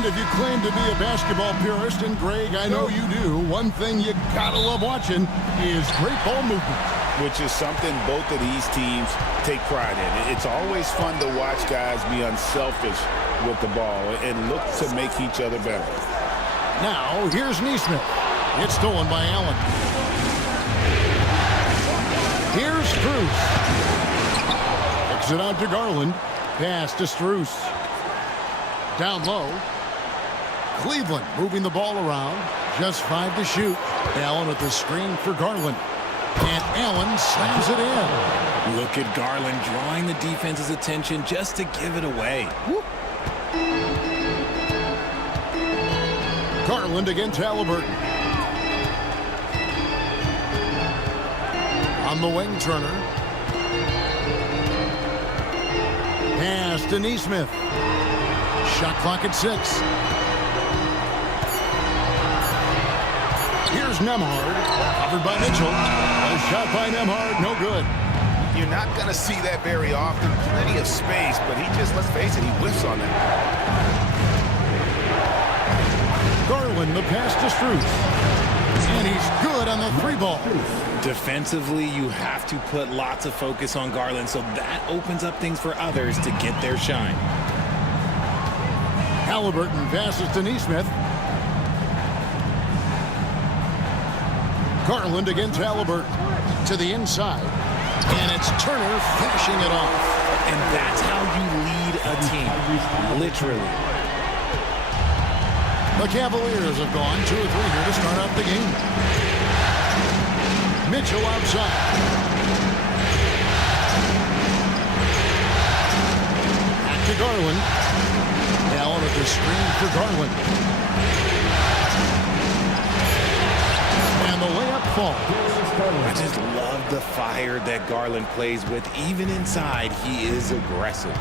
And if you claim to be a basketball purist, and Greg, I know you do, one thing you gotta love watching is great ball movement. Which is something both of these teams take pride in. It's always fun to watch guys be unselfish with the ball and look to make each other better. Now, here's Neesmith. It's stolen by Allen. Here's Strus. Kicks it out to Garland. Pass to Strus. Down low. Cleveland moving the ball around. Just 5 to shoot. Allen with the screen for Garland. And Allen slams it in. Look at Garland drawing the defense's attention just to give it away. Whoop. Garland against Halliburton. On the wing, Turner. Pass to Neesmith. Shot clock at 6. Here's Nembhard. Covered by Mitchell. A shot by Nembhard. No good. You're not going to see that very often. Plenty of space, but he just, let's face it, he whiffs on that. Garland, the pass to Strus. And he's good on the 3-ball. Defensively, you have to put lots of focus on Garland, so that opens up things for others to get their shine. Halliburton passes to Neesmith. Garland against Halliburton. To the inside. And it's Turner finishing it off. And that's how you lead a team. Literally. The Cavaliers have gone 2 or 3 here to start out the game. Mitchell outside. Back to Garland. Allen at the screen for Garland. And the layup falls. I just love the fire that Garland plays with. Even inside, he is aggressive.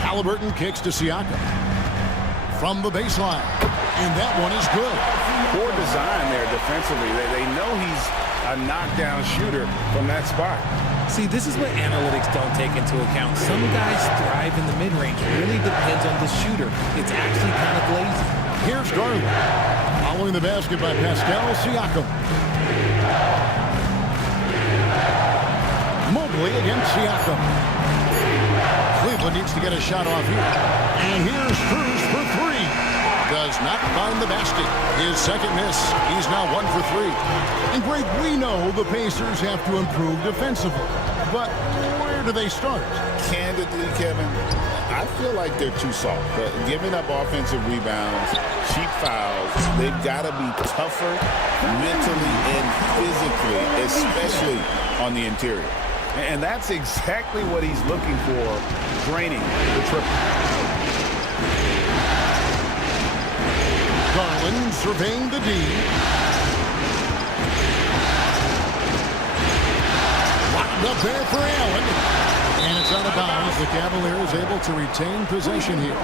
Halliburton kicks to Siakam. From the baseline. And that one is good. Poor design there defensively. They know he's a knockdown shooter from that spot. See, this is what analytics don't take into account. Some guys thrive in the mid-range. Really depends on the shooter. It's actually kind of lazy. Here's Garland. Following the basket by Pascal Siakam. Mobley against Siakam. Cleveland needs to get a shot off here. And here's Strus for 3. Does not find the basket. His second miss. He's now 1 for 3. And Greg, we know the Pacers have to improve defensively. But where do they start? Candidly, Kevin, I feel like they're too soft. Giving up offensive rebounds, cheap fouls, they've got to be tougher mentally and physically, especially on the interior. And that's exactly what he's looking for, draining the triple. Garland surveying the D. Locked up there for Allen. And it's out of bounds. The Cavaliers able to retain possession here.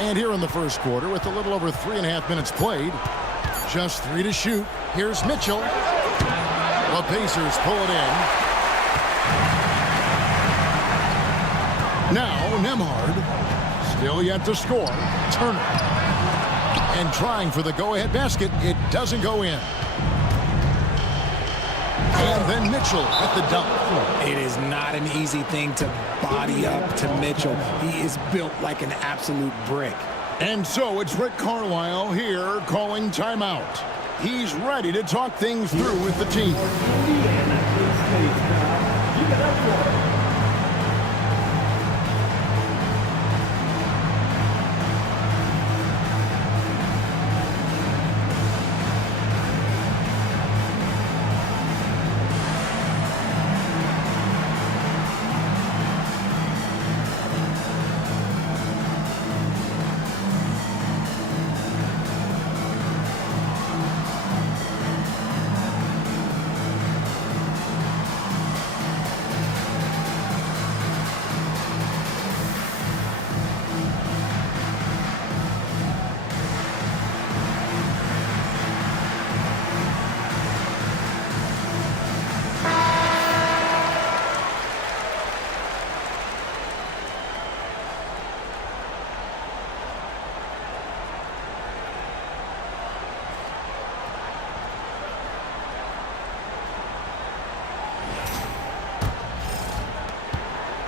And here in the first quarter, with a little over 3.5 minutes played, just 3 to shoot. Here's Mitchell. The Pacers pull it in. Now Nembhard. Still yet to score. Turner. And trying for the go-ahead basket. It doesn't go in. And then Mitchell at the dunk. It is not an easy thing to body up to Mitchell. He is built like an absolute brick. And so it's Rick Carlisle here calling timeout. He's ready to talk things through with the team.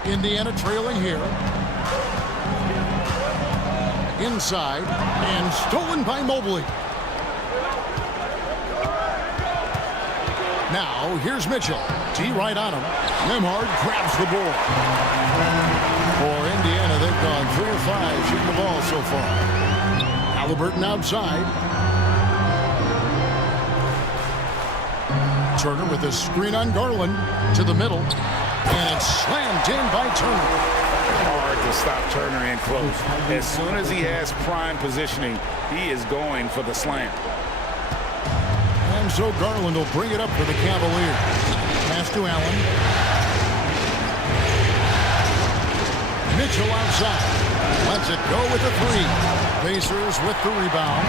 Indiana trailing here. Inside, and stolen by Mobley. Now, here's Mitchell. T right on him. Nembhard grabs the ball. For Indiana, they've gone 3 of 5 shooting the ball so far. Halliburton outside. Turner with a screen on Garland to the middle. And it's slammed in by Turner. Hard to stop Turner in close. As soon as he has prime positioning, he is going for the slam. And so Garland will bring it up for the Cavaliers. Pass to Allen. Mitchell outside. Lets it go with the 3. Pacers with the rebound.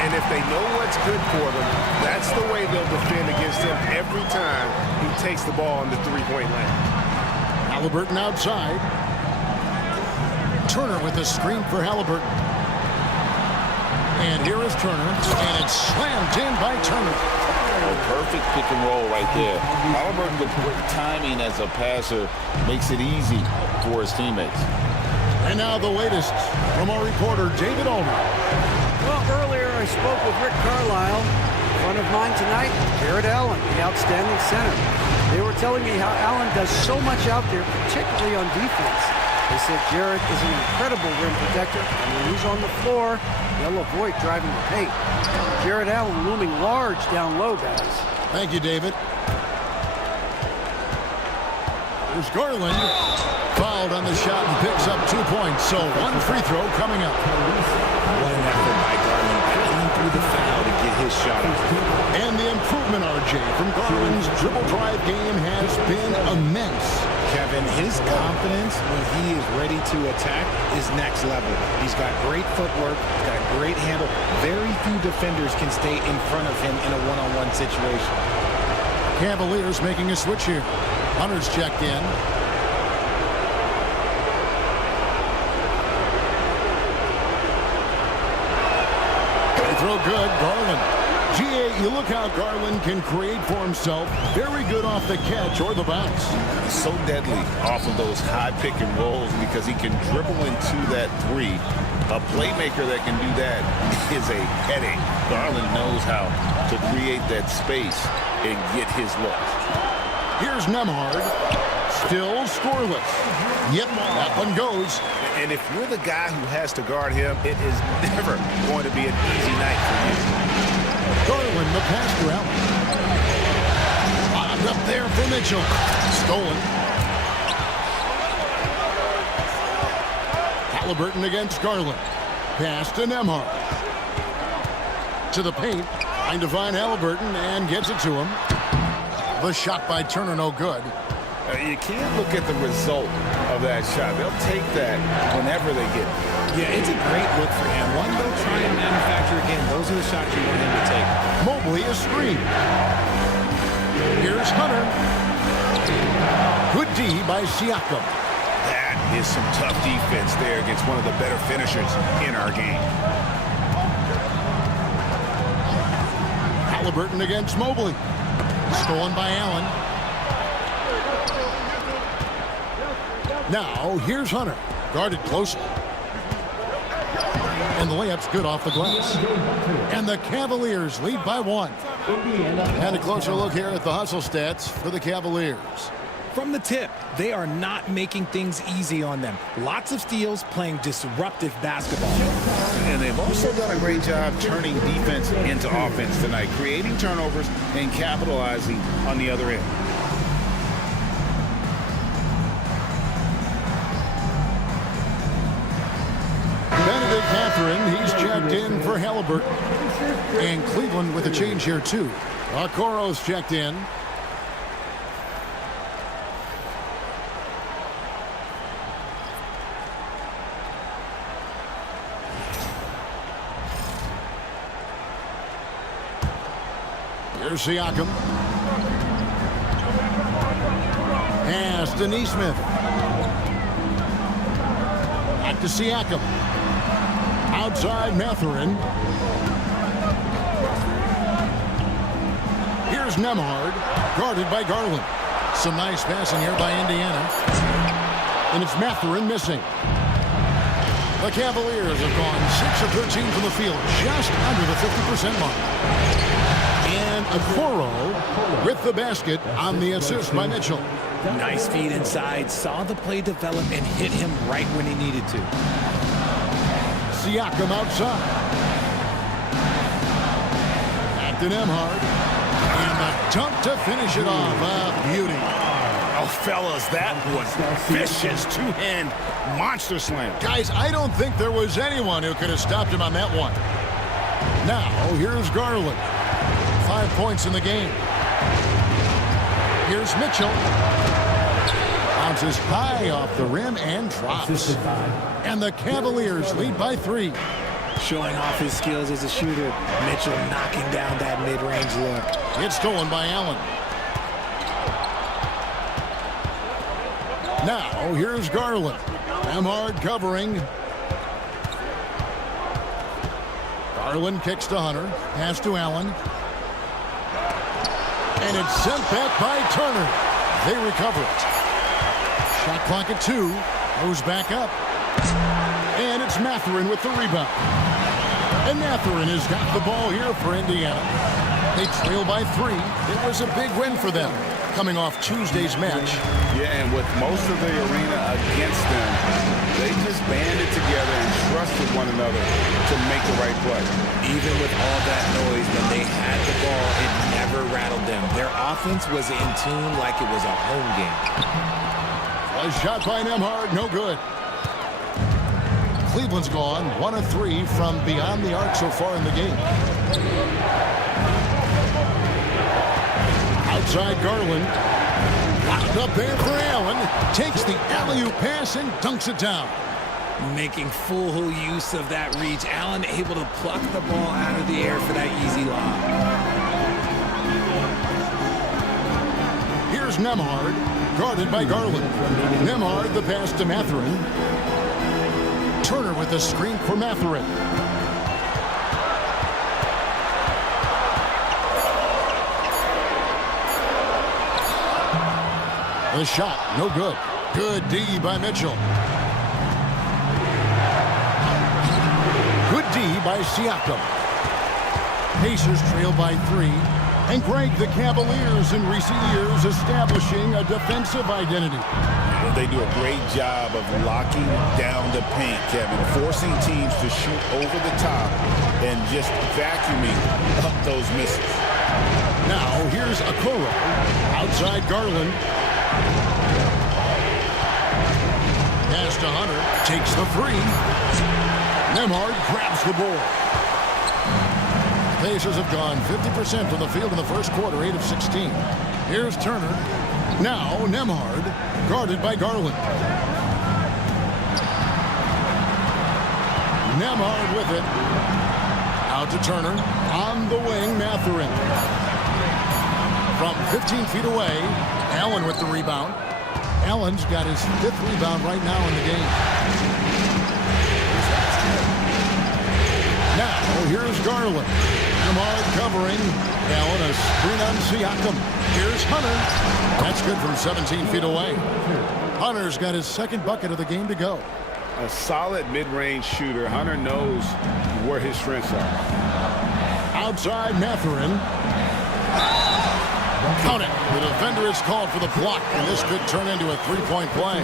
And if they know what's good for them, that's the way they'll defend against him every time he takes the ball in the three-point line. Halliburton outside. Turner with a screen for Halliburton. And here is Turner, and it's slammed in by Turner. Perfect pick and roll right there. Halliburton with great timing as a passer makes it easy for his teammates. And now the latest from our reporter, David Alder. Well, earlier I spoke with Rick Carlisle. A friend of mine tonight, Jarrett Allen, the outstanding center. They were telling me how Allen does so much out there, particularly on defense. They said Jarrett is an incredible rim protector, and when he's on the floor, they'll avoid driving the paint. Jarrett Allen looming large down low, guys. Thank you, David. There's Garland. Fouled on the shot and picks up 2 points. So 1 free throw coming up. What an effort by Garland, battling through the foul to get his shot off. And the improvement, RJ, from Garland's dribble drive game has been immense. Kevin, his confidence when he is ready to attack is next level. He's got great footwork, got great handle. Very few defenders can stay in front of him in a one-on-one situation. Cavaliers making a switch here. Hunter's checked in. Throw good, Garland. GA, you look how Garland can create for himself. Very good off the catch or the bounce. So deadly off of those high pick and rolls because he can dribble into that 3. A playmaker that can do that is a headache. Garland knows how to create that space and get his look. Here's Nembhard. Still scoreless. Yep, that one goes. And if you're the guy who has to guard him, it is never going to be an easy night for you. Garland, the pass to Allen. Lobbed up there for Mitchell. Stolen. Halliburton against Garland. Pass to Nembhard. To the paint. Trying to find Halliburton and gets it to him. The shot by Turner, no good. You can't look at the result of that shot. They'll take that whenever they get it. Yeah, it's a great look for him. One, they'll try and manufacture again. Those are the shots you want him to take. Mobley is screen. Here's Hunter. Good D by Siakam. That is some tough defense there against one of the better finishers in our game. Halliburton against Mobley. Stolen by Allen. Now, here's Hunter. Guarded closely. And the layup's good off the glass. And the Cavaliers lead by 1. And a closer look here at the hustle stats for the Cavaliers. From the tip, they are not making things easy on them. Lots of steals, playing disruptive basketball. And they've also done a great job turning defense into offense tonight, creating turnovers and capitalizing on the other end. Benedict Catherine, he's checked in for Halliburton. And Cleveland with a change here, too. Okoro's checked in. Here's Siakam. Pass to Nesmith. Back to Siakam. Outside Mathurin. Here's Nembhard. Guarded by Garland. Some nice passing here by Indiana. And it's Mathurin missing. The Cavaliers have gone 6 of 13 from the field, just under the 50% mark. And Okoro with the basket on the assist by Mitchell. Nice feed inside, saw the play develop and hit him right when he needed to. Siakam outside. Back to Nembhard. And the dunk to finish it off. A beauty. Oh, fellas, that was vicious two-hand monster slam. Guys, I don't think there was anyone who could have stopped him on that one. Now, here's Garland. 5 points in the game. Here's Mitchell. Bounces high off the rim and drops. And the Cavaliers lead by 3. Showing off his skills as a shooter. Mitchell knocking down that mid-range look. It's stolen by Allen. Now, here's Garland. Nembhard covering. Garland kicks to Hunter. Pass to Allen. And it's sent back by Turner. They recover it. Shot clock at 2. Goes back up. And it's Mathurin with the rebound. And Mathurin has got the ball here for Indiana. They trail by 3. It was a big win for them, coming off Tuesday's match. Yeah, and with most of the arena against them, they just banded together and trusted one another to make the right play. Even with all that noise, when they had the ball, it never rattled them. Their offense was in tune like it was a home game. A shot by Nembhard, no good. Cleveland's gone 1 of 3 from beyond the arc so far in the game. Outside Garland. Locked up there for Allen. Takes the alley-oop pass and dunks it down. Making full use of that reach. Allen able to pluck the ball out of the air for that easy lob. Here's Nembhard, guarded by Garland. Nembhard, the pass to Mathurin. Turner with the screen for Mathurin. The shot, no good. Good D by Mitchell. Good D by Siakam. Pacers trail by 3. And Greg, the Cavaliers in recent years establishing a defensive identity. They do a great job of locking down the paint, Kevin, forcing teams to shoot over the top and just vacuuming up those misses. Now, here's Okoro. Outside Garland. Pass to Hunter. Takes the 3. Nembhard grabs the board. The Pacers have gone 50% from the field in the first quarter, 8 of 16. Here's Turner. Now, Nembhard, guarded by Garland. Nembhard with it. Out to Turner. On the wing, Mathurin. From 15 feet away, Allen with the rebound. Allen's got his 5th rebound right now in the game. Now, here's Garland. Nembhard covering. Allen a screen on Siakam. Here's Hunter. That's good from 17 feet away. Hunter's got his 2nd bucket of the game to go. A solid mid-range shooter. Hunter knows where his strengths are. Outside Mathurin. Count it. The defender is called for the block, and this could turn into a 3-point play.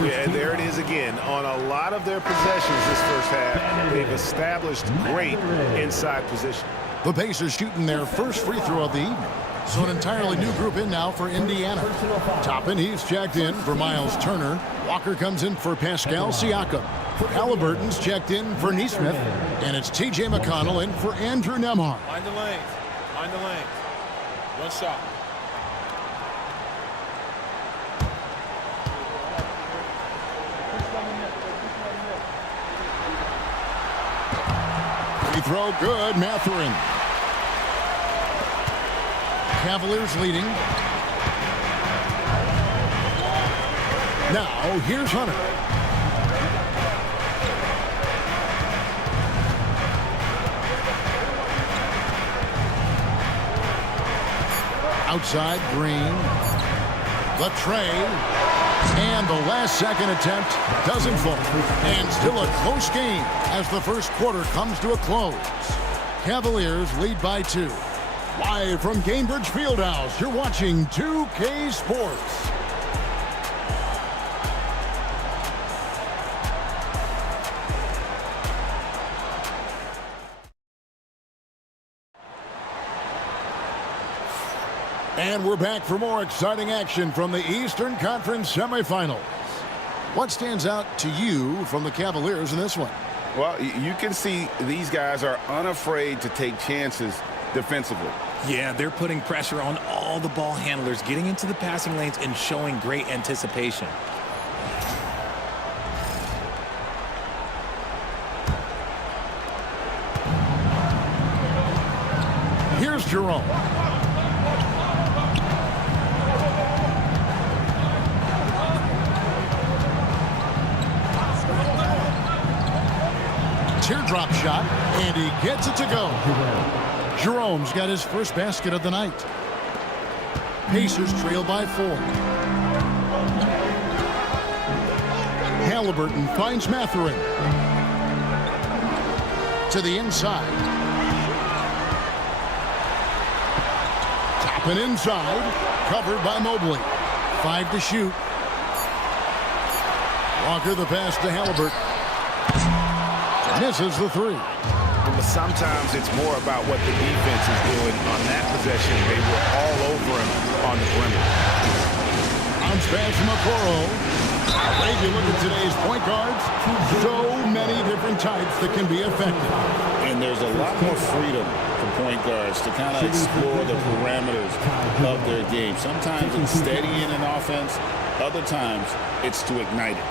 Yeah, and there it is again. On a lot of their possessions this first half, they've established great inside position. The Pacers shooting their first free throw of the evening. So an entirely new group in now for Indiana. Toppin, he's checked in for Miles Turner. Walker comes in for Pascal Siakam. Halliburton's checked in for Nesmith. And it's T.J. McConnell in for Andrew Nembhard. Mind the lanes. Mind the lanes. One shot. Free throw good, Mathurin. Cavaliers leading. Now, here's Hunter. Outside, Green. The tray. And the last-second attempt doesn't fall. And still a close game as the first quarter comes to a close. Cavaliers lead by 2. Live from Gainbridge Fieldhouse, you're watching 2K Sports. And we're back for more exciting action from the Eastern Conference semifinals. What stands out to you from the Cavaliers in this one? Well, you can see these guys are unafraid to take chances defensively. Yeah, they're putting pressure on all the ball handlers, getting into the passing lanes and showing great anticipation. Here's Jerome. Teardrop shot, and he gets it to go. Jerome's got his first basket of the night. Pacers trail by 4. Halliburton finds Mathurin. To the inside. Tap and inside. Covered by Mobley. 5 to shoot. Walker the pass to Halliburton. Misses the 3. But sometimes it's more about what the defense is doing on that possession. They were all over him on the perimeter. Bounce pass from Okoro. If you look at today's point guards, so many different types that can be effective. And there's a lot more freedom for point guards to kind of explore the parameters of their game. Sometimes it's steadying an offense. Other times it's to ignite it.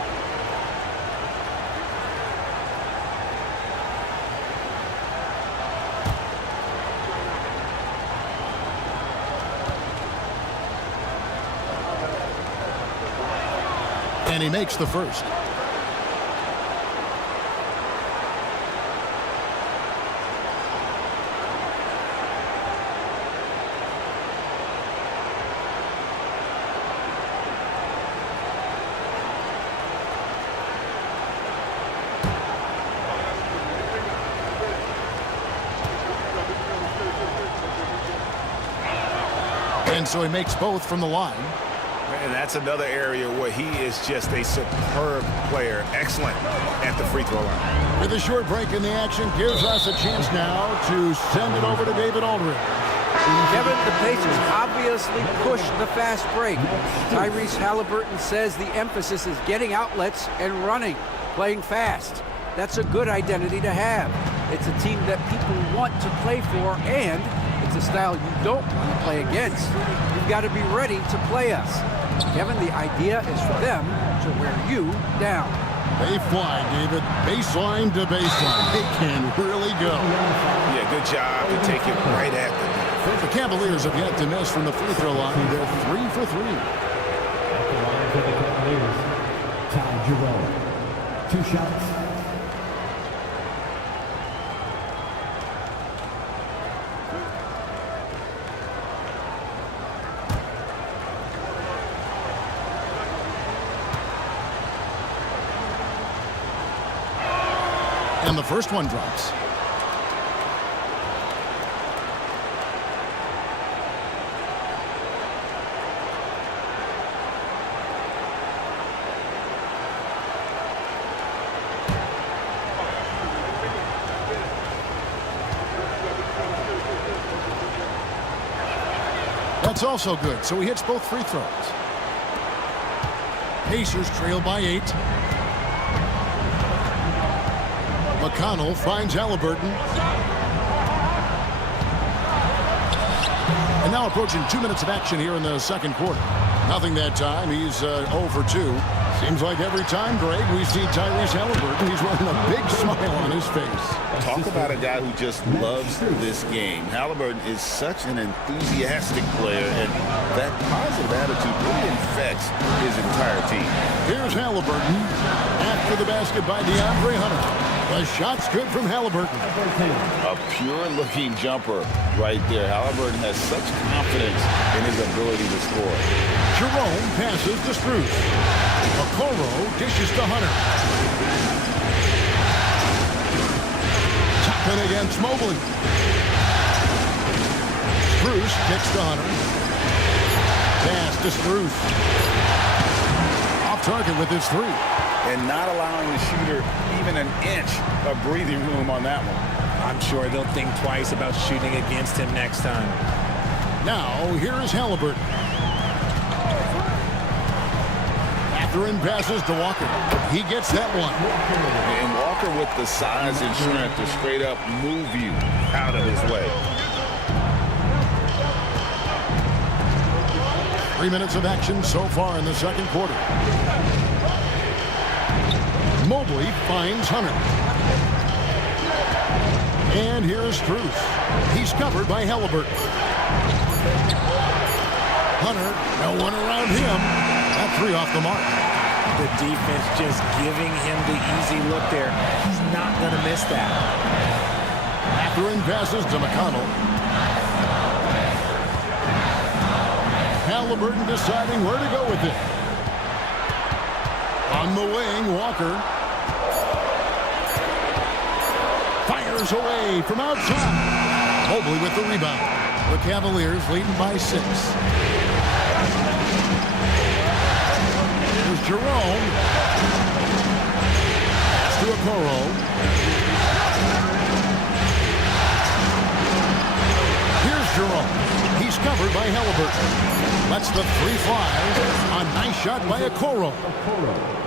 And he makes the first. And so he makes both from the line. And that's another area where he is just a superb player. Excellent at the free throw line. With a short break in the action, gives us a chance now to send it over to David Aldridge. Kevin, the Pacers obviously pushed the fast break. Tyrese Halliburton says the emphasis is getting outlets and running, playing fast. That's a good identity to have. It's a team that people want to play for, and it's a style you don't want to play against. You've got to be ready to play us. Kevin, the idea is for them to wear you down. They fly, David. Baseline to baseline. They can really go. Yeah, good job to take it right at them. The Cavaliers have yet to miss from the free throw line. They're 3 for 3. At the line for the Cavaliers, Ty Jerome. 2 shots. And the first one drops. That's also good, so he hits both free throws. Pacers trail by 8. McConnell finds Halliburton. And now approaching 2 minutes of action here in the second quarter. Nothing that time. He's 0 for 2. Seems like every time, Greg, we see Tyrese Halliburton, he's wearing a big smile on his face. Talk about a guy who just loves this game. Halliburton is such an enthusiastic player, and that positive attitude really infects his entire team. Here's Halliburton after the basket by DeAndre Hunter. The shot's good from Halliburton. A pure-looking jumper right there. Halliburton has such confidence in his ability to score. Jerome passes to Strus. Okoro dishes to Hunter. Chopping against Mobley. Strus kicks to Hunter. Pass to Strus. Off target with his three. And not allowing the shooter even an inch of breathing room on that one. I'm sure they'll think twice about shooting against him next time. Now, here is Halliburton. Mathurin passes to Walker. He gets that one. And Walker with the size and strength to straight up move you out of his way. 3 minutes of action so far in the second quarter. Mobley finds Hunter. And here's Strus. He's covered by Halliburton. Hunter, no one around him. That three off the mark. The defense just giving him the easy look there. He's not going to miss that. Mathurin passes to McConnell. Halliburton deciding where to go with it. On the wing, Walker. Fires away from outside. Mobley with the rebound. The Cavaliers leading by 6. Here's Jerome. Pass to Okoro. Here's Jerome. He's covered by Halliburton. Lets the three fly. A nice shot by Okoro.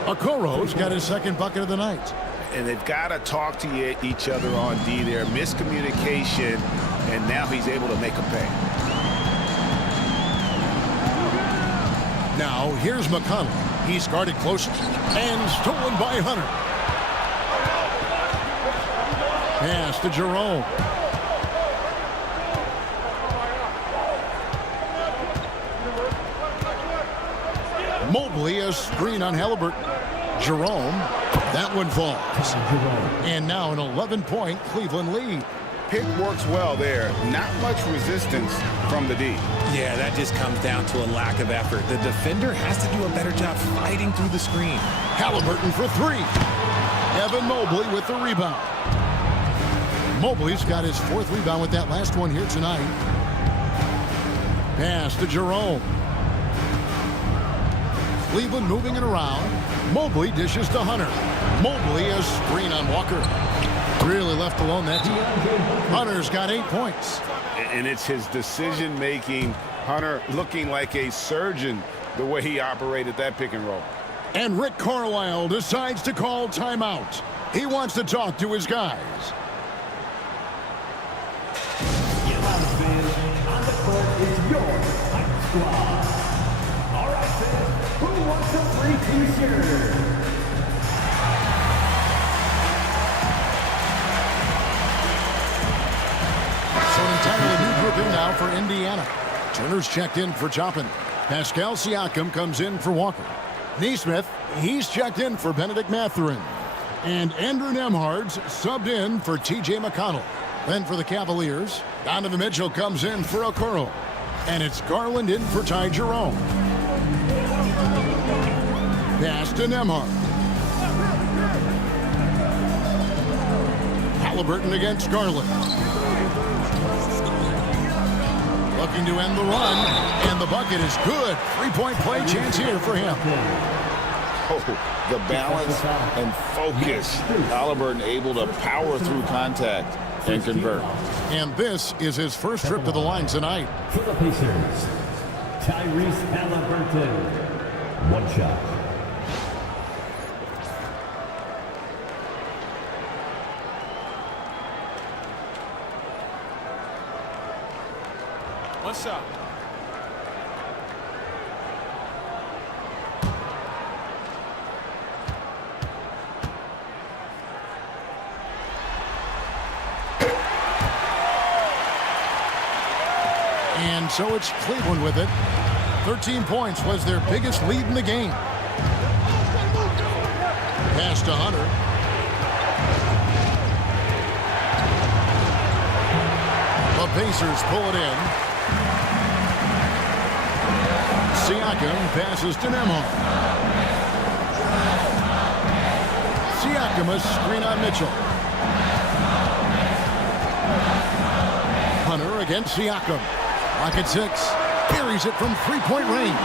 Okoro's got his second bucket of the night. And they've got to talk to each other on D there. Miscommunication, and now he's able to make a pay. Now, here's McConnell. He's guarded close and stolen by Hunter. Pass to Jerome. Mobley, a screen on Halliburton. Jerome, that one falls. And now an 11-point Cleveland lead. Pick works well there. Not much resistance from the D. Yeah, that just comes down to a lack of effort. The defender has to do a better job fighting through the screen. Halliburton for three. Evan Mobley with the rebound. Mobley's got his 4th rebound with that last one here tonight. Pass to Jerome. Cleveland moving it around. Mobley dishes to Hunter. Mobley a screen on Walker. Really left alone that time. Hunter's got 8 points. And it's his decision-making. Hunter looking like a surgeon the way he operated that pick and roll. And Rick Carlisle decides to call timeout. He wants to talk to his guys. On the court is your Hype Squad. All right, fans, who wants a free t-shirt? So an entirely new grouping now for Indiana. Turner's checked in for Toppin. Pascal Siakam comes in for Walker. Neesmith, he's checked in for Benedict Mathurin. And Andrew Nembhard's subbed in for T.J. McConnell. Then for the Cavaliers, Donovan Mitchell comes in for Okoro. And it's Garland in for Ty Jerome. Pass to Nembhard. Halliburton against Garland. Looking to end the run, and the bucket is good. 3-point play chance here for him. Oh, the balance and focus. Halliburton able to power through contact and convert. And this is his first trip to the line tonight. For the Pacers, Tyrese Halliburton. One shot. One shot. And so it's Cleveland with it. 13 points was their biggest lead in the game. Pass to Hunter. Pacers pull it in. Siakam passes to Nembhard. Siakam a screen on Mitchell. Hunter against Siakam. Rocket 6. Carries it from three-point range.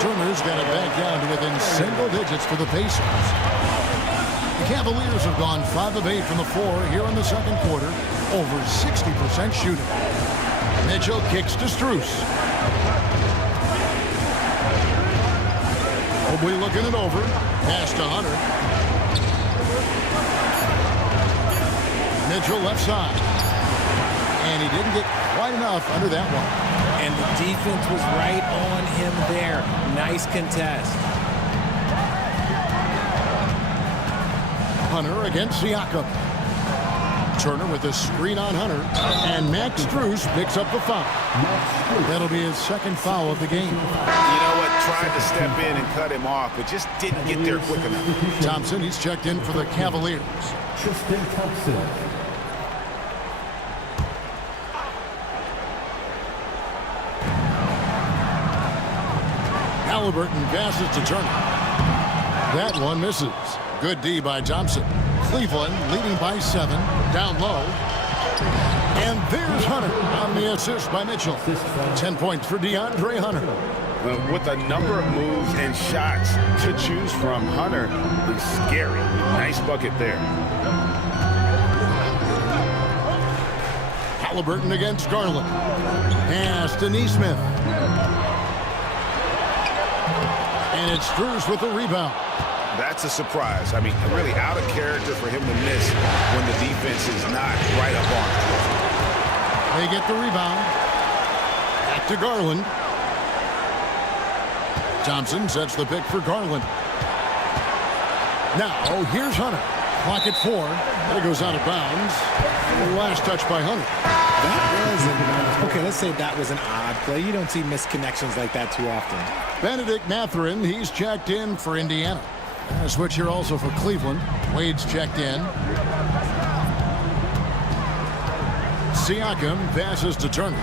Turner's got it back down to within single digits for the Pacers. The Cavaliers have gone 5 of 8 from the floor here in the second quarter. Over 60% shooting. Mitchell kicks to Strus. Mobley looking it over. Pass to Hunter. Mitchell left side. And he didn't get quite enough under that one. And the defense was right on him there. Nice contest. Hunter against Siakam. Turner with a screen on Hunter. And Max Strus picks up the foul. That'll be his second foul of the game. You know what? Tried to step in and cut him off, but just didn't get there quick enough. Thompson, he's checked in for the Cavaliers. Tristan Thompson. Halliburton passes to Turner. That one misses. Good D by Thompson. Cleveland leading by 7. Down low. And there's Hunter on the assist by Mitchell. 10 points for DeAndre Hunter. With a number of moves and shots to choose from, Hunter is scary. Nice bucket there. Halliburton against Garland. Pass to Nesmith. And it's Strus with the rebound. That's a surprise. I mean, really out of character for him to miss when the defense is not right up on him. They get the rebound. Back to Garland. Thompson sets the pick for Garland. Now, here's Hunter. Clock at 4. But it goes out of bounds. The last touch by Hunter. Okay, let's say that was an odd play. You don't see misconnections like that too often. Benedict Mathurin, he's checked in for Indiana. A switch here also for Cleveland. Wade's checked in. Siakam passes to Turner.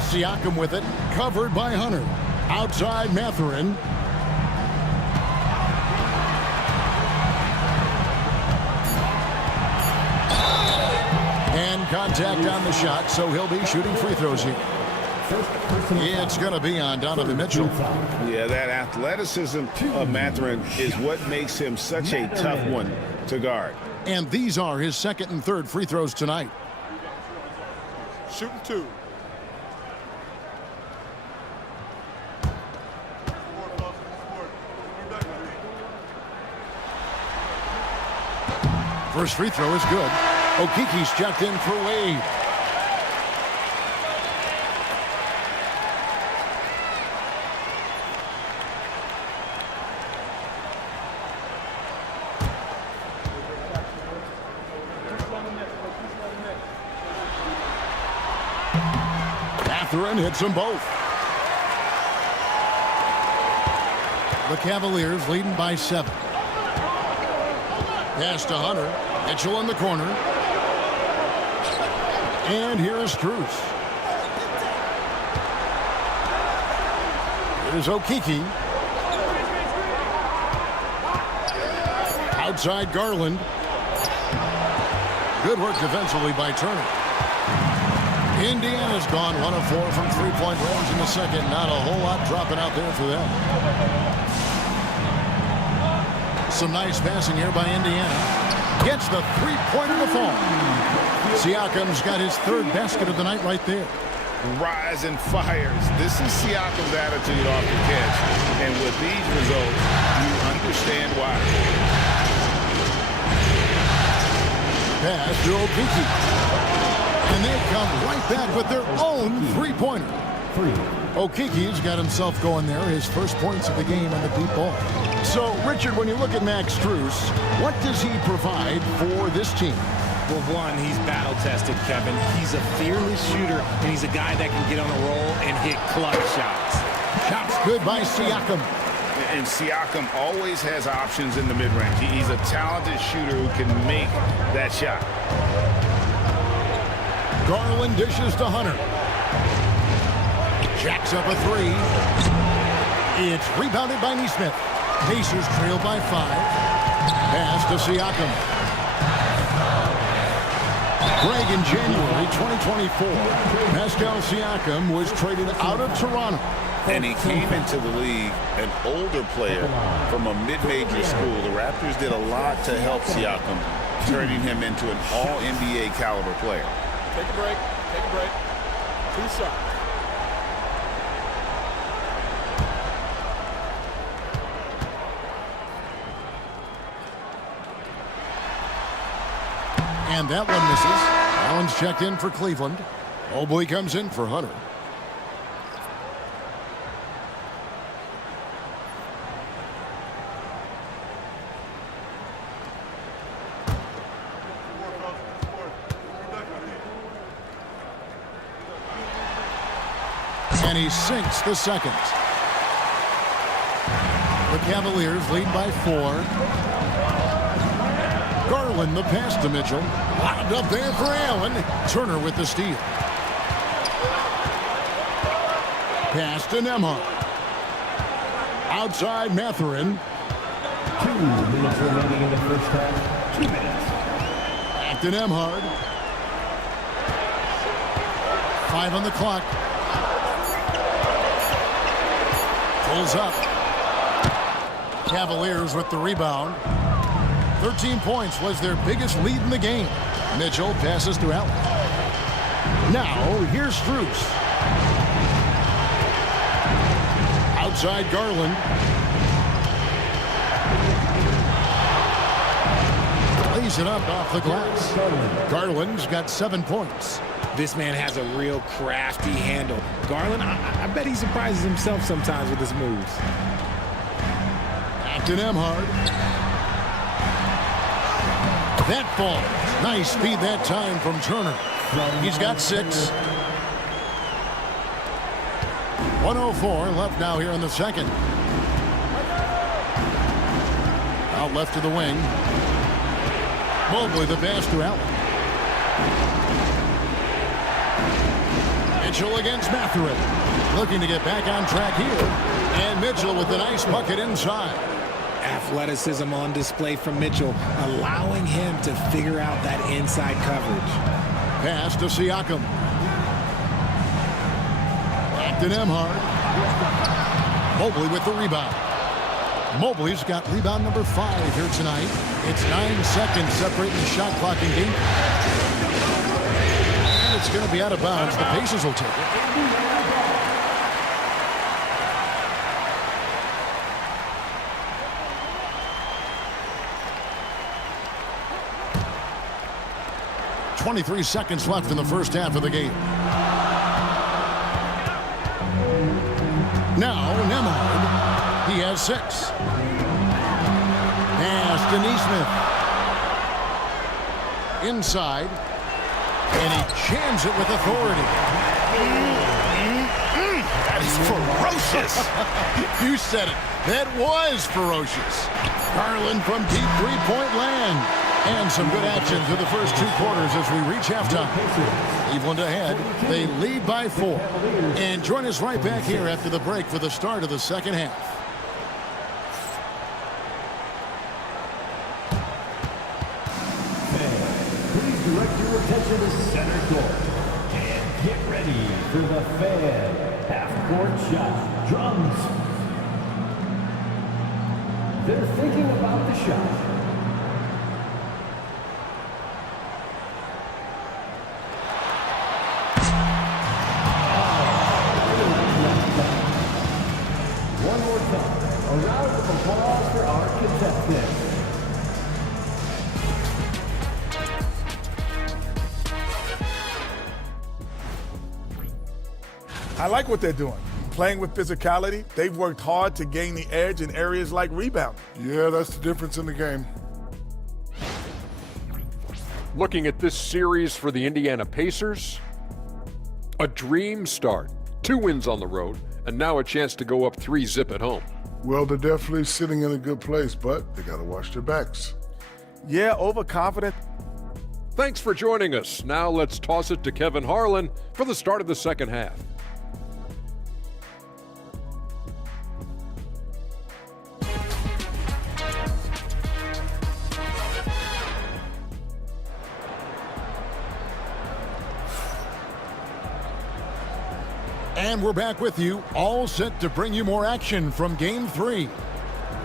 Siakam with it. Covered by Hunter. Outside Mathurin. And contact on the shot, so he'll be shooting free throws here. It's going to be on Donovan Mitchell. Yeah, that athleticism of Mathurin is what makes him such a tough one to guard. And these are his second and third free throws tonight. Shooting 2. First free throw is good. Okiki's checked in for Wade. Mathurin hits them both. The Cavaliers leading by 7. Pass to Hunter. Mitchell in the corner. And here is Strus. Here's Okiki. Outside Garland. Good work defensively by Turner. Indiana's gone 1 of 4 from three-point range in the second. Not a whole lot dropping out there for them. Some nice passing here by Indiana. Gets the three-pointer to fall. Siakam's got his third basket of the night right there. Rise and fires. This is Siakam's attitude off the catch. And with these results, you understand why. Pass to Okiki. And they come right back with their own three-pointer. Okiki's got himself going there. His first points of the game on the deep ball. So, Richard, when you look at Max Strus, what does he provide for this team? Well, one, he's battle-tested, Kevin. He's a fearless shooter, and he's a guy that can get on a roll and hit clutch shots. Shots good by Siakam. And Siakam always has options in the mid-range. He's a talented shooter who can make that shot. Garland dishes to Hunter. Jacks up a three. It's rebounded by Neesmith. Pacers trail by 5. Pass to Siakam. Greg, in January 2024, Pascal Siakam was traded out of Toronto. And he came into the league an older player from a mid-major school. The Raptors did a lot to help Siakam, turning him into an all-NBA caliber player. Take a break. Take a break. 2 shots. And that one misses. Allen's checked in for Cleveland. Mobley comes in for Hunter. And he sinks the second. The Cavaliers lead by 4. Garland the pass to Mitchell. Lobbed up there for Allen. Turner with the steal. Pass to Nembhard. Outside Mathurin. 2 minutes remaining in the first half. 2 minutes. Back to Nembhard. 5 on the clock. Pulls up. Cavaliers with the rebound. 13 points was their biggest lead in the game. Mitchell passes to Allen. Now, here's Strus. Outside Garland. Lays it up off the glass. Garland's got 7 points. This man has a real crafty handle. Garland, I bet he surprises himself sometimes with his moves. Back to Nembhard. That ball. Nice speed that time from Turner. He's got 6. 1:04 left now here in the second. Out left to the wing. Mobley the pass to Allen. Mitchell against Mathurin. Looking to get back on track here. And Mitchell with a nice bucket inside. Athleticism on display from Mitchell, allowing him to figure out that inside coverage. Pass to Siakam. Back to Nembhard. Mobley with the rebound. Mobley's got rebound number 5 here tonight. It's 9 seconds separating the shot clock and game. And it's going to be out of bounds. The Pacers will take it. .23 seconds left in the first half of the game. Now, Nembhard. He has 6. Pass to Neesmith. Inside. And he jams it with authority. That is ferocious. You said it. That was ferocious. Garland from deep three-point land. And some good action through the first 2 quarters as we reach halftime. Cleveland ahead. They lead by 4. And join us right back here after the break for the start of the second half. Please direct your attention to center court. And get ready for the fan half-court shot. Drums. They're thinking about the shot. One more time, a round of applause for our contestants. I like what they're doing. Playing with physicality, they've worked hard to gain the edge in areas like rebounding. Yeah, that's the difference in the game. Looking at this series for the Indiana Pacers, a dream start. 2 wins on the road, and now a chance to go up 3-zip at home. Well, they're definitely sitting in a good place, but they got to watch their backs. Yeah, overconfident. Thanks for joining us. Now let's toss it to Kevin Harlan for the start of the second half. And we're back with you, all set to bring you more action from Game 3.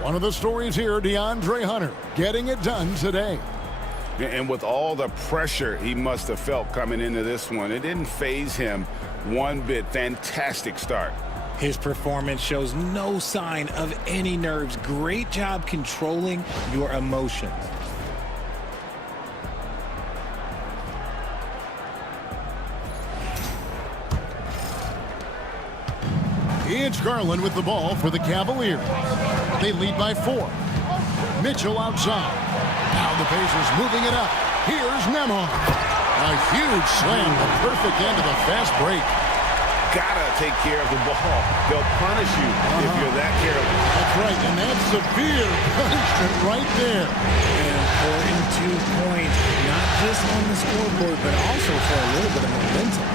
One of the stories here, DeAndre Hunter, getting it done today. And with all the pressure he must have felt coming into this one, it didn't faze him one bit. Fantastic start. His performance shows no sign of any nerves. Great job controlling your emotions. It's Garland with the ball for the Cavaliers. They lead by 4. Mitchell outside. Now the Pacers moving it up. Here's Nembhard. A huge slam, the perfect end of the fast break. Gotta take care of the ball. They'll punish you if you're that careless. That's right, and that's severe punishment right there. An important 2-point, not just on the scoreboard, but also for a little bit of momentum.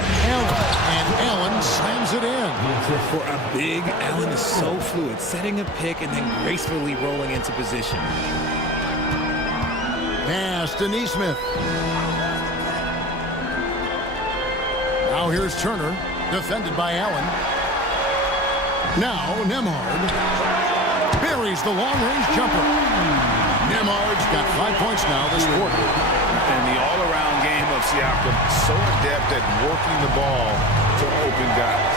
Allen slams it in. For a big, Allen is so fluid, setting a pick and then gracefully rolling into position. Pass to Neesmith. Now here's Turner, defended by Allen. Now Nembhard buries the long-range jumper. Nembhard's got 5 points now this quarter. And the all-around game of Siakam, so adept at working the ball to open guys.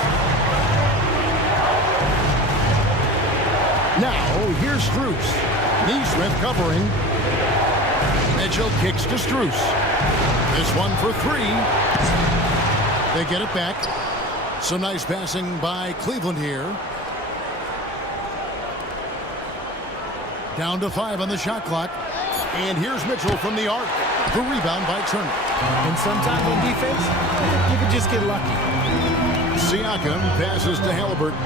Now here's Strus. Neesmith covering. Mitchell kicks to Strus. This one for 3. They get it back. Some nice passing by Cleveland here. Down to 5 on the shot clock. And here's Mitchell from the arc. The rebound by Turner. And sometimes on defense, you can just get lucky. Siakam passes to Halliburton.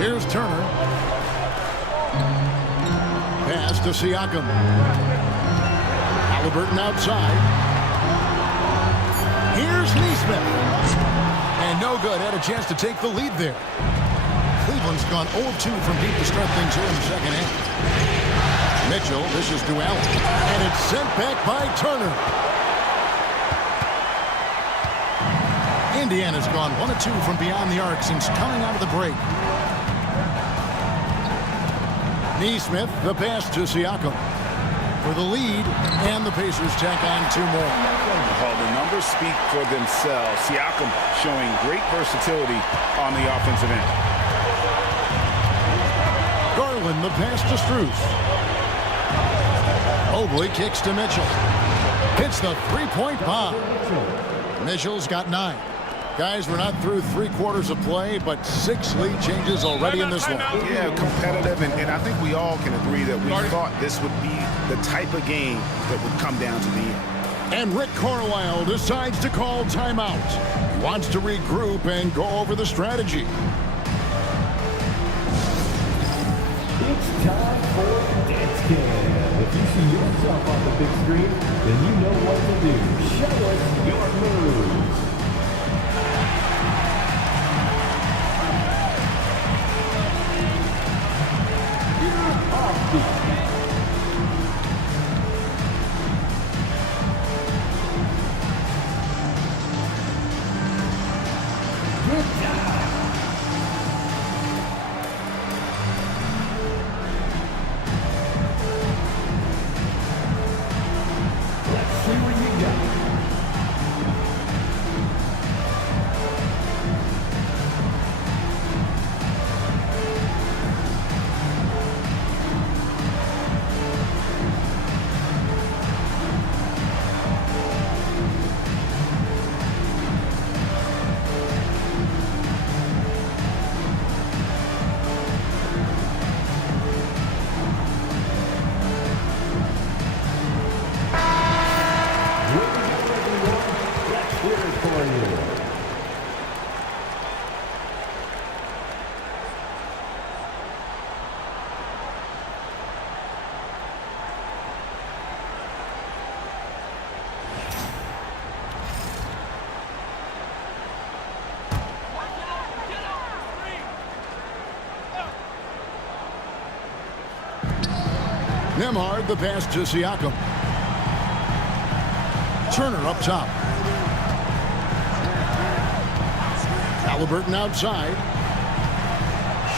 Here's Turner. Pass to Siakam. Halliburton outside. Here's Neesmith. And no good. Had a chance to take the lead there. Cleveland's gone 0-2 from deep to start things here in the second half. Mitchell, this is to Allen. And it's sent back by Turner. Indiana's gone 1-2 from beyond the arc since coming out of the break. Neesmith, the pass to Siakam for the lead, and the Pacers tack on 2 more. Well, the numbers speak for themselves. Siakam showing great versatility on the offensive end. Garland, the pass to Strus. Mobley kicks to Mitchell. Hits the 3-point bomb. Mitchell's got 9. Guys, we're not through 3 quarters of play, but 6 lead changes already in this one. Yeah, competitive, and I think we all can agree that we thought this would be the type of game that would come down to the end. And Rick Carlisle decides to call timeout. He wants to regroup and go over the strategy. It's time for Dance Cam. If you see yourself on the big screen, then you know what to do. Show us your moves. Nemhard, the pass to Siakam. Turner up top. Halliburton outside.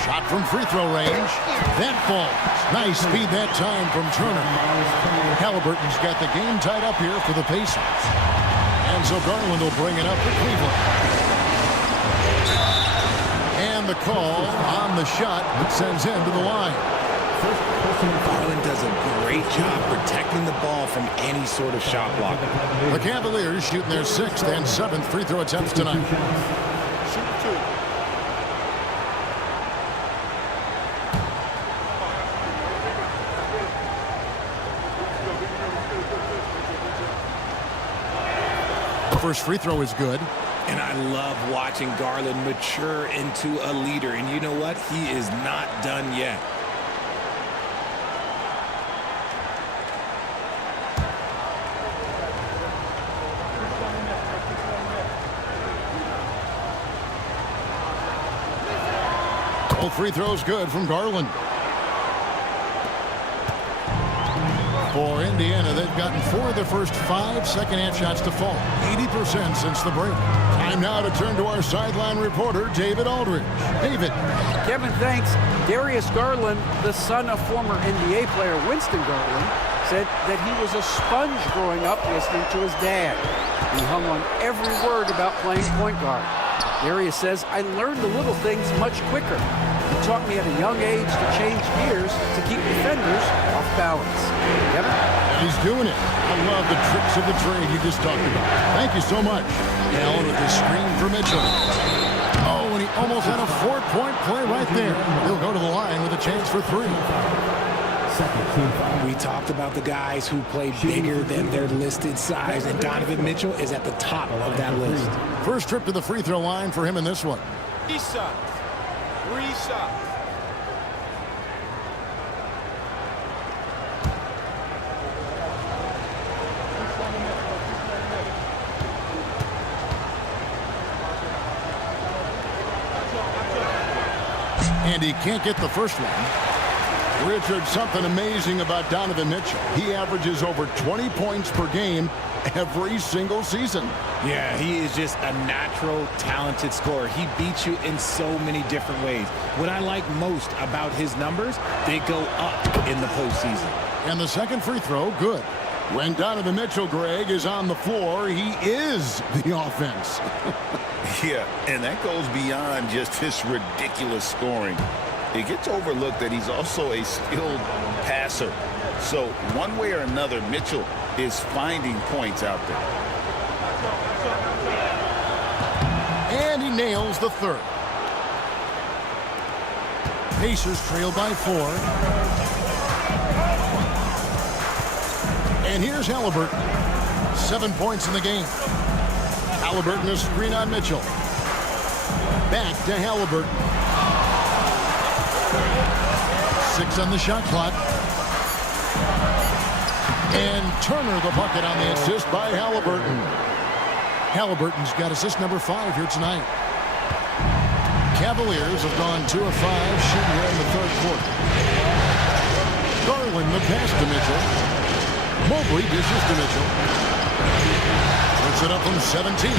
Shot from free throw range. That falls. Nice speed that time from Turner. Halliburton's got the game tied up here for the Pacers. And so Garland will bring it up for Cleveland. And the call on the shot that sends him to the line. Garland does a great job protecting the ball from any sort of shot block. The Cavaliers shooting their 6th and 7th free throw attempts tonight. The first free throw is good. And I love watching Garland mature into a leader. And you know what? He is not done yet. Both free throws good from Garland. For Indiana, they've gotten 4 of their first 5 second-half shots to fall. 80% since the break. Time now to turn to our sideline reporter, David Aldridge. David. Kevin, thanks. Darius Garland, the son of former NBA player Winston Garland, said that he was a sponge growing up listening to his dad. He hung on every word about playing point guard. Darius says, I learned the little things much quicker. He taught me at a young age to change gears to keep defenders off balance. Kevin? And he's doing it. I love the tricks of the trade you just talked about. Thank you so much. Allen with the screen for Mitchell. Oh, and he almost had a 4-point play right there. He'll go to the line with a chance for 3. We talked about the guys who play bigger than their listed size, and Donovan Mitchell is at the top of that list. First trip to the free throw line for him in this one. 3 shots. 3 shots. And he can't get the first one. Richard, something amazing about Donovan Mitchell. He averages over 20 points per game every single season. Yeah, he is just a natural, talented scorer. He beats you in so many different ways. What I like most about his numbers, they go up in the postseason. And the second free throw, good. When Donovan Mitchell, Greg, is on the floor, he is the offense. Yeah, and that goes beyond just his ridiculous scoring. It gets overlooked that he's also a skilled passer. So one way or another, Mitchell is finding points out there. And he nails the third. Pacers trail by 4. And here's Halliburton. 7 points in the game. Halliburton a screen on Mitchell. Back to Halliburton. 6 on the shot clock. And Turner the bucket on the assist by Halliburton. Halliburton's got assist number 5 here tonight. Cavaliers have gone 2 of 5 shooting here in the third quarter. Garland the pass to Mitchell. Mobley dishes to Mitchell. Puts it up from 17.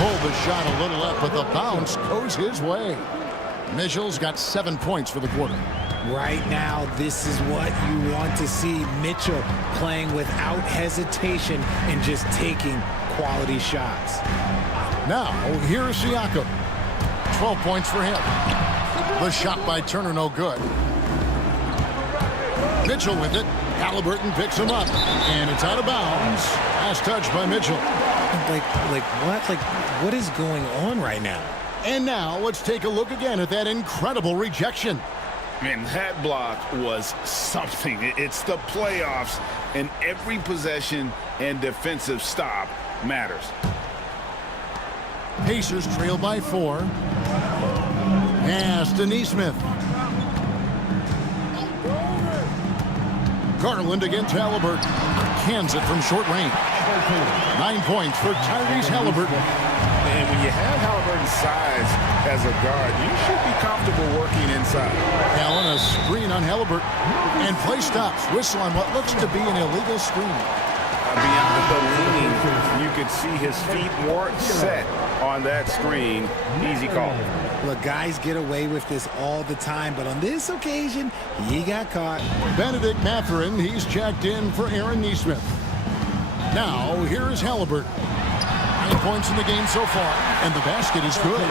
Pulled the shot a little up, but the bounce goes his way. Mitchell's got 7 points for the quarter. Right now, this is what you want to see. Mitchell playing without hesitation and just taking quality shots. Now, here's Siakam. 12 points for him. The shot by Turner, no good. Mitchell with it. Halliburton picks him up. And it's out of bounds. Last touch by Mitchell. What is going on right now? And now, let's take a look again at that incredible rejection. Man, that block was something. It's the playoffs, and every possession and defensive stop matters. Pacers trail by 4. Pass to Nesmith. Garland against Halliburton. Cans it from short range. 9 points for Tyrese Halliburton. And when you have Halliburton's size, as a guard, you should be comfortable working inside. Allen, a screen on Halliburton. And play stops. Whistle on what looks to be an illegal screen. Beyond the leaning, you could see his feet weren't set on that screen. Easy call. Look, guys get away with this all the time, but on this occasion, he got caught. Benedict Mathurin, he's checked in for Aaron Neesmith. Now, here's Halliburton. 9 points in the game so far, and the basket is good.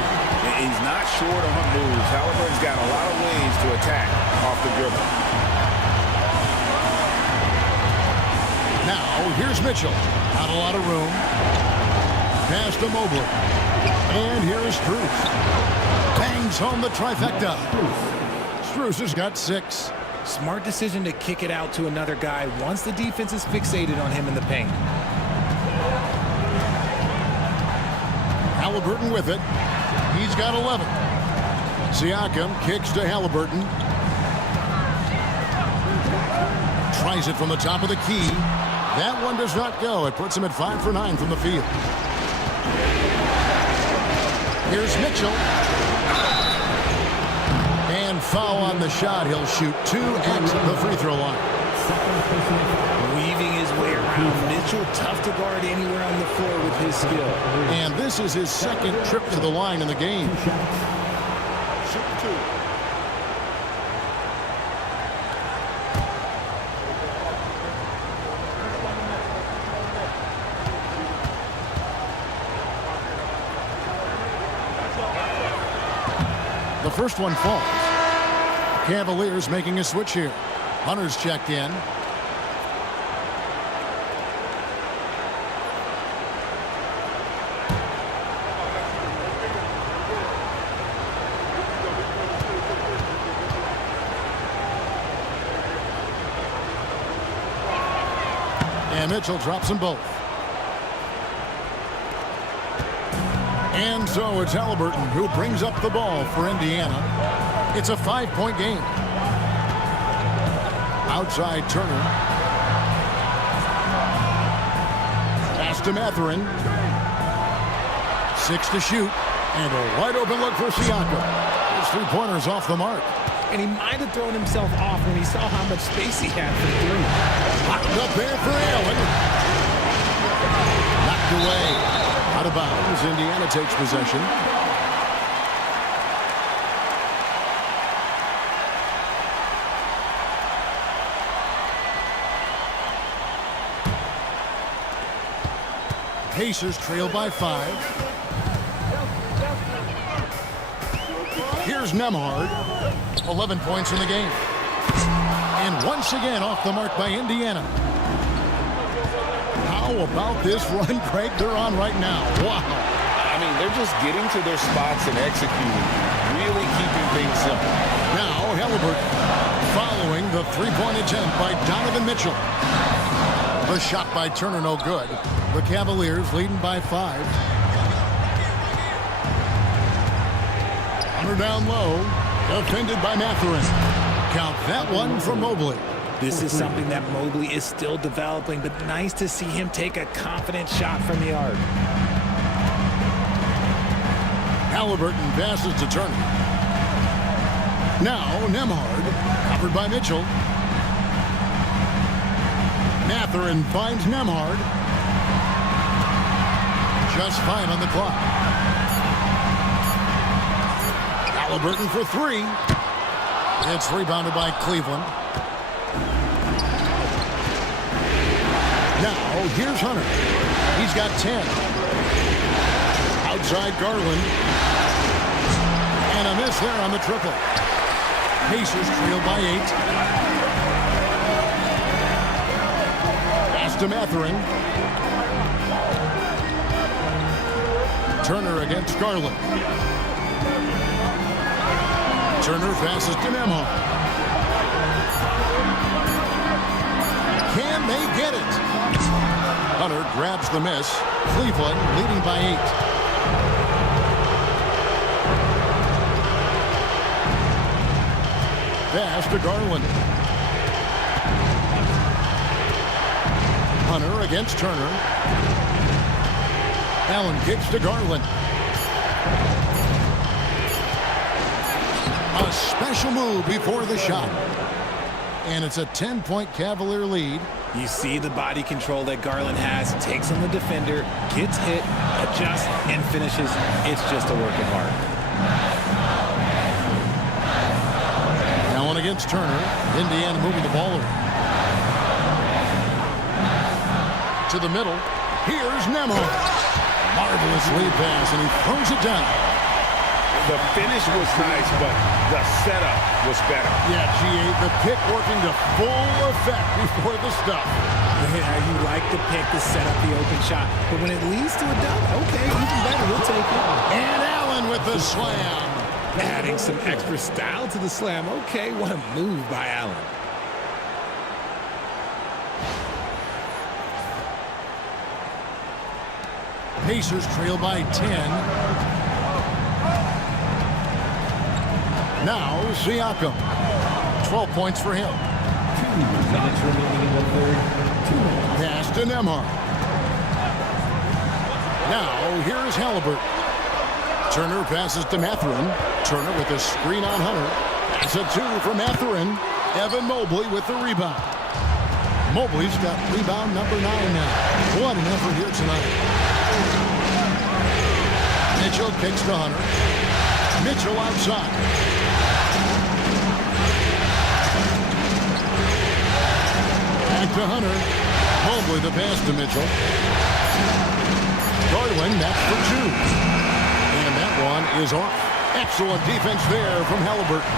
He's not short on moves. Halliburton's got a lot of ways to attack off the dribble. Now, here's Mitchell. Not a lot of room. Pass to Mobley. And here's Strus. Bangs home the trifecta. Strus has got 6. Smart decision to kick it out to another guy once the defense is fixated on him in the paint. Halliburton with it. He's got 11. Siakam kicks to Halliburton. Tries it from the top of the key. That one does not go. It puts him at 5 for 9 from the field. Here's Mitchell. And foul on the shot. He'll shoot 2 at the free throw line. Weaving his way around. Mitchell, tough to guard anywhere on the floor with his skill. And this is his second trip to the line in the game. The first one falls. Cavaliers making a switch here. Hunter's checked in. And Mitchell drops them both. And so it's Halliburton who brings up the ball for Indiana. It's a 5-point game. Outside Turner. Pass to Mathurin. 6 to shoot. And a wide open look for Siakam. His 3-pointer's off the mark. And he might have thrown himself off when he saw how much space he had for 3. Knocked up there for Allen. Knocked away. Out of bounds. Indiana takes possession. Pacers trail by 5. Here's Nembhard. 11 points in the game. And once again off the mark by Indiana. How about this run, Craig, they're on right now? Wow. I mean, they're just getting to their spots and executing, really keeping things simple. Now, Halliburton following the 3-point attempt by Donovan Mitchell. The shot by Turner, no good. The Cavaliers leading by 5. Hunter down low, defended by Mathurin. Count that one from Mobley. This is something that Mobley is still developing, but nice to see him take a confident shot from the arc. Halliburton passes to Turner. Now Nembhard, covered by Mitchell. Mathurin finds Nembhard. Just 5 on the clock. Halliburton for 3. It's rebounded by Cleveland. Now, here's Hunter. He's got 10. Outside Garland. And a miss there on the triple. Pacers trail by 8. Pass to Mathurin. Turner against Garland. Turner passes to Nembhard. Can they get it? Hunter grabs the miss. Cleveland leading by 8. Pass to Garland. Hunter against Turner. Allen kicks to Garland. A special move before the shot. And it's a 10-point Cavalier lead. You see the body control that Garland has. Takes on the defender, gets hit, adjusts, and finishes. It's just a work of art. Allen against Turner. Indiana moving the ball around. To the middle. Here's Nemo. Marvelous lead pass, and he throws it down. The finish was nice, but the setup was better. Yeah, GA, the pick working to full effect before the stuff. Yeah, you like the pick to set up the open shot, but when it leads to a dunk, okay, even better, we'll take it. And Allen with the slam. Adding some extra style to the slam. Okay, what a move by Allen. Pacers trail by 10. Now Siakam. 12 points for him. 2 minutes remaining in the third. 2 minutes. Pass to Nembhard. Now here's Halliburton. Turner passes to Mathurin. Turner with a screen on Hunter. That's a 2 for Mathurin. Evan Mobley with the rebound. Mobley's got rebound number 9 now. What an effort here tonight. Mitchell kicks to Hunter. Mitchell outside. Back to Hunter. Mobley the pass to Mitchell. Garland, that's for 2. And that one is off. Excellent defense there from Halliburton.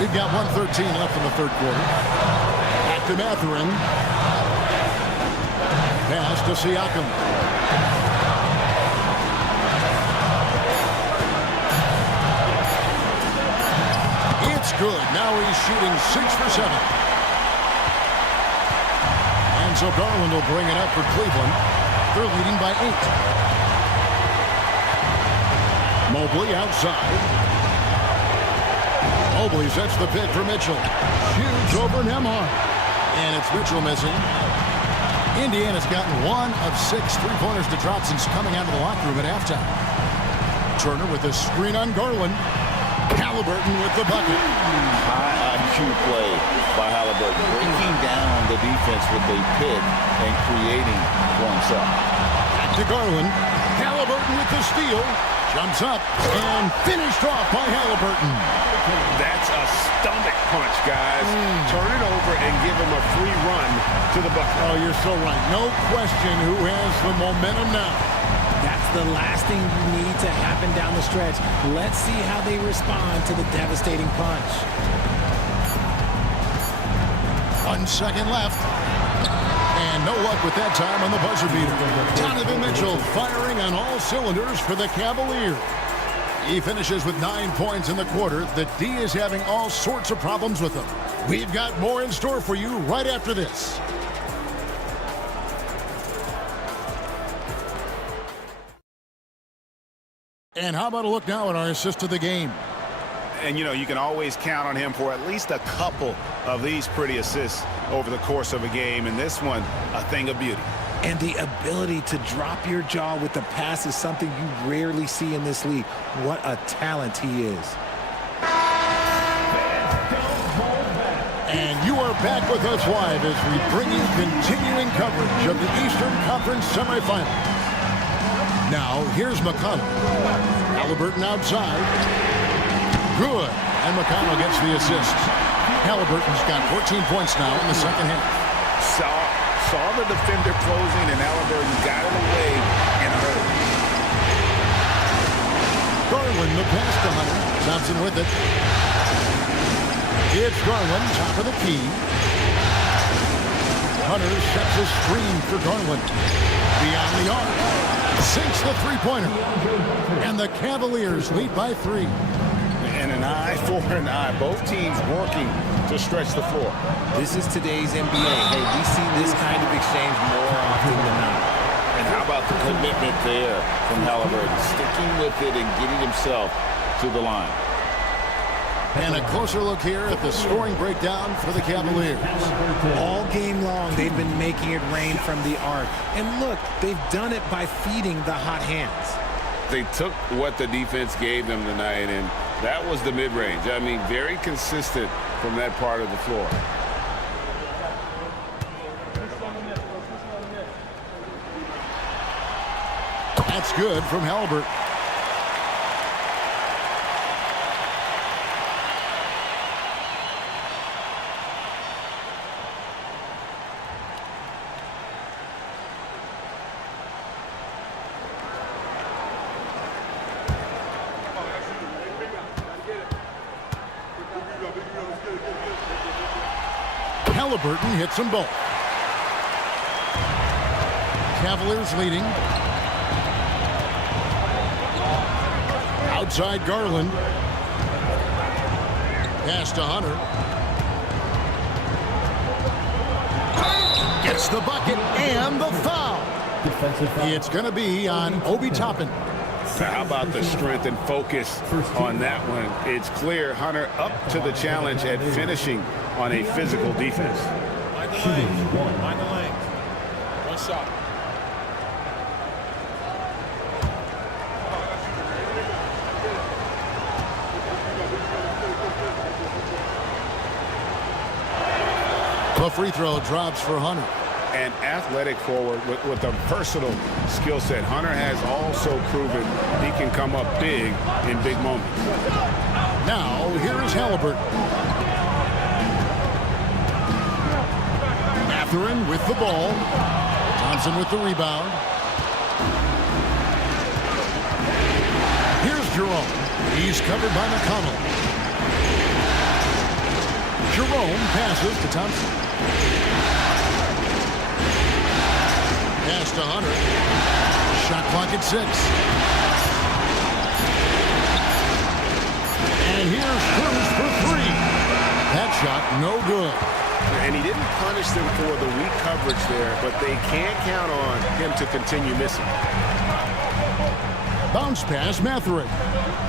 We've got 1:13 left in the third quarter. Back to Mathurin. Pass to Siakam. It's good. Now he's shooting 6 for 7. And so Garland will bring it up for Cleveland. They're leading by 8. Mobley outside. Mobley sets the pick for Mitchell. Shoots over Nembhard. And it's Mitchell missing. Indiana's gotten 1 of 6 3-pointers to drop since coming out of the locker room at halftime. Turner with a screen on Garland. Halliburton with the bucket. High IQ play by Halliburton, breaking down the defense with a pick and creating for himself. Back to Garland. Halliburton with the steal. Jumps up and finished off by Halliburton. That's a stomach punch, guys. Turn it over and give him a free run to the bucket. Oh, you're so right. No question who has the momentum now. That's the last thing you need to happen down the stretch. Let's see how they respond to the devastating punch. 1 second left. And no luck with that time on the buzzer beater. Donovan Mitchell firing on all cylinders for the Cavaliers. He finishes with 9 points in the quarter. The D is having all sorts of problems with him. We've got more in store for you right after this. And how about a look now at our assist to the game? And, you know, you can always count on him for at least a couple of these pretty assists over the course of a game. And this one, a thing of beauty. And the ability to drop your jaw with the pass is something you rarely see in this league. What a talent he is. And you are back with us live as we bring you continuing coverage of the Eastern Conference semifinals. Now, here's McConnell. Halliburton outside. Good. And McConnell gets the assist. Halliburton's got 14 points now in the second half. Saw the defender closing, and Halliburton got it away in a hurry. Garland, the pass to Hunter. Thompson with it. It's Garland, top of the key. Hunter sets a screen for Garland. Beyond the arc. Sinks the three-pointer. And the Cavaliers lead by 3. And an eye for an eye. Both teams working to stretch the floor. This is today's NBA. Hey, we see this kind of exchange more often than not. And how about the commitment there from Halliburton, sticking with it and getting himself to the line. And a closer look here at the scoring breakdown for the Cavaliers. All game long, they've been making it rain from the arc. And look, they've done it by feeding the hot hands. They took what the defense gave them tonight, and that was the mid-range. I mean, very consistent from that part of the floor. That's good from Halbert. Halliburton hits them both. Cavaliers leading. Outside Garland. Pass to Hunter. Gets the bucket and the foul. It's going to be on Obi Toppin. So how about the strength and focus on that one? It's clear Hunter up to the challenge at finishing on a physical defense. Mind the lanes. Mind the lanes. One shot. The free throw drops for Hunter. An athletic forward with a versatile skill set. Hunter has also proven he can come up big in big moments. Now, here is Halliburton. Mathurin with the ball. Thompson with the rebound. Here's Jerome. He's covered by McConnell. Jerome passes to Thompson. Pass to Hunter. Shot clock at 6. And here's Cruz for 3. That shot no good. And he didn't punish them for the weak coverage there, but they can't count on him to continue missing. Bounce pass, Mathurin.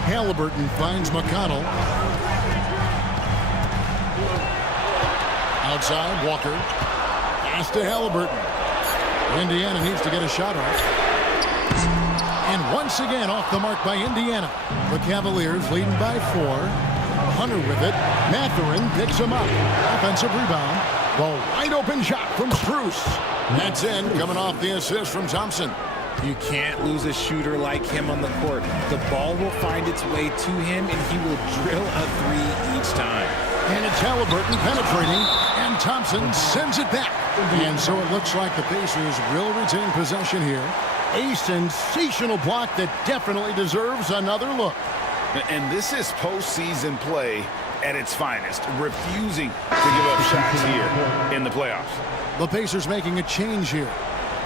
Halliburton finds McConnell. Outside, Walker. Pass to Halliburton. Indiana needs to get a shot off. And once again off the mark by Indiana. The Cavaliers leading by 4. Hunter with it. Mathurin picks him up. Offensive rebound. The wide open shot from Strus. That's in, coming off the assist from Thompson. You can't lose a shooter like him on the court. The ball will find its way to him, and he will drill a 3 each time. And it's Halliburton penetrating, and Thompson sends it back. And so it looks like the Pacers will retain possession here. A sensational block that definitely deserves another look. And this is postseason play at its finest, refusing to give up shots here in the playoffs. The Pacers making a change here.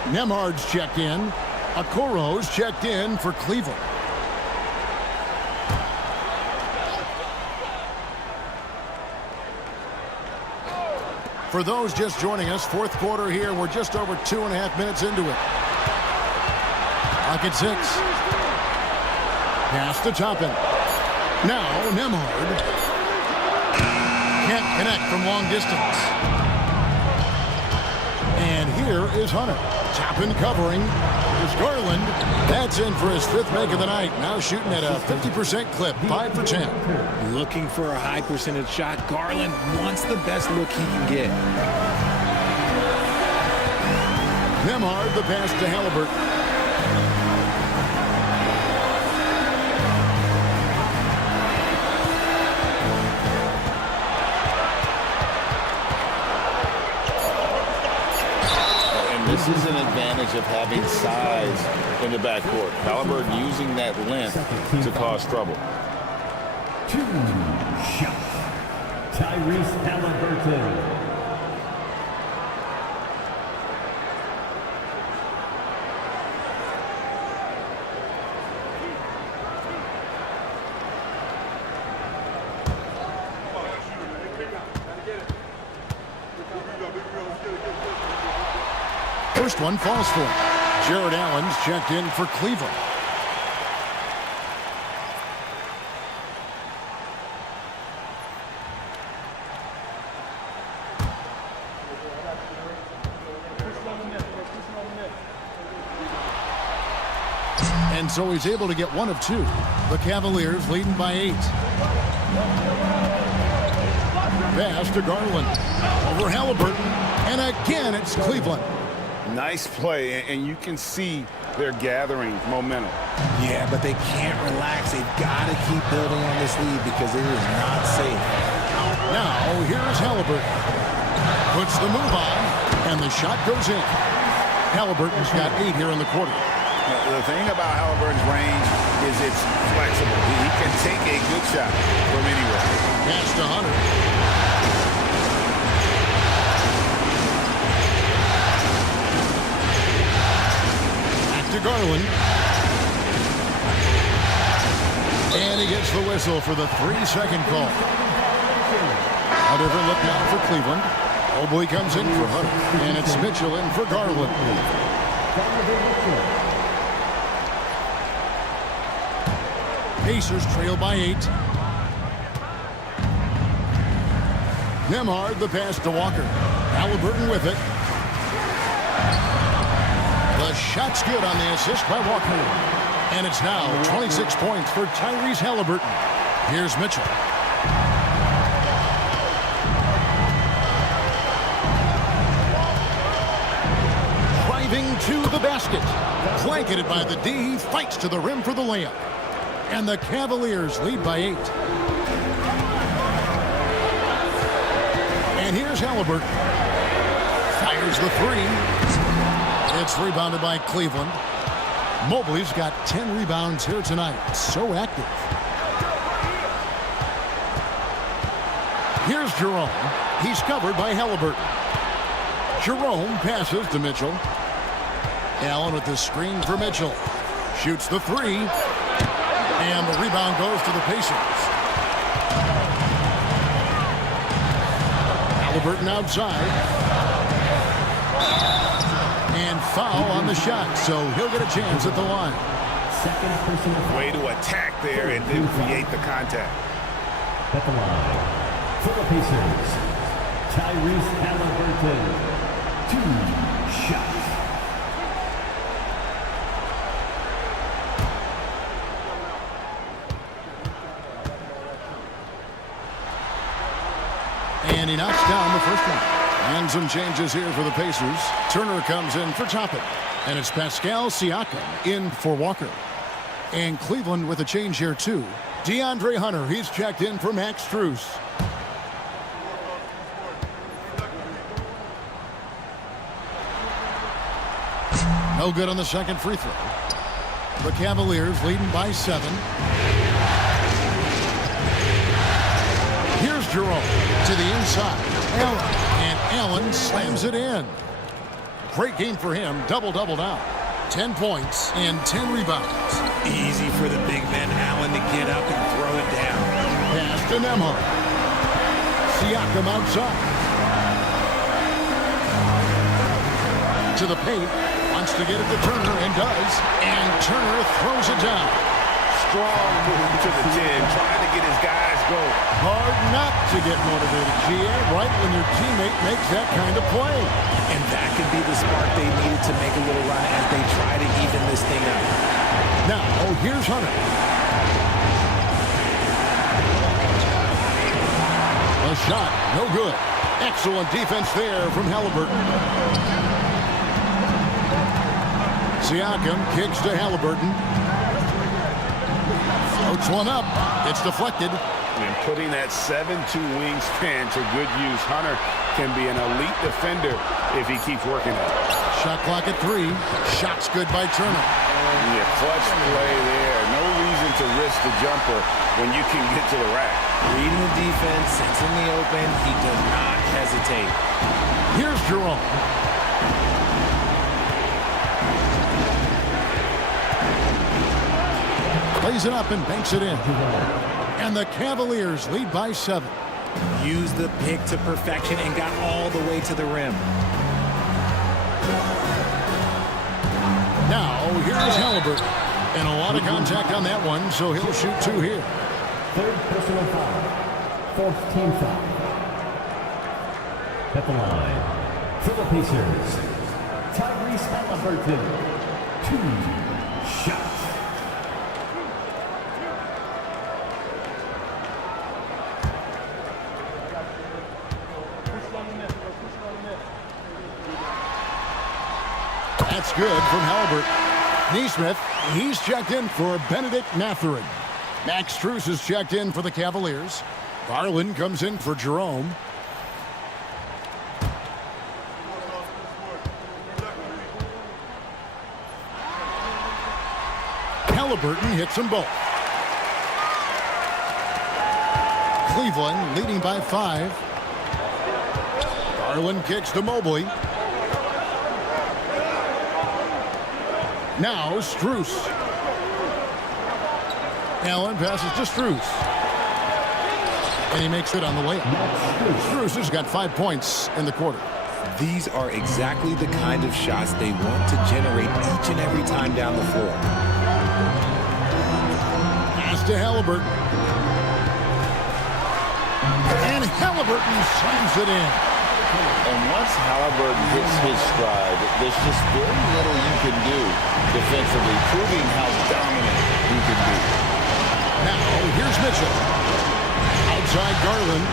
Nemhard's checked in. Okoro's checked in for Cleveland. For those just joining us, fourth quarter here. We're just over 2.5 minutes into it. Clock at 6. Pass to Toppin. Now Nemhard. Can't connect from long distance. And here is Hunter. Toppin covering. Here's Garland. That's in for his 5th make of the night. Now shooting at a 50% clip, 5 for 10. Looking for a high percentage shot. Garland wants the best look he can get. Nemhard, the pass to Halliburton. This is an advantage of having size in the backcourt. Halliburton using that length to cause trouble. 2 shots. Tyrese Halliburton. First one falls for him. Jared Allen's checked in for Cleveland. And and so he's able to get one of two. The Cavaliers leading by 8. Pass to Garland. Over Halliburton. And again, it's Cleveland. Nice play, and you can see they're gathering momentum. Yeah, but they can't relax. They've got to keep building on this lead because it is not safe. Now, here's Halliburton. Puts the move on, and the shot goes in. Halliburton's got 8 here in the quarter. The thing about Halliburton's range is it's flexible. He can take a good shot from anywhere. Pass to Hunter. To Garland. And he gets the whistle for the 3-second call. A different look now for Cleveland. Mobley comes in for Hunter. And it's Mitchell in for Garland. Pacers trail by 8. Nembhard the pass to Walker. Halliburton with it. The shot's good on the assist by Walker. And it's now 26 points for Tyrese Halliburton. Here's Mitchell. Driving to the basket. Blanketed by the D. He fights to the rim for the layup. And the Cavaliers lead by 8. And here's Halliburton. Fires the 3. It's rebounded by Cleveland. Mobley's got 10 rebounds here tonight. So active. Here's Jerome. He's covered by Halliburton. Jerome passes to Mitchell. Allen with the screen for Mitchell. Shoots the 3. And the rebound goes to the Pacers. Halliburton outside. And foul on the shot, so he'll get a chance at the line. Way to attack there and then create the contact. At the line, for the Pacers, Tyrese Halliburton, 2 shots. And he knocks down the first one. And some changes here for the Pacers. Turner comes in for Toppin. And it's Pascal Siakam in for Walker. And Cleveland with a change here too. DeAndre Hunter, he's checked in for Max Strus. No good on the second free throw. The Cavaliers leading by 7. Here's Jerome to the inside. And Allen slams it in. Great game for him. Double-double now. 10 points and 10 rebounds. Easy for the big man Allen to get up and throw it down. Pass to Nembhard. Siakam outside. To the paint. Wants to get it to Turner and does. And Turner throws it down. Strong move to the 10, trying to get his guys going. Hard not to get motivated, GA, right when your teammate makes that kind of play. And that could be the spark they needed to make a little run as they try to even this thing up. Now, here's Hunter. A shot, no good. Excellent defense there from Halliburton. Siakam kicks to Halliburton. Floats one up. It's deflected. And putting that 7'2" wingspan to good use, Hunter can be an elite defender if he keeps working at it. Shot clock at 3. Shot's good by Turner. Yeah, clutch play there. No reason to risk the jumper when you can get to the rack. Reading the defense, it's in the open. He does not hesitate. Here's Jerome. Plays it up and banks it in. And the Cavaliers lead by 7. Used the pick to perfection and got all the way to the rim. Now, here's Halliburton. And a lot of contact on that one, so he'll shoot 2 here. Third personal foul. Fourth team foul. At the line, for the Pacers, Tyrese Halliburton, 2 shots. That's good from Halliburton. Neesmith, he's checked in for Benedict Mathurin. Max Strus is checked in for the Cavaliers. Garland comes in for Jerome. Halliburton hits them both. Cleveland leading by 5. Garland kicks to Mobley. Now Strus. Allen passes to Strus. And he makes it on the layup. Strus has got 5 points in the quarter. These are exactly the kind of shots they want to generate each and every time down the floor. Pass to Halliburton. And Halliburton slams it in. And once Halliburton hits his stride, there's just very little you can do defensively, proving how dominant you can be. Now, here's Mitchell. Outside Garland.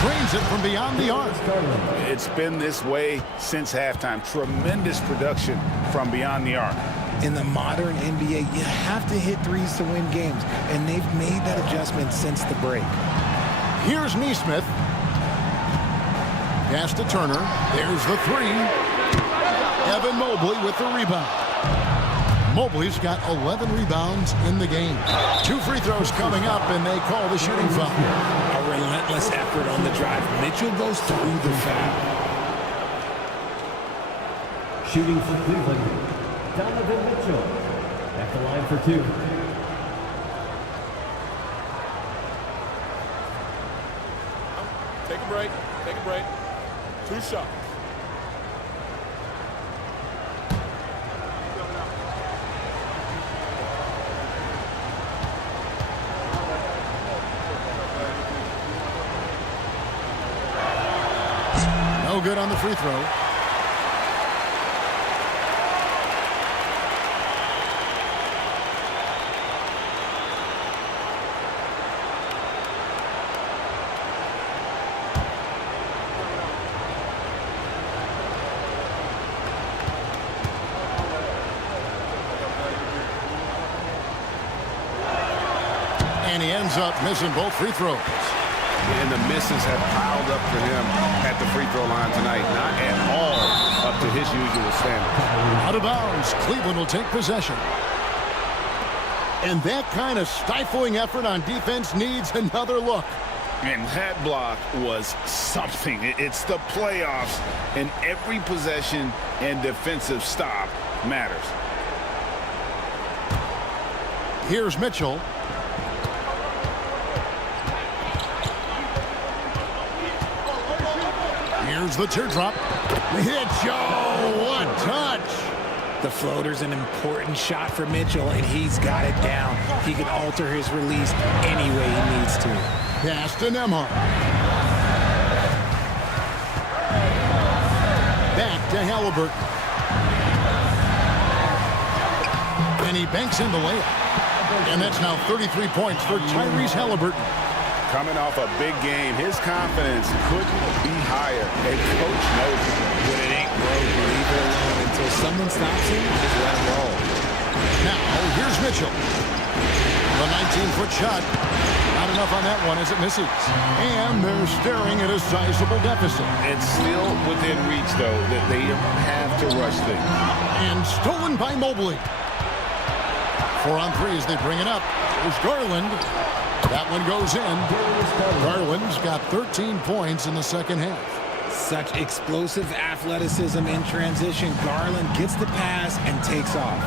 Drains it from beyond the arc. It's been this way since halftime. Tremendous production from beyond the arc. In the modern NBA, you have to hit threes to win games, and they've made that adjustment since the break. Here's Neesmith. Pass to Turner. There's the 3. Evan Mobley with the rebound. Mobley's got 11 rebounds in the game. 2 free throws coming up, and they call the shooting foul. A relentless effort on the drive. Mitchell goes through the foul. Shooting for Cleveland, Donovan Mitchell at the line for 2. Take a break. Take a break. 2 shots. No good on the free throw. And he ends up missing both free throws. And the misses have piled up for him at the free throw line tonight. Not at all up to his usual standard. Out of bounds. Cleveland will take possession. And that kind of stifling effort on defense needs another look. And that block was something. It's the playoffs, and every possession and defensive stop matters. Here's Mitchell. Here's the teardrop. Mitchell, what touch! The floater's an important shot for Mitchell, and he's got it down. He can alter his release any way he needs to. Pass to Nembhard. Back to Halliburton. And he banks in the layup. And that's now 33 points for Tyrese Halliburton. Coming off a big game, his confidence couldn't be higher. And coach knows it. When it ain't broke, leave it alone until someone stops him, just let him roll. Now, here's Mitchell. The 19-foot shot. Not enough on that one as it misses. And they're staring at a sizable deficit. It's still within reach, though, that they don't have to rush things. And stolen by Mobley. 4 on 3 as they bring it up. There's Garland. That one goes in. Garland's got 13 points in the second half. Such explosive athleticism in transition. Garland gets the pass and takes off.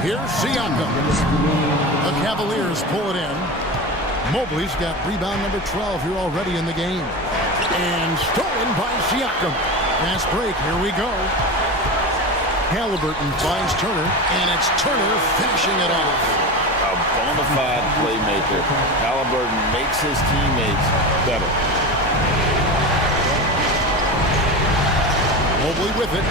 Here's Siakam. The Cavaliers pull it in. Mobley's got rebound number 12 here already in the game. And stolen by Siakam. Fast break. Here we go. Halliburton finds Turner, and it's Turner finishing it off. A bona fide playmaker. Halliburton makes his teammates better. Mobley with it.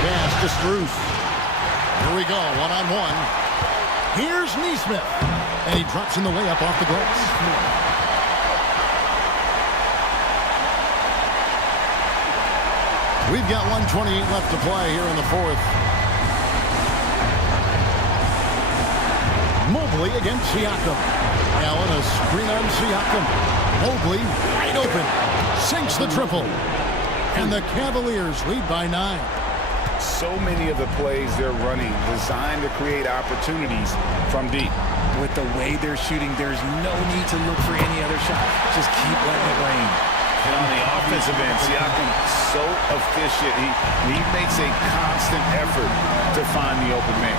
Pass to Strus. Here we go, one-on-one. Here's Neesmith. And he drops in the layup off the glass. We've got 1:28 left to play here in the fourth. Mobley against Siakam. Allen, a screen on Siakam. Mobley wide open. Sinks the triple. And the Cavaliers lead by 9. So many of the plays they're running designed to create opportunities from deep. With the way they're shooting, there's no need to look for any other shot. Just keep letting it rain. And on the offensive end, Siakam so efficient. He makes a constant effort to find the open man.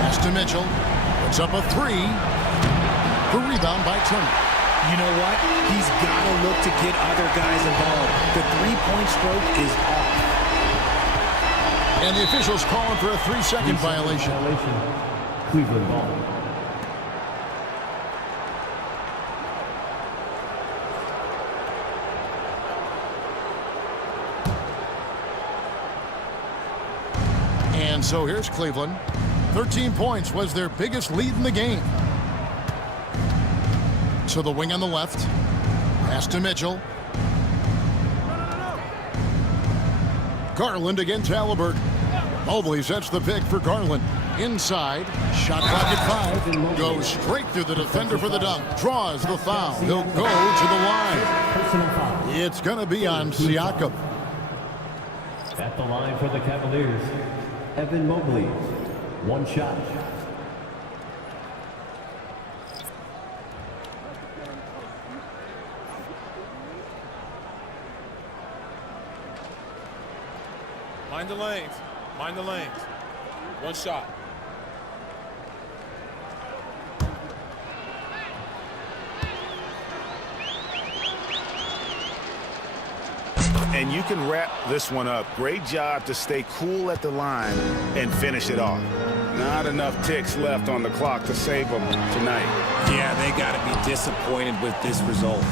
Pass to Mitchell. Puts up a 3. The rebound by Turner. You know what? He's got to look to get other guys involved. The three-point stroke is off. And the officials calling for a 3-second violation. Cleveland ball. And so here's Cleveland. 13 points was their biggest lead in the game. To the wing on the left. Pass to Mitchell. Garland against Halliburton. Mobley sets the pick for Garland. Inside. Shot clock at 5. Goes straight through the defender for the dunk. Draws the foul. He'll go to the line. It's going to be on Siakam. At the line for the Cavaliers, Evan Mobley. One shot. Mind the lanes. Mind the lanes. One shot. And you can wrap this one up. Great job to stay cool at the line and finish it off. Not enough ticks left on the clock to save them tonight. Yeah, they got to be disappointed with this result.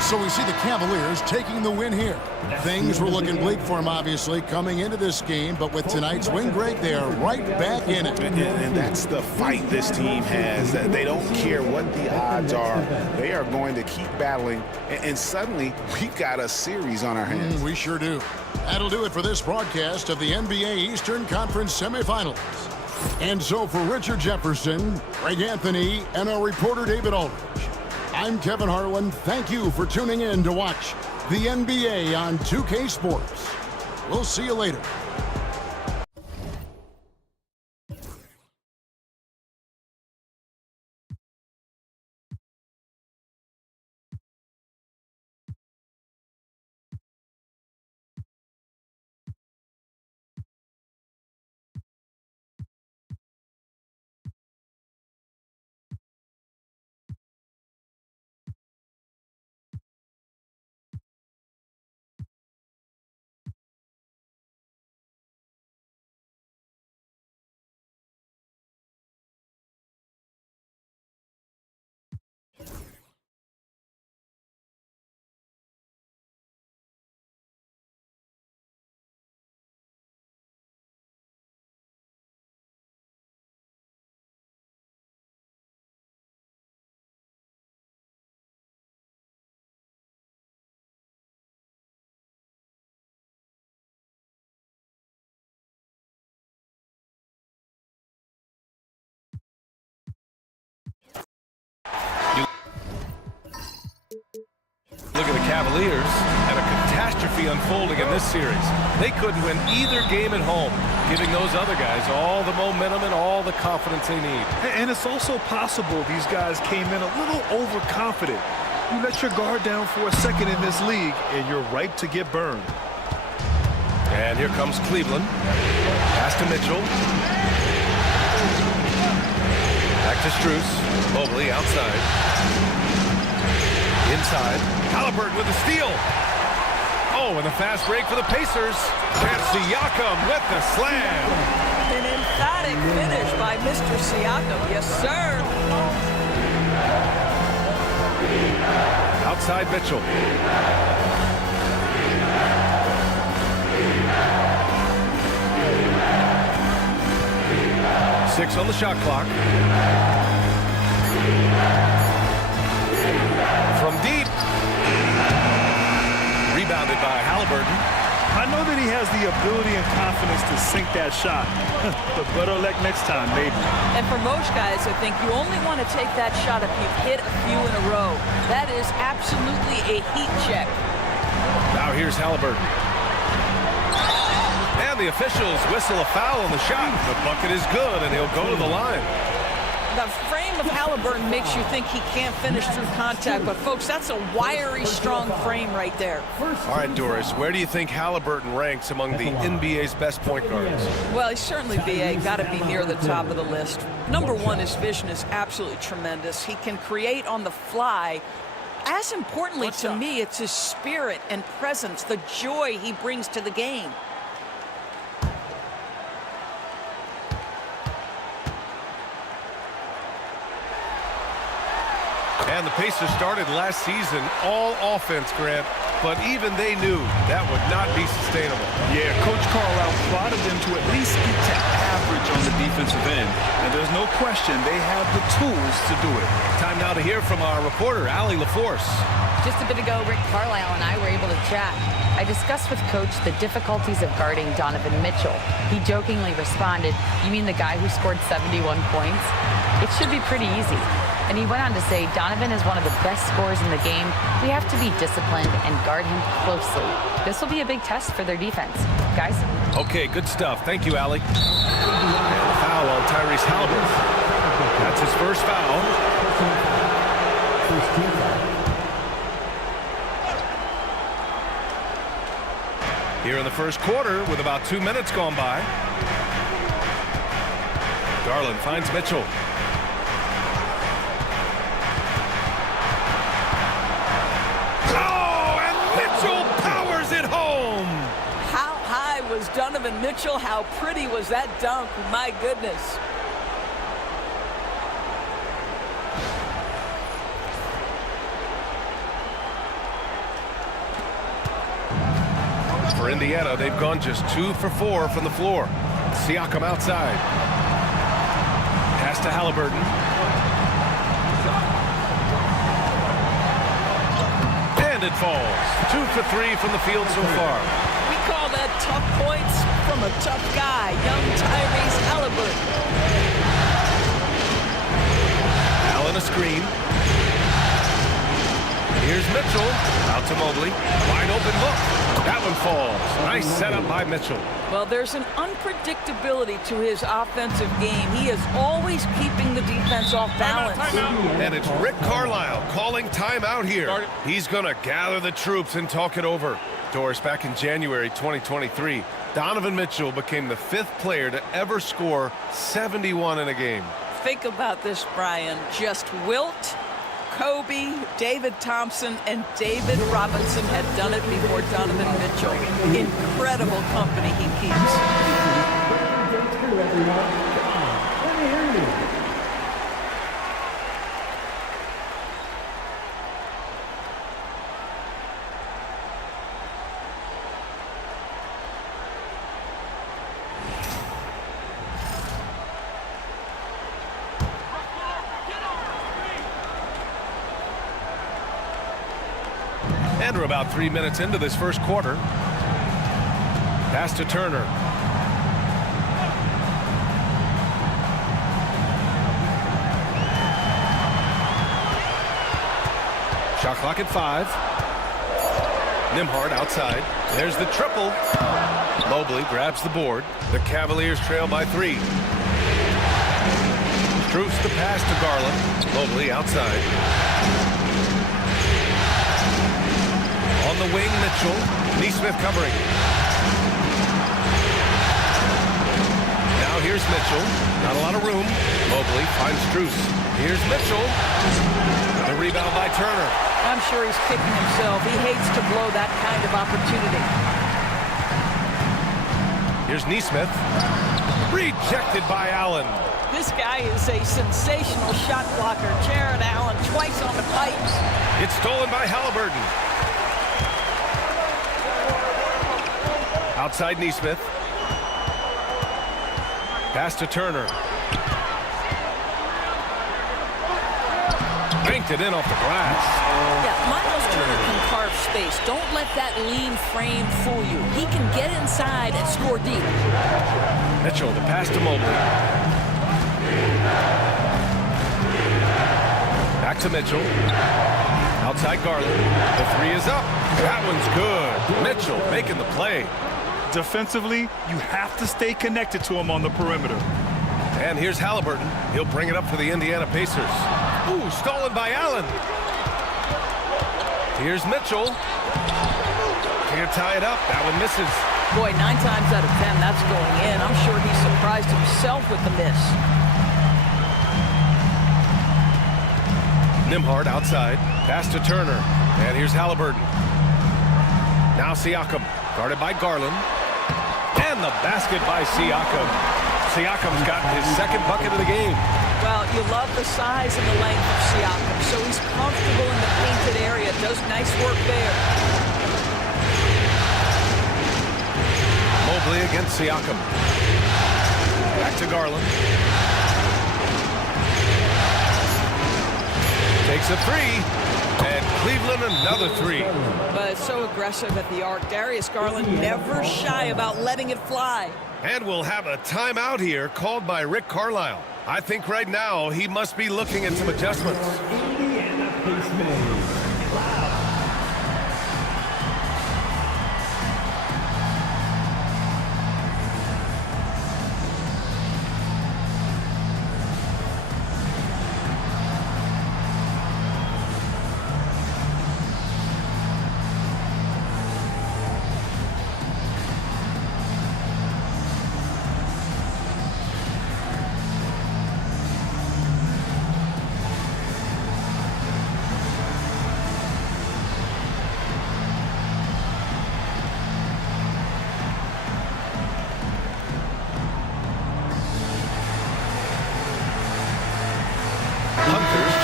So we see the Cavaliers taking the win here. Things were looking bleak for them, obviously, coming into this game. But with tonight's win, Greg, they are right back in it. And that's the fight this team has. They don't care what the odds are. They are going to keep battling. And suddenly, we've got a series on our hands. We sure do. That'll do it for this broadcast of the NBA Eastern Conference semifinals. And so for Richard Jefferson, Greg Anthony, and our reporter David Aldridge, I'm Kevin Harlan. Thank you for tuning in to watch the NBA on 2K Sports. We'll see you later. Look at the Cavaliers and a catastrophe unfolding in this series. They couldn't win either game at home, giving those other guys all the momentum and all the confidence they need. And it's also possible these guys came in a little overconfident. You let your guard down for a second in this league, and you're ripe to get burned. And here comes Cleveland. Pass to Mitchell. Back to Strus. Mobley outside. Inside. Halliburton with the steal. Oh, and the fast break for the Pacers. And Siakam with the slam. An emphatic finish by Mr. Siakam. Yes, sir. Outside Mitchell. 6 on the shot clock. From deep. Rebounded by Halliburton. I know that he has the ability and confidence to sink that shot, but better luck next time, maybe. And for most guys, I think you only want to take that shot if you've hit a few in a row. That is absolutely a heat check. Now here's Halliburton. And the officials whistle a foul on the shot. The bucket is good, and he'll go to the line. The frame of Halliburton makes you think he can't finish through contact, but folks, that's a wiry, strong frame right there. All right, Doris, where do you think Halliburton ranks among the NBA's best point guards? Well, he's certainly, BA, got to be near the top of the list. Number one, his vision is absolutely tremendous. He can create on the fly. As importantly to me, it's his spirit and presence, the joy he brings to the game. And the Pacers started last season all offense, Grant, but even they knew that would not be sustainable. Yeah, Coach Carlisle prodded them to at least get to average on the defensive end. And there's no question they have the tools to do it. Time now to hear from our reporter, Allie LaForce. Just a bit ago, Rick Carlisle and I were able to chat. I discussed with Coach the difficulties of guarding Donovan Mitchell. He jokingly responded, "You mean the guy who scored 71 points? It should be pretty easy." And he went on to say, Donovan is one of the best scorers in the game. We have to be disciplined and guard him closely. This will be a big test for their defense. Guys? Okay, good stuff. Thank you, Allie. And a foul on Tyrese Halliburton. That's his first foul. Here in the first quarter with about 2 minutes gone by. Garland finds Mitchell. Was Donovan Mitchell. How pretty was that dunk? My goodness. For Indiana, they've gone just 2 for 4 from the floor. Siakam outside. Pass to Halliburton. And it falls. 2 for 3 from the field so far. Call that tough points from a tough guy, young Tyrese Halliburton. Allen a screen. Here's Mitchell. Out to Mobley. Wide open look. That one falls. Nice setup by Mitchell. Well, there's an unpredictability to his offensive game. He is always keeping the defense off balance. And it's Rick Carlisle calling timeout here. He's going to gather the troops and talk it over. Doris, back in January 2023, Donovan Mitchell became the 5th player to ever score 71 in a game. Think about this, Brian. Just Wilt, Kobe, David Thompson, and David Robinson had done it before Donovan Mitchell. Incredible company he keeps. And we're about 3 minutes into this first quarter. Pass to Turner. Shot clock at 5. Nimhard outside. There's the triple. Mobley grabs the board. The Cavaliers trail by 3. Strus the pass to Garland. Mobley outside. On the wing, Mitchell. Neesmith covering. Now here's Mitchell. Not a lot of room. Mobley finds Strus. Here's Mitchell. The rebound by Turner. I'm sure he's kicking himself. He hates to blow that kind of opportunity. Here's Neesmith. Rejected by Allen. This guy is a sensational shot blocker. Jared Allen twice on the pipes. It's stolen by Halliburton. Outside Neesmith. Pass to Turner. Banked it in off the glass. Yeah, Miles Turner can carve space. Don't let that lean frame fool you. He can get inside and score deep. Mitchell, the pass to Mobley. Back to Mitchell. Outside Garland. The three is up. That one's good. Mitchell making the play. Defensively, you have to stay connected to him on the perimeter. And here's Halliburton. He'll bring it up for the Indiana Pacers. Ooh, stolen by Allen. Here's Mitchell. Can't tie it up. That one misses. Boy, 9 times out of 10, that's going in. I'm sure he surprised himself with the miss. Nimhard outside. Pass to Turner. And here's Halliburton. Now Siakam. Guarded by Garland. And the basket by Siakam. Siakam's gotten his second bucket of the game. Well, you love the size and the length of Siakam, so he's comfortable in the painted area. Does nice work there. Mobley against Siakam. Back to Garland. Takes a three. And Cleveland another three. But it's so aggressive at the arc. Darius Garland never shy about letting it fly. And we'll have a timeout here called by Rick Carlisle. I think right now he must be looking at some adjustments. Indiana Pacers.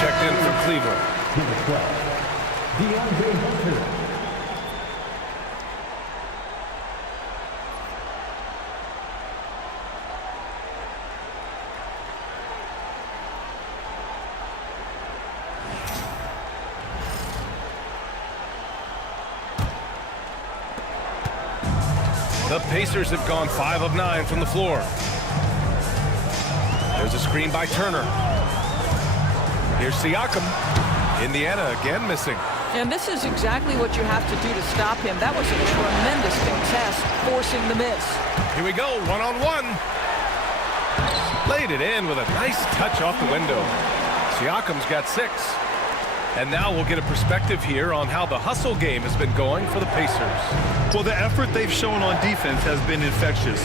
Checked in for Cleveland. Number 12, DeAndre Hunter. The Pacers have gone 5 of 9 from the floor. There's a screen by Turner. Here's Siakam. Indiana again missing. And this is exactly what you have to do to stop him. That was a tremendous contest, forcing the miss. Here we go, one-on-one. Laid it in with a nice touch off the window. Siakam's got 6. And now we'll get a perspective here on how the hustle game has been going for the Pacers. Well, the effort they've shown on defense has been infectious.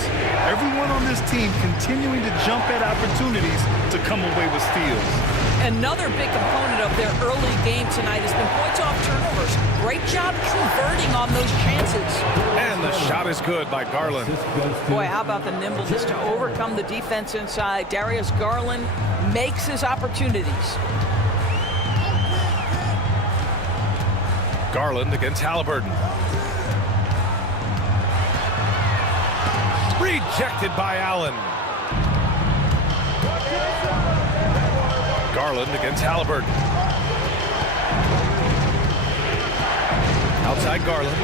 Everyone on this team continuing to jump at opportunities to come away with steals. Another big component of their early game tonight has been points off turnovers. Great job converting on those chances. And the shot is good by Garland. Boy, how about the nimbleness to overcome the defense inside. Darius Garland makes his opportunities. Garland against Halliburton. Rejected by Allen. Garland against Halliburton. Outside Garland.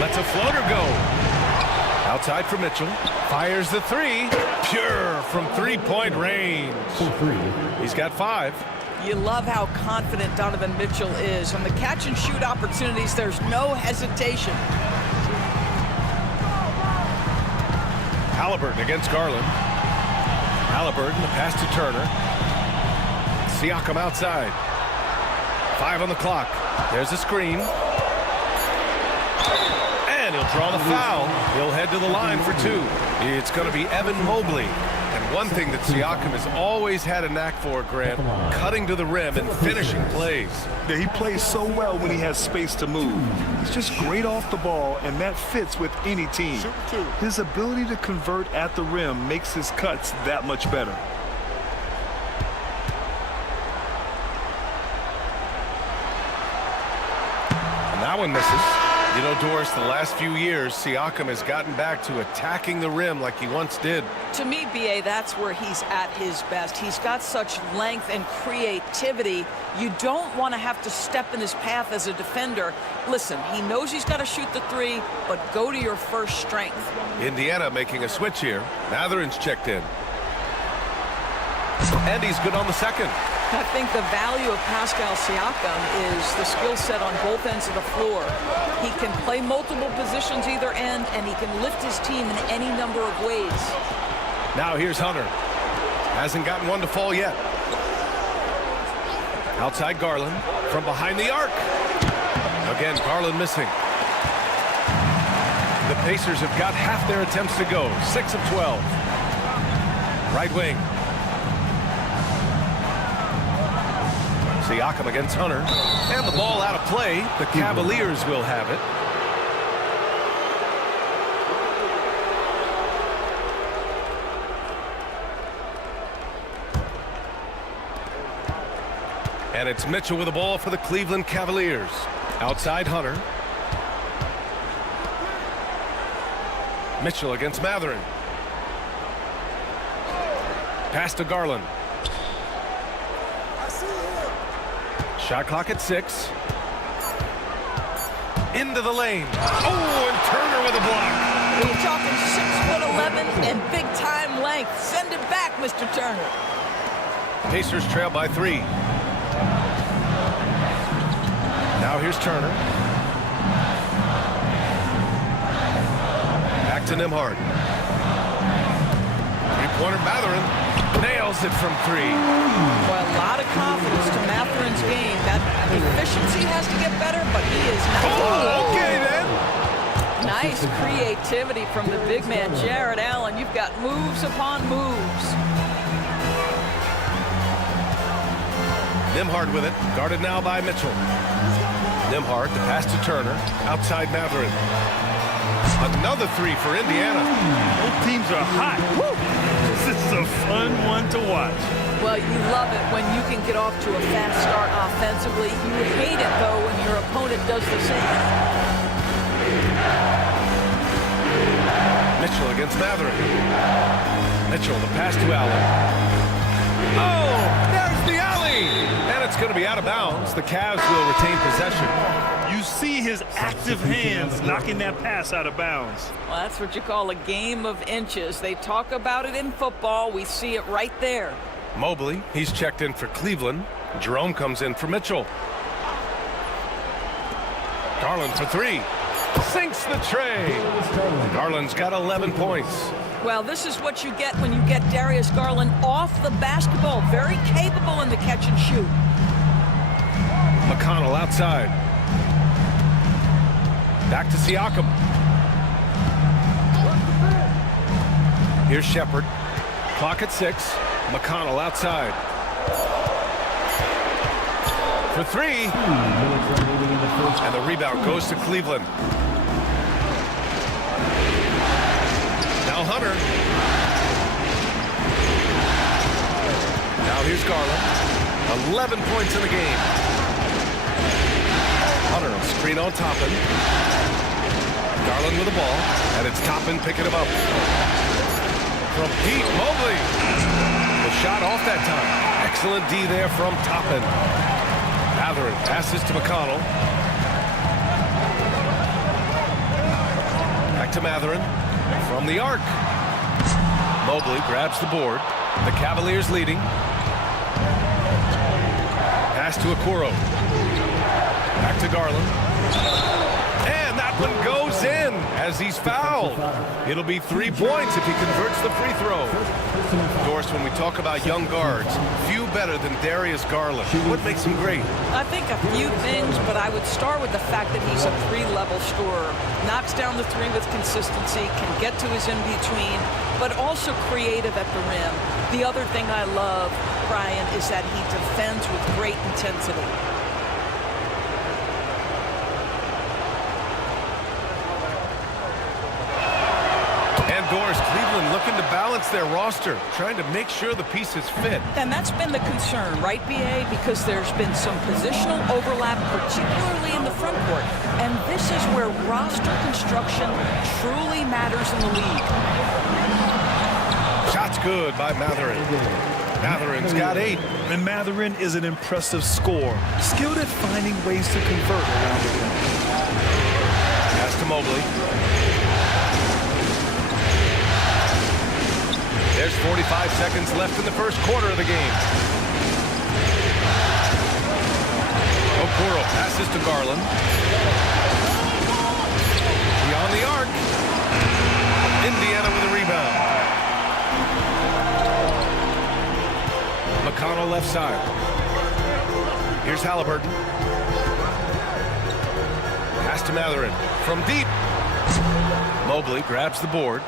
Lets a floater go. Outside for Mitchell. Fires the three. Pure from three-point range. He's got 5. You love how confident Donovan Mitchell is. On the catch-and-shoot opportunities, there's no hesitation. Halliburton against Garland. Halliburton, the pass to Turner. Siakam outside. 5 on the clock. There's a screen. And he'll draw the foul. He'll head to the line for 2. It's going to be Evan Mobley. And one thing that Siakam has always had a knack for, Grant, cutting to the rim and finishing plays. Yeah, he plays so well when he has space to move. He's just great off the ball, and that fits with any team. His ability to convert at the rim makes his cuts that much better. And that one misses. You know, Doris, the last few years, Siakam has gotten back to attacking the rim like he once did. To me, B.A., that's where he's at his best. He's got such length and creativity. You don't want to have to step in his path as a defender. Listen, he knows he's got to shoot the three, but go to your first strength. Indiana making a switch here. Matherin's checked in. And he's good on the second. I think the value of Pascal Siakam is the skill set on both ends of the floor. He can play multiple positions either end, and he can lift his team in any number of ways. Now here's Hunter. Hasn't gotten one to fall yet. Outside Garland from behind the arc. Again, Garland missing. The Pacers have got half their attempts to go. 6 of 12. Right wing. Siakam against Hunter. And the ball out of play. The Cavaliers will have it. And it's Mitchell with the ball for the Cleveland Cavaliers. Outside Hunter. Mitchell against Matherin. Pass to Garland. Shot clock at 6. Into the lane. Oh, and Turner with a block. We're talking 6'11" and big-time length. Send it back, Mr. Turner. Pacers trail by 3. Now here's Turner. Back to Nembhard. Three-pointer Matherin. Nails it from 3. Well, a lot of confidence to Matherin's game. That efficiency has to get better, but he is not. Oh, okay then. Nice creativity from the big man, Jared Allen. You've got moves upon moves. Nembhard with it. Guarded now by Mitchell. Nembhard, the pass to Turner. Outside Matherin. Another 3 for Indiana. Both teams are hot. Woo! This is a fun one to watch. Well, you love it when you can get off to a fast start offensively. You hate it, though, when your opponent does the same. Mitchell against Matherin. Mitchell, the pass to Allen. Oh, there's the alley! And it's going to be out of bounds. The Cavs will retain possession. You see his active hands knocking that pass out of bounds. Well, that's what you call a game of inches. They talk about it in football. We see it right there. Mobley, he's checked in for Cleveland. Jerome comes in for Mitchell. Garland for 3. Sinks the tray. Garland's got 11 points. Well, this is what you get when you get Darius Garland off the basketball. Very capable in the catch and shoot. McConnell outside. Back to Siakam. Here's Shepard. Clock at 6. McConnell outside. For 3. And the rebound goes to Cleveland. Now Hunter. Now here's Garland. 11 points in the game. Hunter will screen on Toppin. Garland with the ball, and it's Toppin picking him up. From deep, Mobley. The shot off that time. Excellent D there from Toppin. Matherin passes to McConnell. Back to Matherin. From the arc. Mobley grabs the board. The Cavaliers leading. Pass to Okoro. Back to Garland. And that one goes in as he's fouled. It'll be 3 points if he converts the free throw. Doris, when we talk about young guards, few better than Darius Garland. What makes him great? I think a few things, but I would start with the fact that he's a 3-level scorer. Knocks down the 3 with consistency, can get to his in-between, but also creative at the rim. The other thing I love, Brian, is that he defends with great intensity. And Doris, Cleveland looking to balance their roster, trying to make sure the pieces fit. And that's been the concern, right, B.A.? Because there's been some positional overlap, particularly in the front court. And this is where roster construction truly matters in the league. Shot's good by Matherin. Matherin's got 8. And Matherin is an impressive scorer, skilled at finding ways to convert around the rim. Pass to Mobley. There's 45 seconds left in the first quarter of the game. Okoro passes to Garland. Beyond the arc. Indiana with a rebound. McConnell left side. Here's Halliburton. Pass to Matherin from deep. Mobley grabs the board.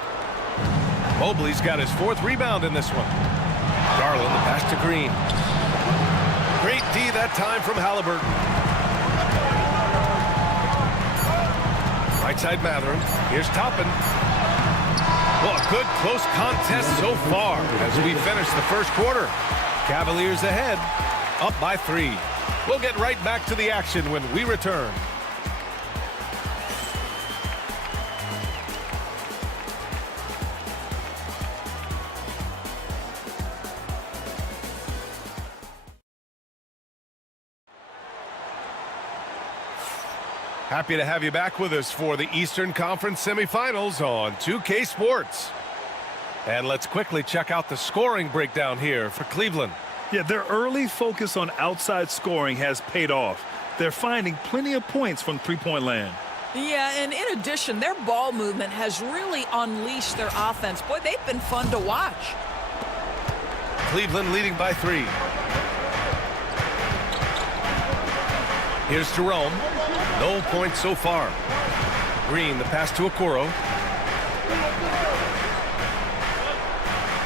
Mobley's got his 4th rebound in this one. Garland, the pass to Green. Great D that time from Halliburton. Right side Matherin. Here's Toppin. Well, a good close contest so far as we finish the first quarter. Cavaliers ahead, up by 3. We'll get right back to the action when we return. Happy to have you back with us for the Eastern Conference semifinals on 2K Sports. And let's quickly check out the scoring breakdown here for Cleveland. Yeah, their early focus on outside scoring has paid off. They're finding plenty of points from three-point land. Yeah, and in addition, their ball movement has really unleashed their offense. Boy, they've been fun to watch. Cleveland leading by 3. Here's Jerome. No points so far. Green, the pass to Okoro.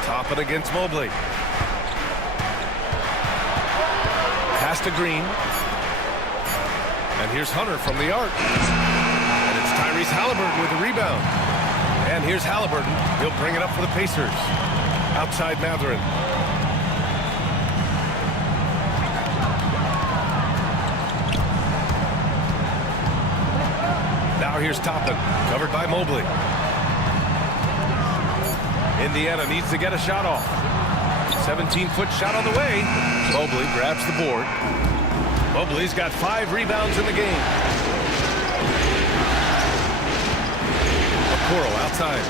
Toppin against Mobley. Pass to Green. And here's Hunter from the arc. And it's Tyrese Halliburton with the rebound. And here's Halliburton. He'll bring it up for the Pacers. Outside Matherin. Now here's Toppin, covered by Mobley. Indiana needs to get a shot off. 17-foot shot on the way. Mobley grabs the board. Mobley's got 5 rebounds in the game. Okoro outside.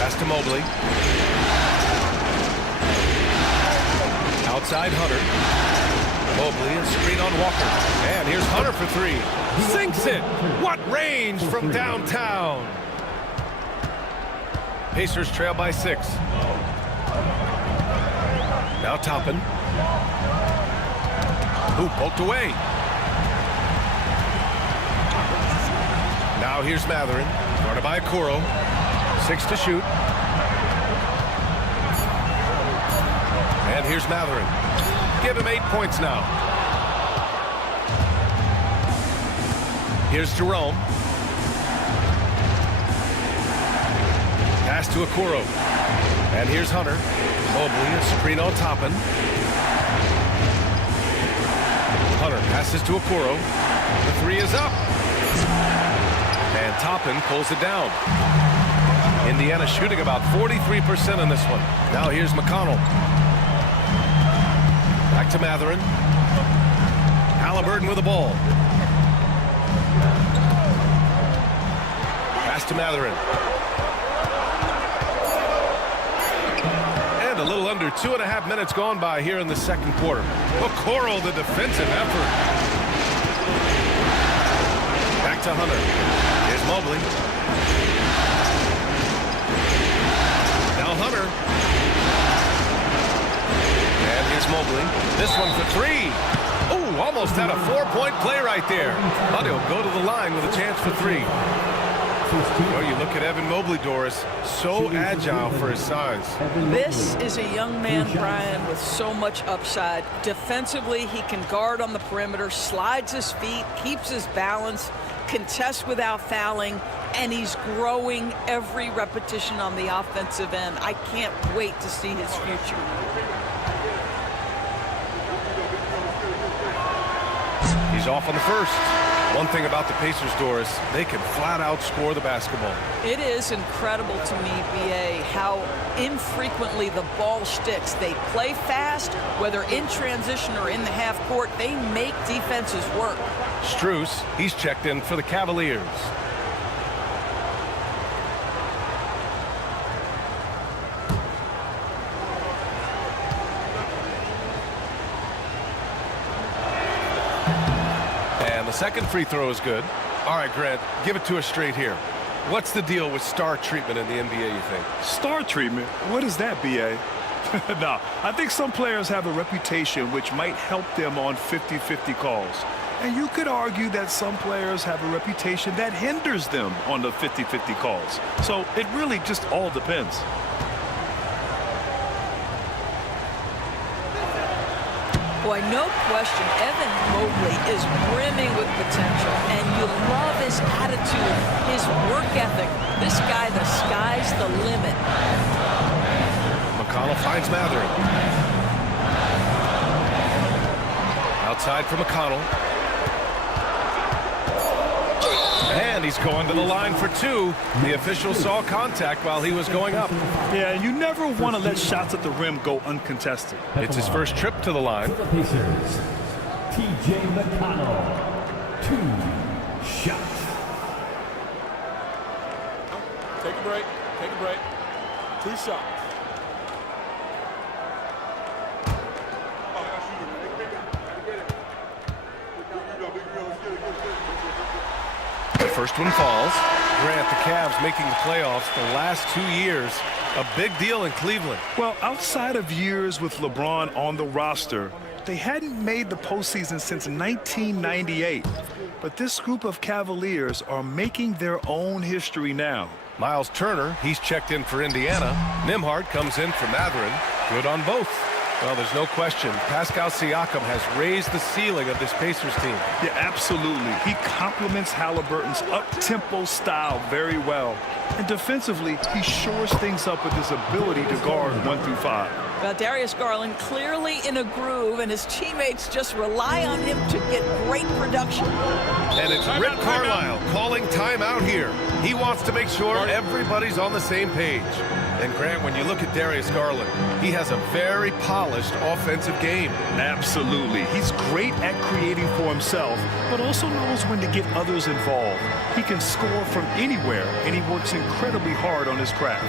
Pass to Mobley. Outside Hunter. Mobley, a screen on Walker. And here's Hunter for 3. Sinks it! What range from downtown! Pacers trail by 6. Now Toppin. Ooh, poked away. Now here's Matherin. Guarded by Okoro. 6 to shoot. And here's Matherin. Give him 8 points now. Here's Jerome. Pass to Okoro. And here's Hunter. Mobley, a screen on Toppin. Hunter passes to Okoro. The 3 is up. And Toppin pulls it down. Indiana shooting about 43% in this one. Now here's McConnell. Back to Matherin. Halliburton with the ball. Pass to Matherin. And a little under 2.5 minutes gone by here in the second quarter. Okoro, the defensive effort. Back to Hunter. Here's Mobley. Now Hunter. And here's Mobley. This one for 3. Oh, almost had a 4-point play right there. But he'll go to the line with a chance for 3. Oh, you look at Evan Mobley, Doris. So agile for his size. This is a young man, Brian, with so much upside. Defensively, he can guard on the perimeter, slides his feet, keeps his balance. contests without fouling, and he's growing every repetition on the offensive end. I can't wait to see his future. He's off on the first. One thing about the Pacers, Doris, they can flat out score the basketball. It is incredible to me, B.A., how infrequently the ball sticks. They play fast, whether in transition or in the half court. They make defenses work. Strus, he's checked in for the Cavaliers. The second free throw is good. All right, Grant, give it to us straight here. What's the deal with star treatment in the NBA, you think? Star treatment? What is that, B.A.? No, I think some players have a reputation which might help them on 50-50 calls. And you could argue that some players have a reputation that hinders them on the 50-50 calls. So it really just all depends. Boy, no question, Evan Mobley is brimming with potential, and you love his attitude, his work ethic. This guy, the sky's the limit. McConnell finds Mathurin. Outside for McConnell. And he's going to the line for two. The official saw contact while he was going up. Yeah, you never want to let shots at the rim go uncontested. It's his first trip to the line. For the Pacers, T.J. McConnell, 2 shots. Take a break. Take a break. 2 shots. The first one falls. Grant, the Cavs making the playoffs the last 2 years. A big deal in Cleveland. Well, outside of years with LeBron on the roster, they hadn't made the postseason since 1998. But this group of Cavaliers are making their own history now. Miles Turner, he's checked in for Indiana. Nembhard comes in for Mathurin. Good on both. Well, there's no question. Pascal Siakam has raised the ceiling of this Pacers team. Yeah, absolutely. He complements Halliburton's up-tempo style very well. And defensively, he shores things up with his ability to guard 1 through 5. Well, Darius Garland clearly in a groove, and his teammates just rely on him to get great production. And it's Rick Carlisle calling timeout here. He wants to make sure everybody's on the same page. And Grant, when you look at Darius Garland, he has a very polished offensive game. Absolutely. He's great at creating for himself, but also knows when to get others involved. He can score from anywhere, and he works incredibly hard on his craft.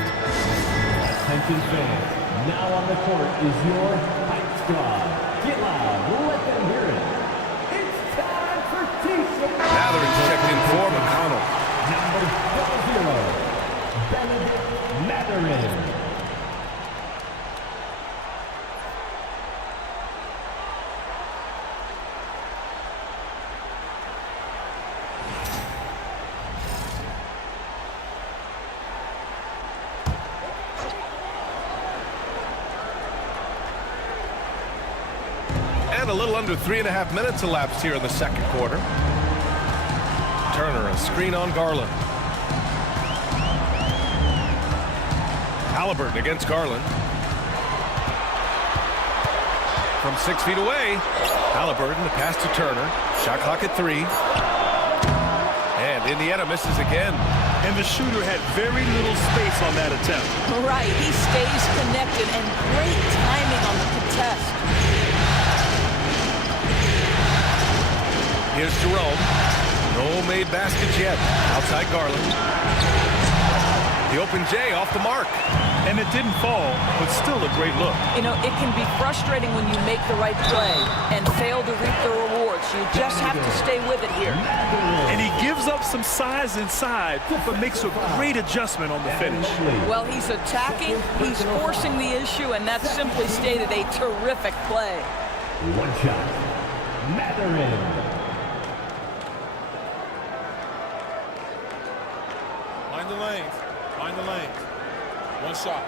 Attention fans, now on the court is your Hype Squad. Get loud, let them hear it. It's time for T-shirt. Mathurin's checked in for McConnell. Number 40, Benedict Mathurin. And a little under 3.5 minutes elapsed here in the second quarter. Turner, a screen on Garland. Halliburton against Garland. From 6 feet away, Halliburton, the pass to Turner. Shot clock at 3. And Indiana misses again. And the shooter had very little space on that attempt. Right, he stays connected, and great timing on the contest. Here's Jerome. No made baskets yet. Outside Garland. The open J off the mark. And it didn't fall, but still a great look. You know, it can be frustrating when you make the right play and fail to reap the rewards. You just have to stay with it here. And he gives up some size inside, but makes a great adjustment on the finish. Well, he's attacking, he's forcing the issue, and that's simply stated a terrific play. One shot, Mathurin. Mind the lanes. Mind the lanes. 1 shot.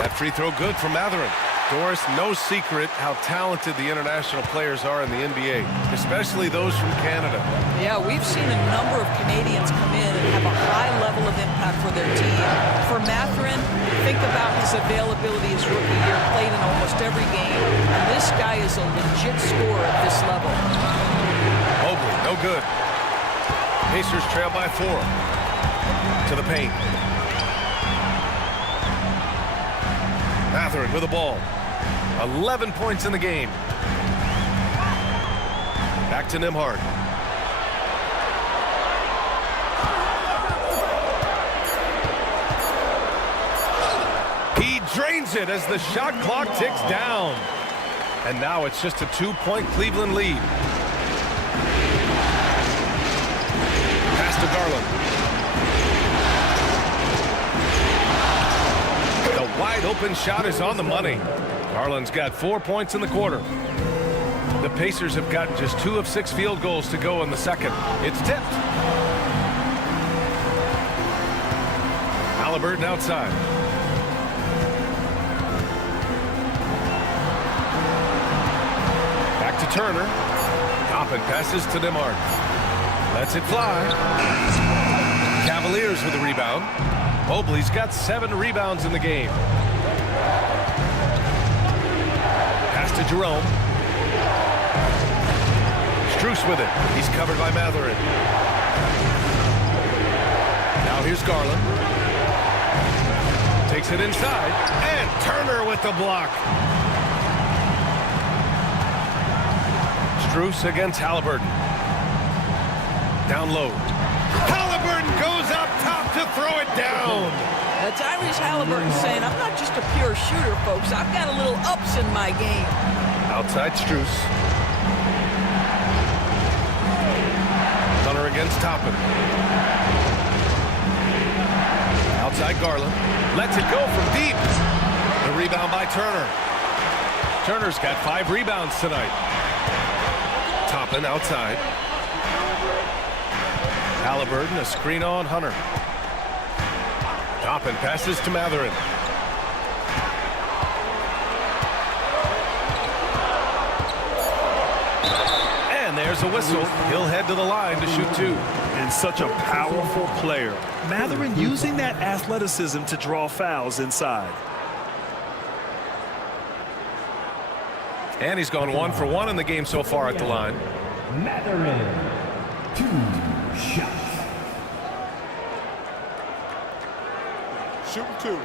That free throw good from Mathurin. Doris, no secret how talented the international players are in the NBA, especially those from Canada. Yeah, we've seen a number of Canadians come in and have a high level of impact for their team. For Mathurin, think about his availability his rookie year, played in almost every game. And this guy is a legit scorer at this level. Mobley, no good. Pacers trail by 4. To the paint. Mathurin with the ball. 11 points in the game. Back to Nembhard. He drains it as the shot clock ticks down. And now it's just a 2-point Cleveland lead. Pass to Garland. The wide open shot is on the money. Garland's got 4 points in the quarter. The Pacers have gotten just 2 of 6 field goals to go in the second. It's tipped. Halliburton outside. Back to Turner. Toppin passes to Nembhard. Lets it fly. Cavaliers with the rebound. Mobley's got 7 rebounds in the game. Pass to Jerome. Strus with it. He's covered by Mathurin. Now here's Garland. Takes it inside. And Turner with the block. Strus against Halliburton. Down low. Halliburton goes up top to throw it down. Tyrese Halliburton saying, I'm not just a pure shooter, folks. I've got a little ups in my game. Outside Strus. Hunter against Toppin. Outside Garland. Lets it go from deep. The rebound by Turner. Turner's got 5 rebounds tonight. Toppin outside. Halliburton, a screen on Hunter. Toppin passes to Mathurin. And there's a whistle. He'll head to the line to shoot 2. And such a powerful player. Mathurin using that athleticism to draw fouls inside. And he's gone 1 for 1 in the game so far at the line. Mathurin, 2 shots. Shoot 2.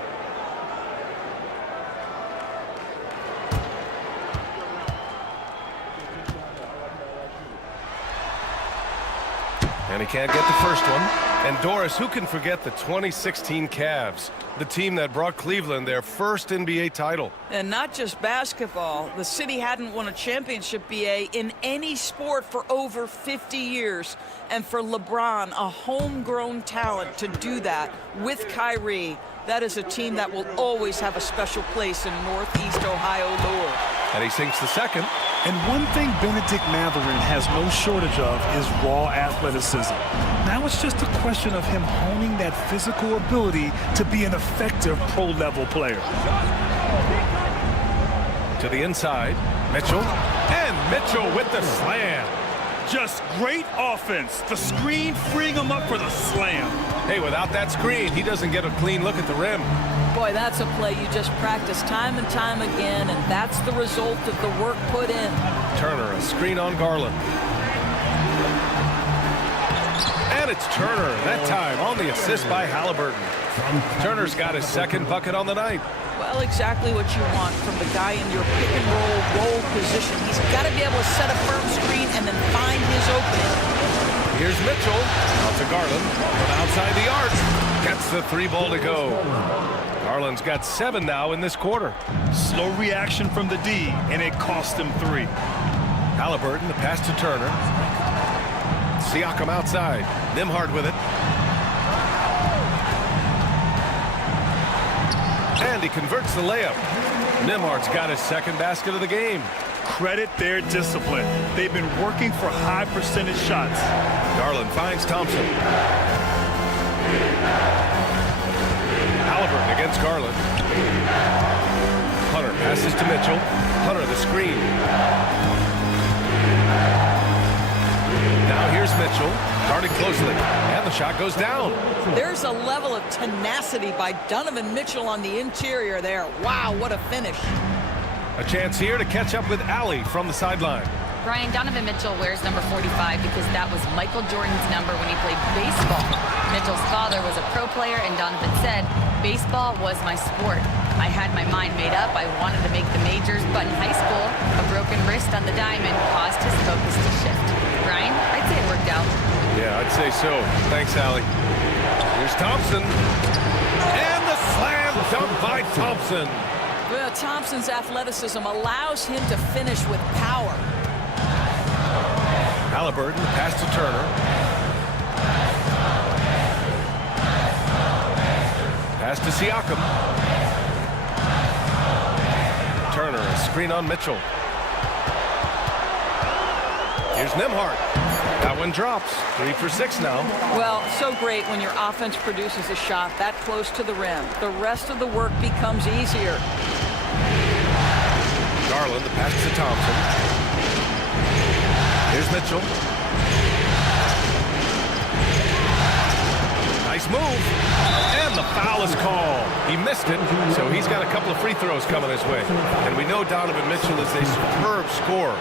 And he can't get the first one. And Doris, who can forget the 2016 Cavs, the team that brought Cleveland their first NBA title? And not just basketball. The city hadn't won a championship, BA, in any sport for over 50 years. And for LeBron, a homegrown talent, to do that with Kyrie, that is a team that will always have a special place in Northeast Ohio lore. And he sinks the second. And one thing Benedict Mathurin has no shortage of is raw athleticism. Now it's just a question of him honing that physical ability to be an effective pro-level player. To the inside, Mitchell. And Mitchell with the slam. Just great offense. The screen freeing him up for the slam. Hey, without that screen, he doesn't get a clean look at the rim. Boy, that's a play you just practice time and time again, and that's the result of the work put in. Turner, a screen on Garland. And it's Turner, that time on the assist by Halliburton. Turner's got his second bucket on the night. Well, exactly what you want from the guy in your pick-and-roll position. He's got to be able to set a firm screen and then find his opening. Here's Mitchell. Out to Garland from outside the arc. Gets the 3 ball to go. Garland's got 7 now in this quarter. Slow reaction from the D, and it cost him 3. Halliburton, the pass to Turner. Siakam outside. Nembhard with it. And he converts the layup. Nembhard's got his second basket of the game. Credit their discipline. They've been working for high percentage shots. Garland finds Thompson. Halliburton against Garland. Hunter passes to Mitchell. Hunter the screen. Now here's Mitchell, guarding closely, and the shot goes down. There's a level of tenacity by Donovan Mitchell on the interior there. Wow, what a finish. A chance here to catch up with Allie from the sideline. Brian, Donovan Mitchell wears number 45 because that was Michael Jordan's number when he played baseball. Mitchell's father was a pro player, and Donovan said, baseball was my sport. I had my mind made up. I wanted to make the majors, but in high school, a broken wrist on the diamond caused his focus to shift. Brian, I'd say it worked out. Yeah, I'd say so. Thanks, Allie. Here's Thompson. And the slam dunk by Thompson. Well, Thompson's athleticism allows him to finish with power. Halliburton, the pass to Turner. Pass to Siakam. Turner, a screen on Mitchell. Here's Nembhard. That one drops. 3 for 6 now. Well, so great when your offense produces a shot that close to the rim. The rest of the work becomes easier. Garland, the pass to Thompson. Here's Mitchell. Nice move. And the foul is called. He missed it, so he's got a couple of free throws coming his way. And we know Donovan Mitchell is a superb scorer.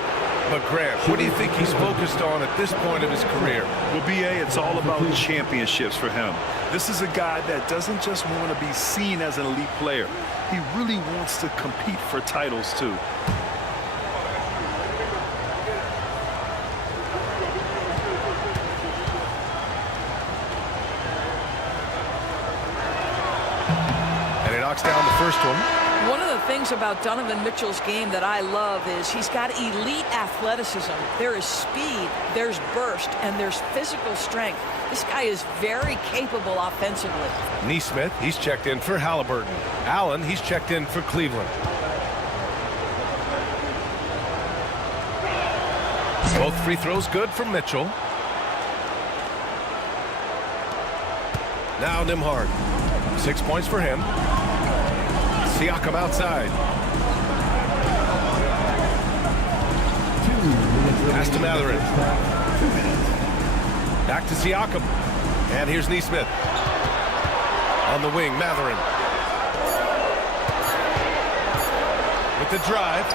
But Grant, what do you think he's focused on at this point of his career? Well, B.A., it's all about championships for him. This is a guy that doesn't just want to be seen as an elite player. He really wants to compete for titles, too. And he knocks down the first one. One of the things about Donovan Mitchell's game that I love is he's got elite athleticism. There is speed, there's burst, and there's physical strength. This guy is very capable offensively. Nesmith, he's checked in for Halliburton. Allen, he's checked in for Cleveland. Both free throws good from Mitchell. Now Nembhard. 6 points for him. Siakam outside. Pass to Mathurin. Back to Siakam. And here's Nesmith. On the wing, Mathurin. With the drive.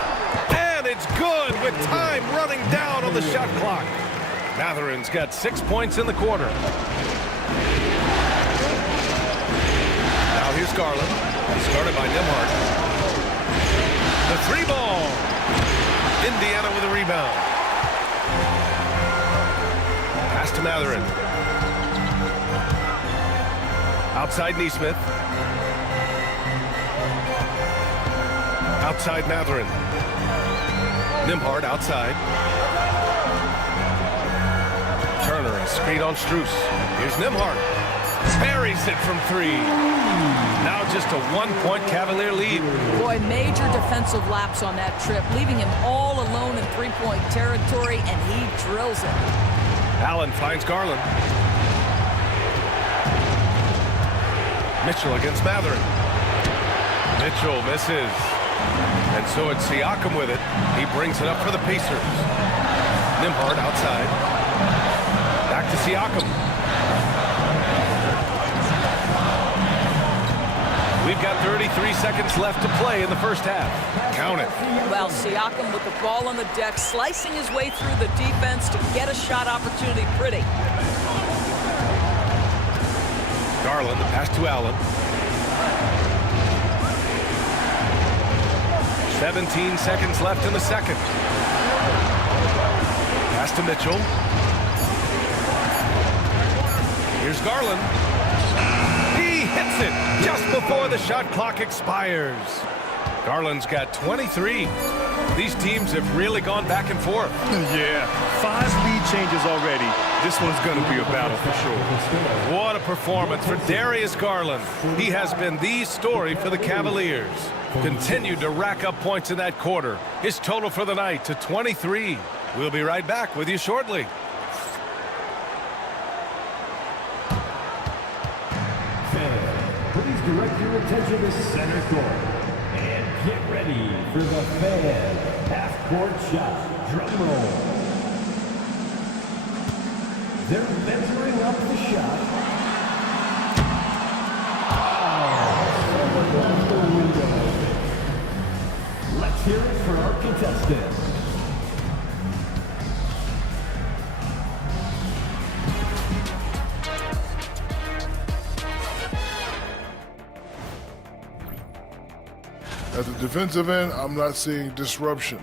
And it's good with time running down on the shot clock. Mathurin's got 6 points in the quarter. Now here's Garland. Started by Nembhard. The 3-ball. Indiana with a rebound. Pass to Mathurin. Outside Nesmith. Outside Mathurin. Nembhard outside. Turner, a screen on Strus. Here's Nembhard. Buries it from 3. Now just a 1-point Cavalier lead. Boy, major defensive lapse on that trip, leaving him all alone in three-point territory, and he drills it. Allen finds Garland. Mitchell against Mathurin. Mitchell misses. And so it's Siakam with it. He brings it up for the Pacers. Nembhard outside. Back to Siakam. We've got 33 seconds left to play in the first half. Count it. Well, Siakam with the ball on the deck, slicing his way through the defense to get a shot opportunity pretty. Garland, the pass to Allen. 17 seconds left in the second. Pass to Mitchell. Here's Garland. He hits it just before the shot clock expires. Garland's got 23. These teams have really gone back and forth. Yeah, 5 lead changes already. This one's going to be a battle for sure. What a performance for Darius Garland. He has been the story for the Cavaliers. Continued to rack up points in that quarter. His total for the night to 23. We'll be right back with you shortly. Please direct your attention to center court. And get ready for the fan half-court shot. Drum roll. They're measuring up the shot. Someone left the window open. Let's hear it for our contestants. At the defensive end, I'm not seeing disruption.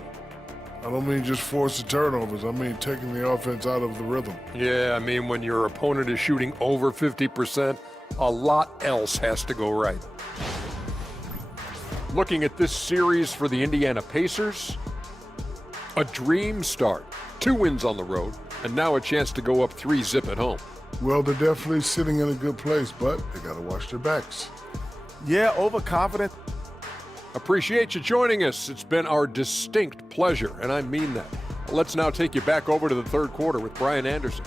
I don't mean just force the turnovers. I mean taking the offense out of the rhythm. Yeah, I mean when your opponent is shooting over 50%, a lot else has to go right. Looking at this series for the Indiana Pacers, a dream start. 2 wins on the road, and now a chance to go up 3-zip at home. Well, they're definitely sitting in a good place, but they got to watch their backs. Yeah, overconfident. Appreciate you joining us. It's been our distinct pleasure, and I mean that. Let's now take you back over to the third quarter with Brian Anderson.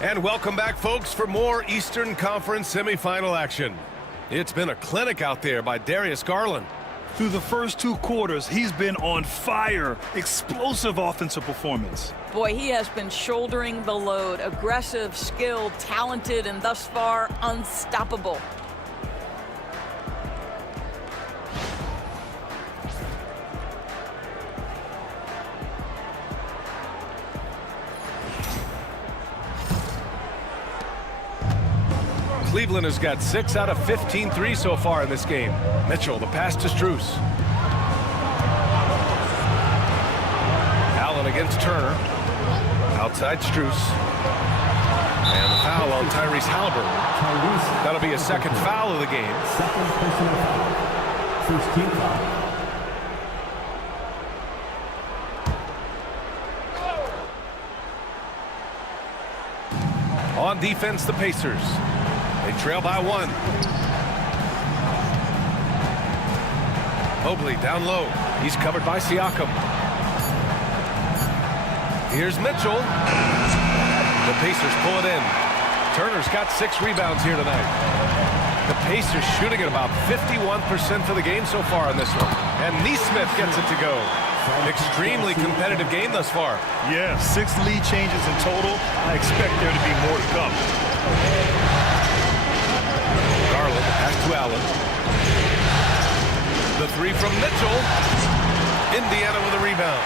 And welcome back, folks, for more Eastern Conference semifinal action. It's been a clinic out there by Darius Garland. Through the first 2 quarters, he's been on fire. Explosive offensive performance. Boy, he has been shouldering the load. Aggressive, skilled, talented, and thus far unstoppable. Cleveland has got 6 out of 15 threes so far in this game. Mitchell, the pass to Strus. Allen against Turner. Outside Strus. And the foul on Tyrese Halliburton. That'll be a second foul of the game. Second personal foul. First team foul. On defense, the Pacers. They trail by 1. Mobley down low. He's covered by Siakam. Here's Mitchell. The Pacers pull it in. Turner's got 6 rebounds here tonight. The Pacers shooting at about 51% for the game so far in this one. And Nesmith gets it to go. Extremely competitive game thus far. Yeah, 6 lead changes in total. I expect there to be more to come. Garland, pass to Allen. The 3 from Mitchell. Indiana with a rebound.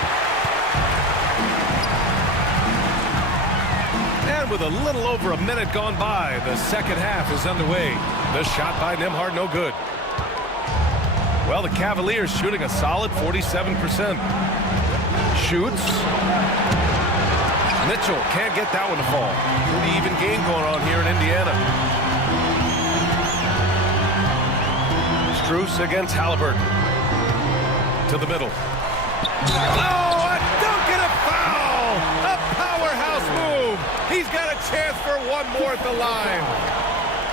And with a little over a minute gone by, the second half is underway. The shot by Nembhard, no good. Well, the Cavaliers shooting a solid 47%. Shoots. Mitchell can't get that one to fall. Pretty even game going on here in Indiana. Strus against Halliburton. To the middle. Oh, a dunk and a foul! A powerhouse move! He's got a chance for one more at the line.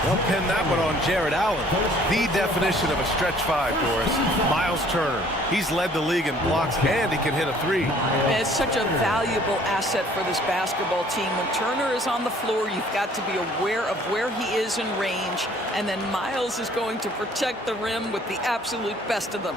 They'll pin that one on Jared Allen. The definition of a stretch 5, Doris. Miles Turner. He's led the league in blocks, and he can hit a 3. It's such a valuable asset for this basketball team. When Turner is on the floor, you've got to be aware of where he is in range, and then Miles is going to protect the rim with the absolute best of them.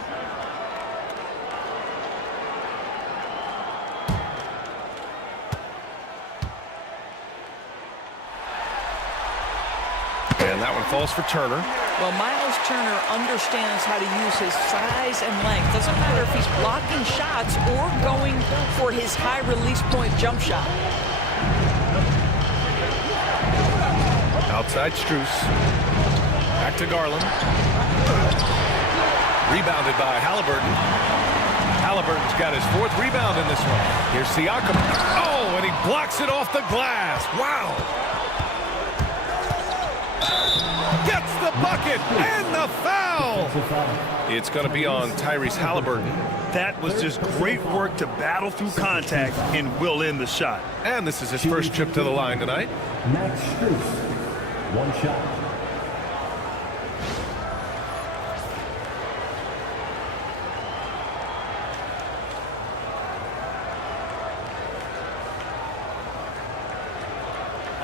And that one falls for Turner. Well, Miles Turner understands how to use his size and length. Doesn't matter if he's blocking shots or going for his high release point jump shot. Outside Strus. Back to Garland. Rebounded by Halliburton. Halliburton's got his 4th rebound in this one. Here's Siakam. Oh, and he blocks it off the glass. Wow. Gets the bucket and the foul. It's going to be on Tyrese Halliburton. That was just great work to battle through contact and will in the shot. And this is his first trip to the line tonight. Max Strus, 1 shot.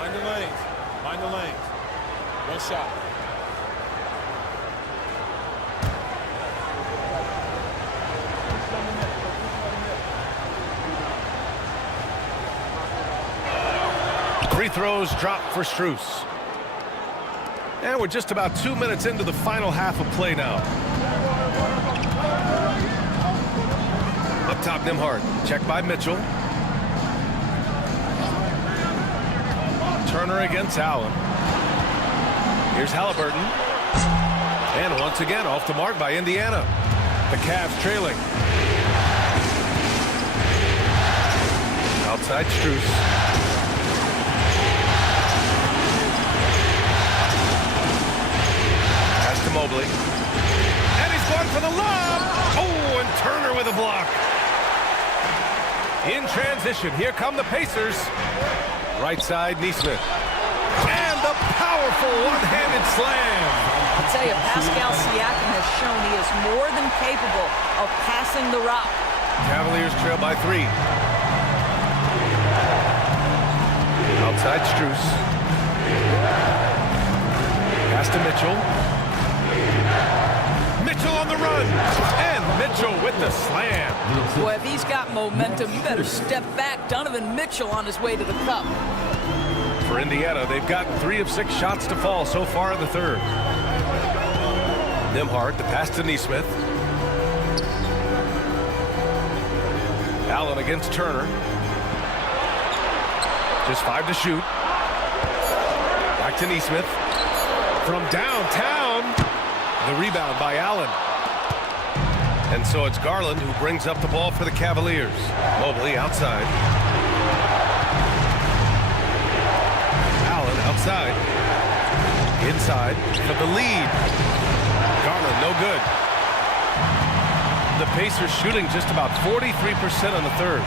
Mind the lanes. Mind the lanes. One shot. Free throws drop for Strus. And we're just about 2 minutes into the final half of play now. Up top, Nembhard. Check by Mitchell. Turner against Allen. Here's Halliburton. And once again, off the mark by Indiana. The Cavs trailing. Outside Strus. Pass to Mobley. And he's going for the lob. Oh, and Turner with a block. In transition, here come the Pacers. Right side, Nesmith. And the powerful one-handed slam. I'll tell you, Pascal Siakam has shown he is more than capable of passing the rock. Cavaliers trail by 3. Outside Strus. Pass to Mitchell. Mitchell on the run. And Mitchell with the slam. Boy, if he's got momentum, you better step back. Donovan Mitchell on his way to the cup. For Indiana, they've gotten 3 of 6 shots to fall so far in the third. Nembhard, the pass to Nesmith. Allen against Turner. Just 5 to shoot. Back to Nesmith. From downtown. The rebound by Allen. And so it's Garland who brings up the ball for the Cavaliers. Mobley outside. Allen outside. Inside for the lead. Garland no good. The Pacers shooting just about 43% on the third.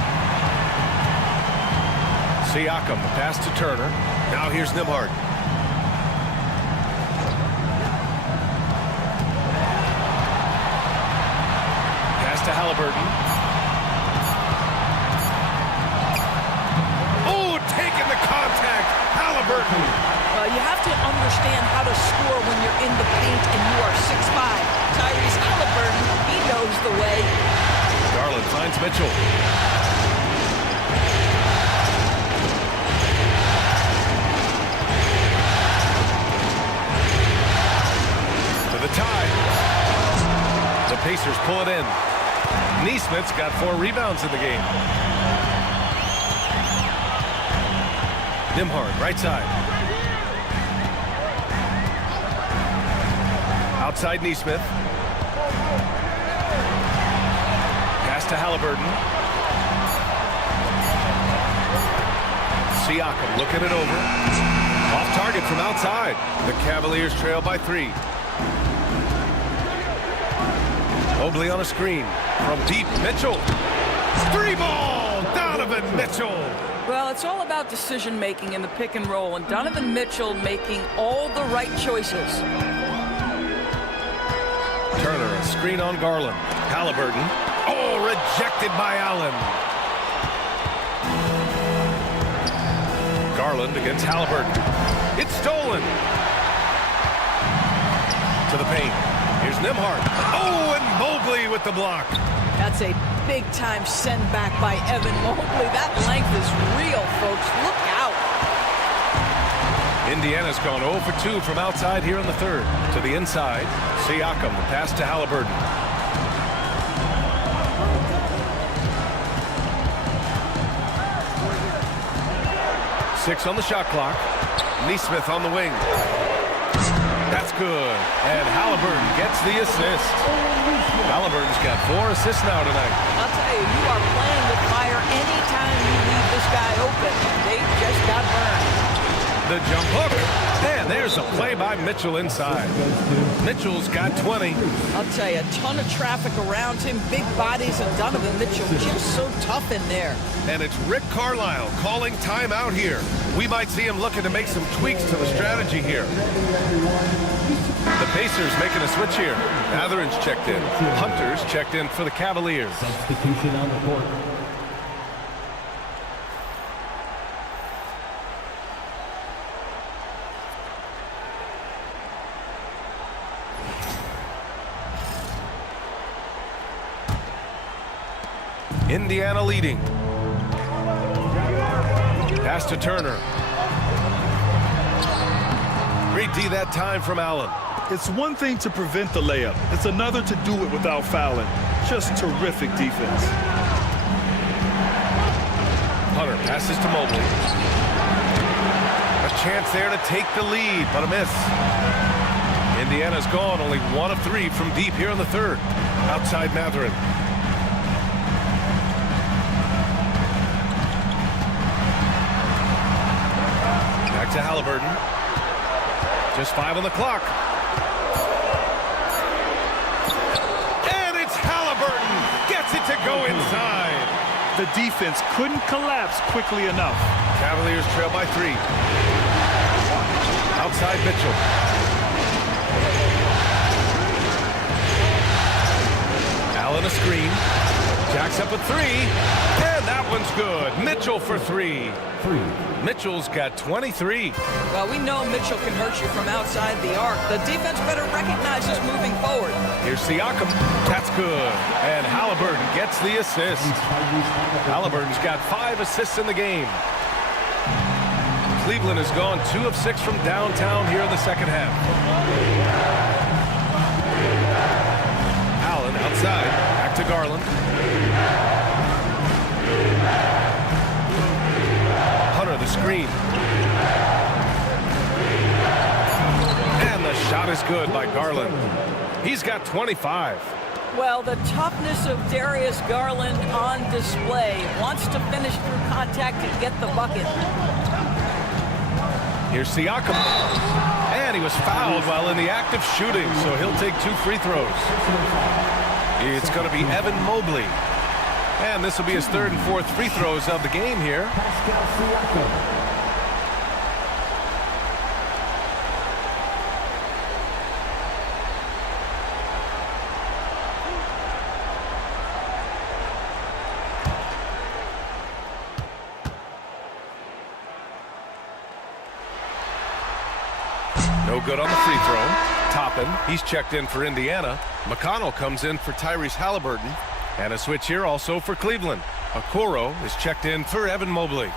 Siakam, the pass to Turner. Now here's Nembhard. Pass to Halliburton. Oh, taking the contact. Halliburton. Well, you have to understand how to score when you're in the paint and you are 6'5". Tyrese Halliburton, he knows the way. Garland finds Mitchell. The tie. The Pacers pull it in. Nesmith's got 4 rebounds in the game. Nembhard, right side. Outside Nesmith. Pass to Halliburton. Siakam looking it over. Off target from outside. The Cavaliers trail by 3. Mobley on a screen. From deep, Mitchell. 3-ball! Donovan Mitchell! Well, it's all about decision-making in the pick and roll, and Donovan Mitchell making all the right choices. Turner, a screen on Garland. Halliburton. Oh, rejected by Allen. Garland against Halliburton. It's stolen. To the paint. Here's Nembhard. Oh, and Mobley with the block. That's a big-time send back by Evan Mobley. That length is real, folks. Look out. Indiana's gone 0 for 2 from outside here in the third. To the inside. Siakam, the pass to Halliburton. Six on the shot clock. Nesmith on the wing. That's good. And Halliburton gets the assist. Halliburton's got 4 assists now tonight. I'll tell you, you are playing with fire anytime you leave this guy open. They just got burned. The jump hook. And there's a play by Mitchell inside. Mitchell's got 20. I'll tell you, a ton of traffic around him, big bodies, and Donovan Mitchell just so tough in there. And it's Rick Carlisle calling timeout here. We might see him looking to make some tweaks to the strategy here. The Pacers making a switch here. Mathurin's checked in. Hunter's checked in for the Cavaliers. Substitution on the court. Indiana leading. Pass to Turner. Great D that time from Allen. It's one thing to prevent the layup. It's another to do it without fouling. Just terrific defense. Hunter passes to Mobley. A chance there to take the lead, but a miss. Indiana's gone only 1 of 3 from deep here in the third. Outside Mathurin. Back to Halliburton. Just 5 on the clock. And it's Halliburton. Gets it to go inside. The defense couldn't collapse quickly enough. Cavaliers trail by 3. Outside Mitchell. Allen a screen. Jacks up a 3. And that one's good. Mitchell for 3. Mitchell's got 23. Well, we know Mitchell can hurt you from outside the arc. The defense better recognize this moving forward. Here's Siakam. That's good. And Halliburton gets the assist. Halliburton's got 5 assists in the game. Cleveland has gone 2 of 6 from downtown here in the second half. Allen outside. Back to Garland. Hunter the screen. And the shot is good by Garland. He's got 25. Well, the toughness of Darius Garland on display. Wants to finish through contact and get the bucket. Here's Siakam. And he was fouled while in the act of shooting, so he'll take 2 free throws. It's going to be Evan Mobley. And this will be his 3rd and 4th free throws of the game here. No good on the free throw. Toppin, he's checked in for Indiana. McConnell comes in for Tyrese Halliburton. And a switch here also for Cleveland. Okoro is checked in for Evan Mobley.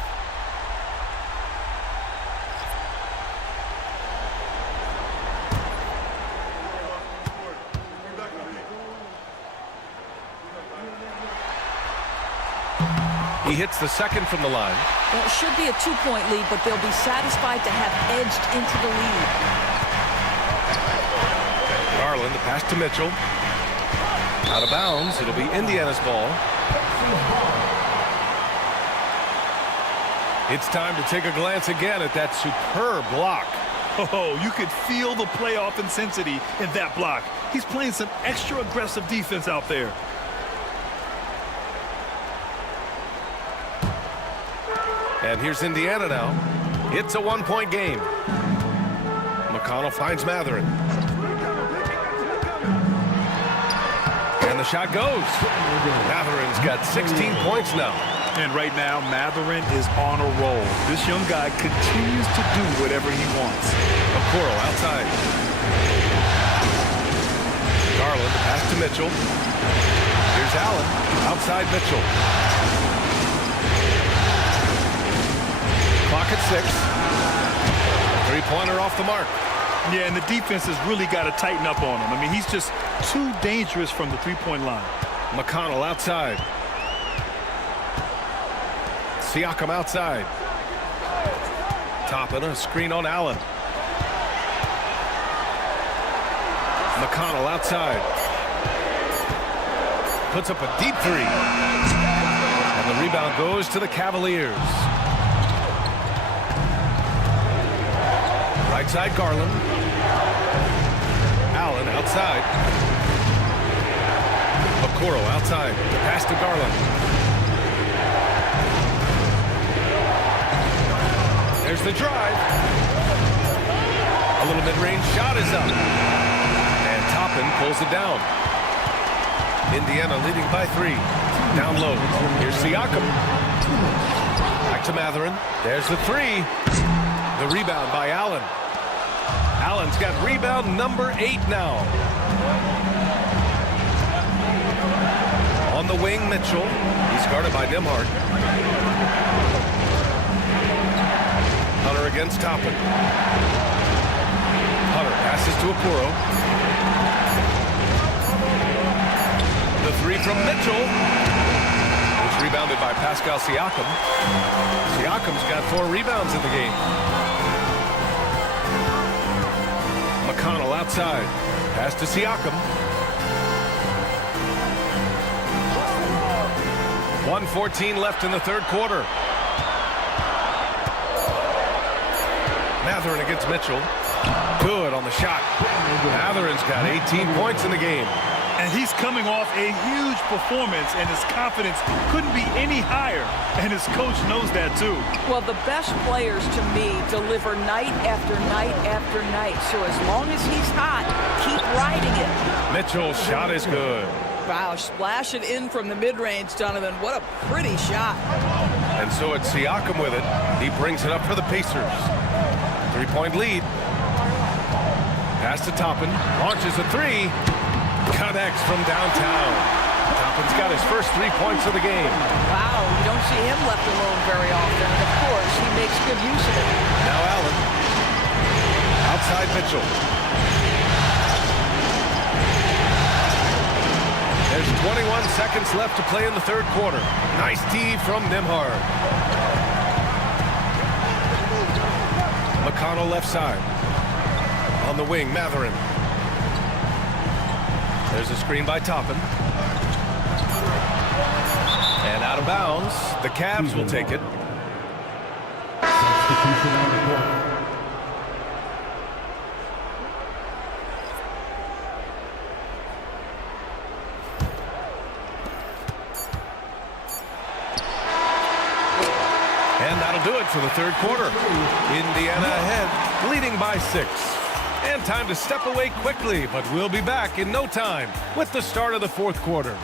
He hits the second from the line. Well, it should be a 2-point lead, but they'll be satisfied to have edged into the lead. Garland, the pass to Mitchell. Out of bounds. It'll be Indiana's ball. It's time to take a glance again at that superb block. Oh, you could feel the playoff intensity in that block. He's playing some extra aggressive defense out there. And here's Indiana now. It's a 1-point game. McConnell finds Mathurin. And the shot goes. Matherin's got 16 points now. And right now, Mathurin is on a roll. This young guy continues to do whatever he wants. Okoro outside. Garland, the pass to Mitchell. Here's Allen. Outside Mitchell. Clock at 6. Three-pointer off the mark. Yeah, and the defense has really got to tighten up on him. I mean, he's just too dangerous from the three-point line. McConnell outside. Siakam outside. Toppin, a screen on Allen. McConnell outside. Puts up a deep 3. And the rebound goes to the Cavaliers. Right side Garland. Allen outside. Okoro outside. Pass to Garland. There's the drive. A little mid-range shot is up. And Toppin pulls it down. Indiana leading by 3. Down low. Here's Siakam. Back to Mathurin. There's the 3. The rebound by Allen. Allen's got rebound number 8 now. On the wing, Mitchell. He's guarded by Nembhard. Hunter against Toppin. Hunter passes to Okoro. The three from Mitchell. It's rebounded by Pascal Siakam. Siakam's got 4 rebounds in the game. McConnell outside. Pass to Siakam. 1:14 left in the third quarter. Mathurin against Mitchell. Good on the shot. Mathurin's got 18 points in the game. And he's coming off a huge performance, and his confidence couldn't be any higher. And his coach knows that, too. Well, the best players, to me, deliver night after night after night. So as long as he's hot, keep riding it. Mitchell's shot is good. Wow, splash it in from the mid-range, Donovan. What a pretty shot. And so it's Siakam with it. He brings it up for the Pacers. 3-point lead. Pass to Toppin. Launches a 3. Connects from downtown. Toppin's got his first 3 points of the game. Wow, you don't see him left alone very often. And of course, he makes good use of it. Now Allen. Outside Mitchell. There's 21 seconds left to play in the third quarter. Nice D from Nembhard. McConnell left side. On the wing, Mathurin. There's a screen by Toppin. And out of bounds. The Cavs will take it. Substitution on the court. And that'll do it for the third quarter. Indiana ahead, leading by 6. And time to step away quickly, but we'll be back in no time with the start of the fourth quarter.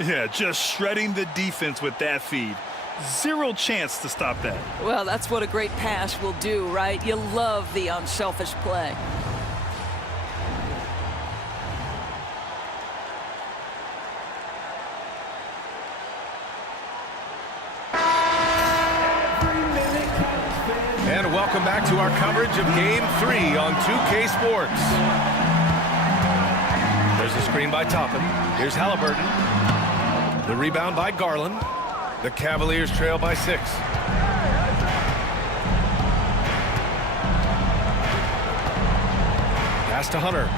Yeah, just shredding the defense with that feed. Zero chance to stop that. Well, that's what a great pass will do, right? You love the unselfish play. And welcome back to our coverage of Game 3 on 2K Sports. There's a screen by Toppin. Here's Halliburton. The rebound by Garland. The Cavaliers trail by 6. Pass to Hunter.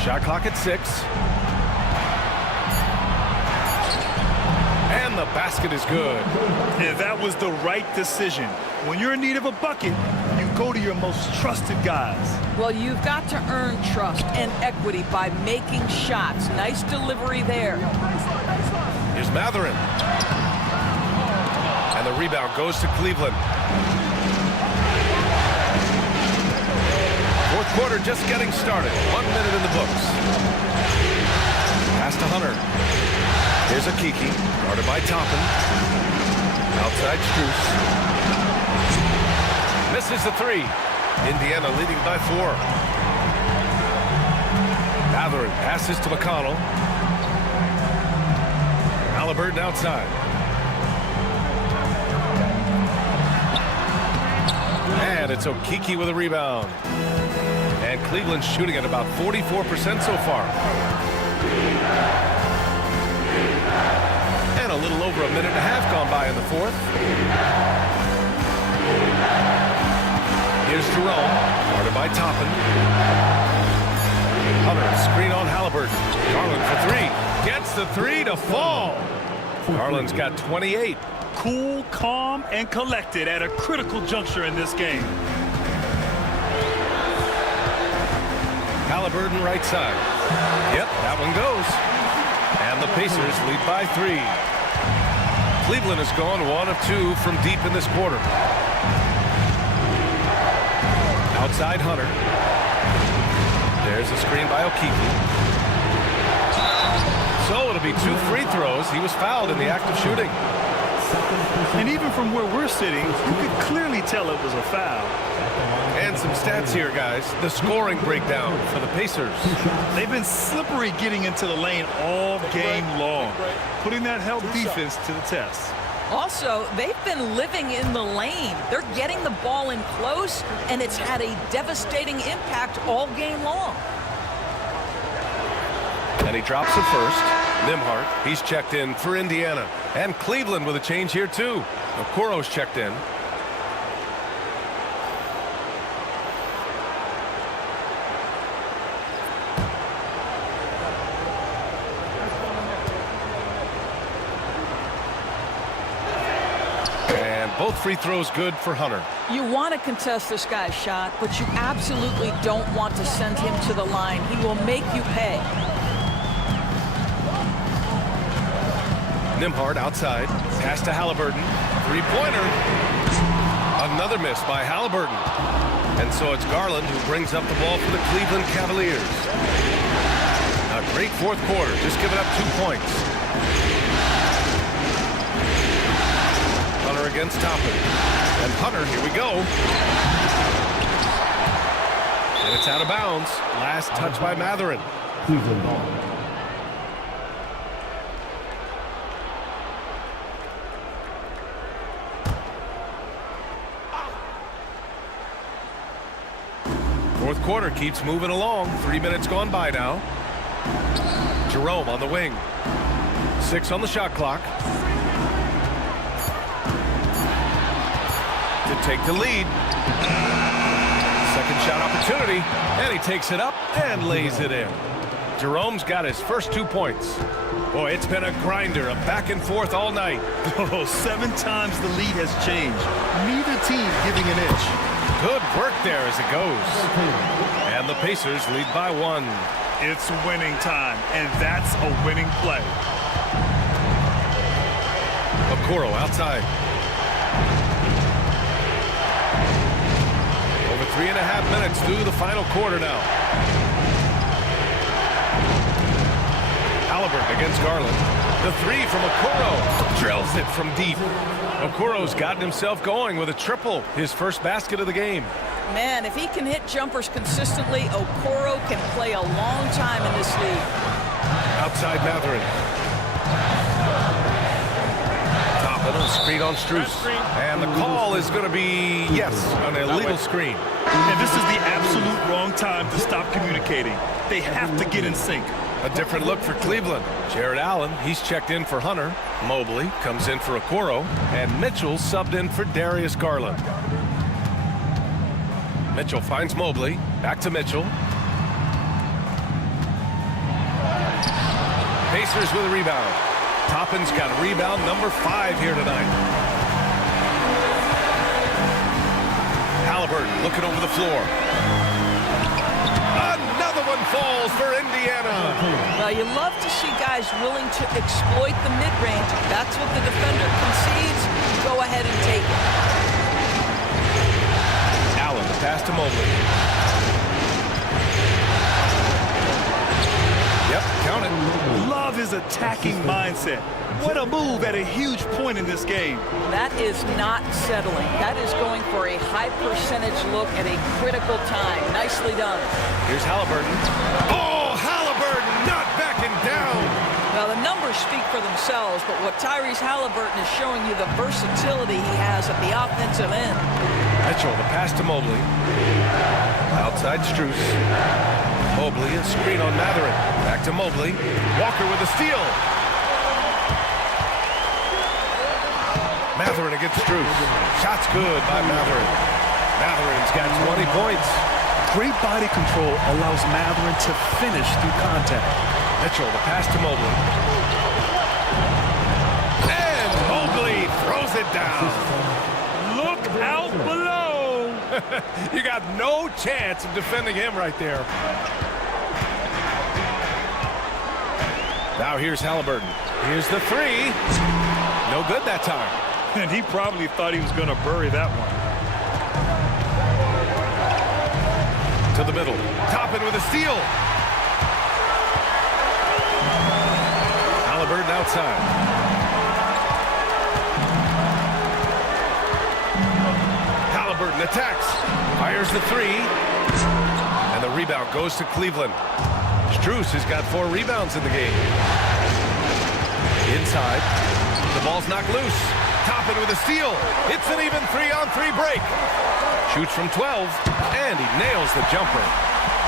Shot clock at 6. And the basket is good. Yeah, that was the right decision. When you're in need of a bucket, you go to your most trusted guys. Well, you've got to earn trust and equity by making shots. Nice delivery there. Here's Mathurin. And the rebound goes to Cleveland. Fourth quarter just getting started. 1 minute in the books. Pass to Hunter. Here's a Kiki, guarded by Toppin. Outside Strus. Misses the 3. Indiana leading by 4. Mathurin passes to McConnell. Halliburton outside. And it's Okiki with a rebound. And Cleveland's shooting at about 44% so far. And a little over a minute and a half gone by in the fourth. Here's Jerome, guarded by Toppin. Hunter, screen on Halliburton. Garland for 3. Gets the 3 to fall. Garland's got 28. Cool, calm, and collected at a critical juncture in this game. Halliburton right side. Yep, that one goes. And the Pacers lead by 3. Cleveland has gone 1 of 2 from deep in this quarter. Outside Hunter. There's a screen by Okiki. So it'll be 2 free throws. He was fouled in the act of shooting. And even from where we're sitting, you could clearly tell it was a foul. And some stats here, guys. The scoring breakdown for the Pacers. They've been slippery getting into the lane all game long, putting that help defense to the test. Also, they've been living in the lane. They're getting the ball in close, and it's had a devastating impact all game long. And he drops it first. Nembhard, he's checked in for Indiana. And Cleveland with a change here, too. Okoro's checked in. And both free throws good for Hunter. You want to contest this guy's shot, but you absolutely don't want to send him to the line. He will make you pay. Nembhard outside. Pass to Halliburton. Three-pointer. Another miss by Halliburton. And so it's Garland who brings up the ball for the Cleveland Cavaliers. A great fourth quarter. Just giving up 2 points. Hunter against Toppin. And Hunter, here we go. And it's out of bounds. Last touch by Mathurin. Cleveland ball. Fourth quarter keeps moving along. 3 minutes gone by now. Jerome on the wing. 6 on the shot clock. To take the lead. Second shot opportunity. And he takes it up and lays it in. Jerome's got his first 2 points. Boy, it's been a grinder, a back and forth all night. Oh, 7 times the lead has changed. Neither team giving an inch. Good work there as it goes. And the Pacers lead by 1. It's winning time, and that's a winning play. Okoro outside. Over 3.5 minutes through the final quarter now. Halliburton against Garland. The 3 from Okoro. Drills it from deep. Okoro's gotten himself going with a triple. His first basket of the game. Man, if he can hit jumpers consistently, Okoro can play a long time in this league. Outside Mathurin. Top of the screen on Strus. And the call is going to be, yes, an illegal screen. And this is the absolute wrong time to stop communicating. They have to get in sync. A different look for Cleveland. Jared Allen, he's checked in for Hunter. Mobley comes in for Okoro. And Mitchell subbed in for Darius Garland. Mitchell finds Mobley. Back to Mitchell. Pacers with a rebound. Toppin's got a rebound number 5 here tonight. Halliburton looking over the floor. Another one falls for Indiana. Well, you love to see guys willing to exploit the mid-range. That's what the defender concedes. Go ahead and take it. Allen, the pass to Mobley. Yep, count it. Love his attacking mindset. What a move at a huge point in this game. That is not settling. That is going for a high percentage look at a critical time. Nicely done. Here's Halliburton. Oh, Halliburton not backing down. Now, the numbers speak for themselves, but what Tyrese Halliburton is showing you the versatility he has at the offensive end. Mitchell, the pass to Mobley. Outside Strus. Mobley, a screen on Mathurin. Back to Mobley. Walker with a steal. Mathurin against Strus. Shot's good by Mathurin. Mathurin's got 20 points. Great body control allows Mathurin to finish through contact. Mitchell, the pass to Mobley. And Mobley throws it down. Look out below. You got no chance of defending him right there. Now here's Halliburton. Here's the 3. No good that time. And he probably thought he was going to bury that one. To the middle. Toppin with a steal. Halliburton outside. Halliburton attacks. Fires the three. And the rebound goes to Cleveland. Strus has got 4 rebounds in the game. Inside. The ball's knocked loose. Toppin with a steal. It's an even 3-on-3 break. Shoots from 12. And he nails the jumper.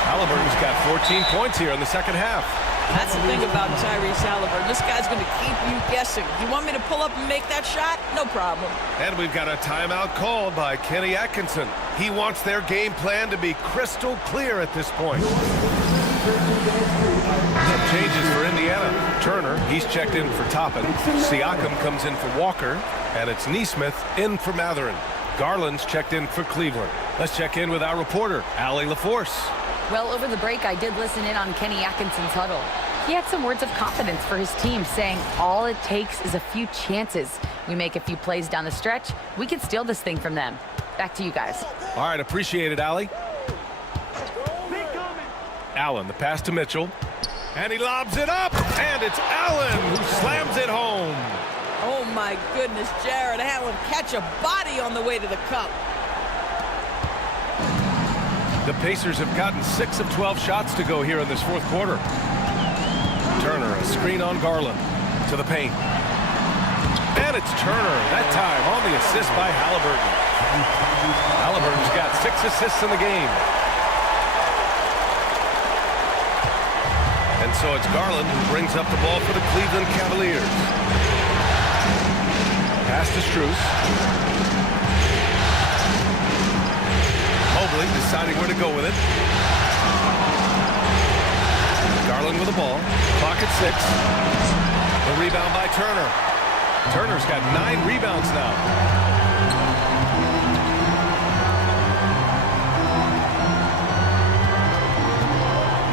Halliburton's got 14 points here in the second half. That's the thing about Tyrese Halliburton. This guy's going to keep you guessing. You want me to pull up and make that shot? No problem. And we've got a timeout called by Kenny Atkinson. He wants their game plan to be crystal clear at this point. Some changes for Indiana. Turner, he's checked in for Toppin. Siakam comes in for Walker. And it's Nesmith in for Matherin. Garland's checked in for Cleveland. Let's check in with our reporter, Allie LaForce. Well, over the break, I did listen in on Kenny Atkinson's huddle. He had some words of confidence for his team, saying all it takes is a few chances. We make a few plays down the stretch, we can steal this thing from them. Back to you guys. All right, appreciate it, Allie. Allen, the pass to Mitchell. And he lobs it up, and it's Allen who slams it home. Oh, my goodness, Jared Allen catch a body on the way to the cup. The Pacers have gotten 6 of 12 shots to go here in this fourth quarter. Turner, a screen on Garland. To the paint. And it's Turner, that time on the assist by Halliburton. Halliburton's got 6 assists in the game. And so it's Garland who brings up the ball for the Cleveland Cavaliers. Pass to Strus. Mobley deciding where to go with it. Garland with the ball. Clock at 6. The rebound by Turner. Turner's got 9 rebounds now.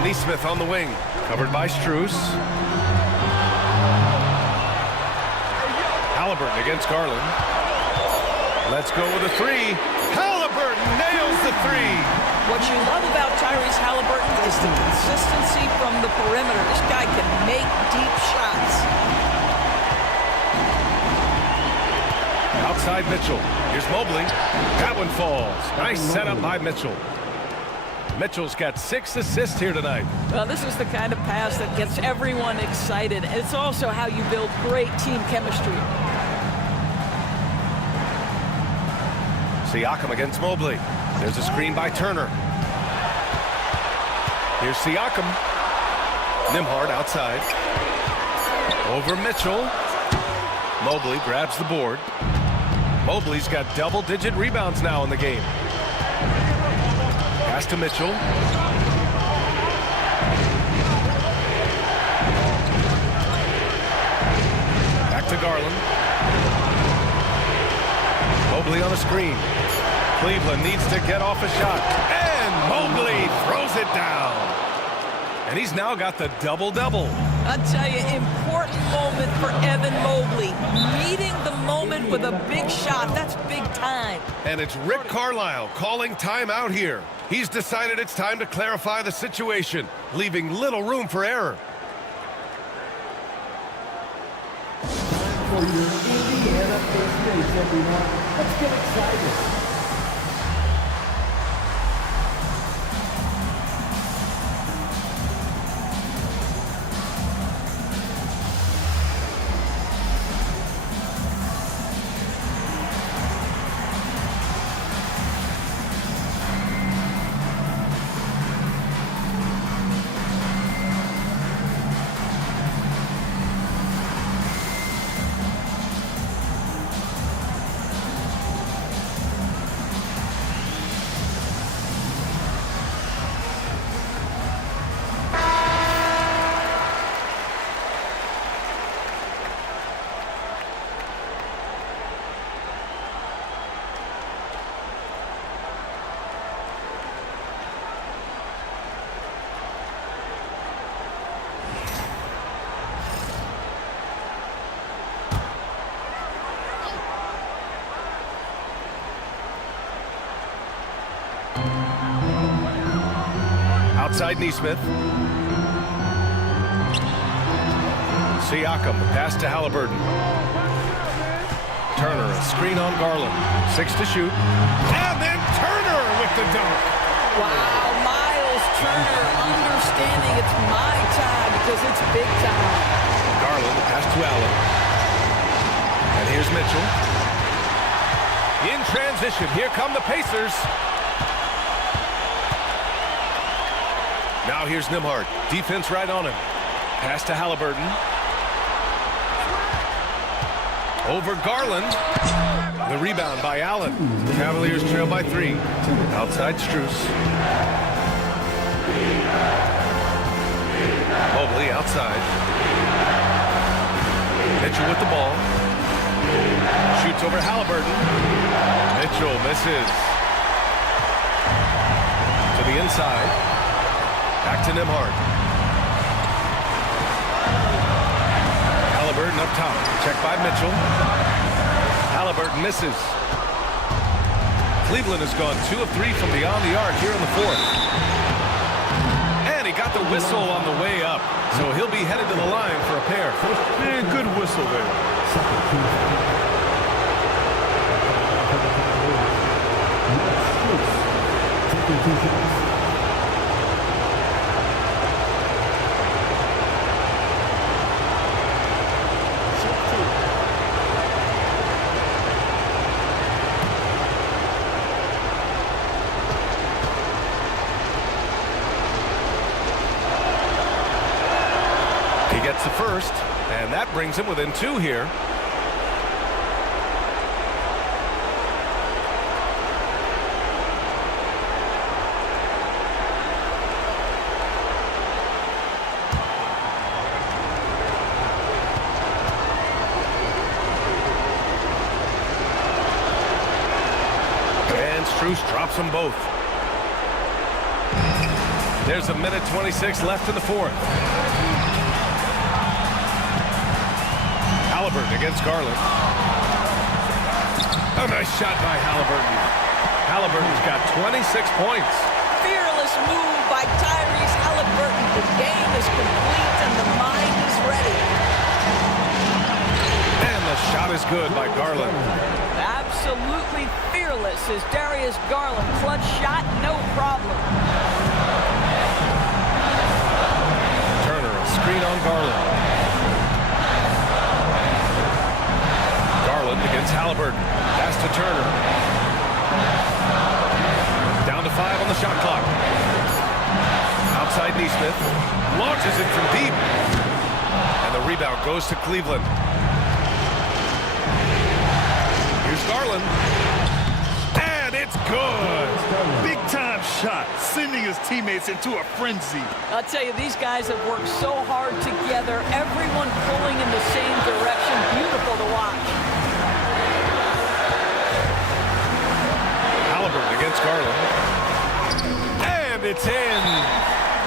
Nesmith on the wing. Covered by Strus. Halliburton against Garland. Let's go with a 3. Halliburton nails the 3. What you love about Tyrese Halliburton is the consistency from the perimeter. This guy can make deep shots. Outside Mitchell. Here's Mobley. That one falls. Nice setup by Mitchell. Mitchell's got 6 assists here tonight. Well, this is the kind of pass that gets everyone excited. It's also how you build great team chemistry. Siakam against Mobley. There's a screen by Turner. Here's Siakam. Nimhard outside. Over Mitchell. Mobley grabs the board. Mobley's got double-digit rebounds now in the game. Pass to Mitchell. Back to Garland. Mobley on a screen. Cleveland needs to get off a shot. And Mobley throws it down. And he's now got the double-double. I'll tell you, important moment for Evan Mobley. Meeting the moment with a big shot. That's big time. And it's Rick Carlisle calling timeout here. He's decided it's time to clarify the situation, leaving little room for error. For your Indiana Pacers, everyone. Let's get excited. Outside Nesmith. Siakam, the pass to Halliburton. Turner, a screen on Garland. 6 to shoot. And then Turner with the dunk. Wow, Miles Turner understanding it's my time because it's big time. Garland, the pass to Allen. And here's Mitchell. In transition, here come the Pacers. Now here's Nembhard. Defense right on him. Pass to Halliburton. Over Garland. The rebound by Allen. Cavaliers trail by 3. Outside Strus. Mobley outside. Mitchell with the ball. Shoots over Halliburton. Mitchell misses. To the inside. Back to Nembhard. Halliburton up top. Check by Mitchell. Halliburton misses. Cleveland has gone 2 of 3 from beyond the arc here in the 4th. And he got the whistle on the way up. So he'll be headed to the line for a pair. Man, good whistle there. He gets the first, and that brings him within 2 here. And Strus drops them both. There's a minute 26 left in the 4th. Halliburton against Garland. A nice shot by Halliburton. Halliburton's got 26 points. Fearless move by Tyrese Halliburton. The game is complete and the mind is ready. And the shot is good by Garland. Absolutely fearless is Darius Garland. Clutch shot, no problem. Turner, a screen on Garland. Garland against Halliburton. Pass to Turner. Down to 5 on the shot clock. Outside Neesmith. Launches it from deep. And the rebound goes to Cleveland. Here's Garland. And it's good. Big time shot, sending his teammates into a frenzy. I'll tell you, these guys have worked so hard together. Everyone pulling in the same direction. Beautiful to watch. Halliburton against Garland. And it's in.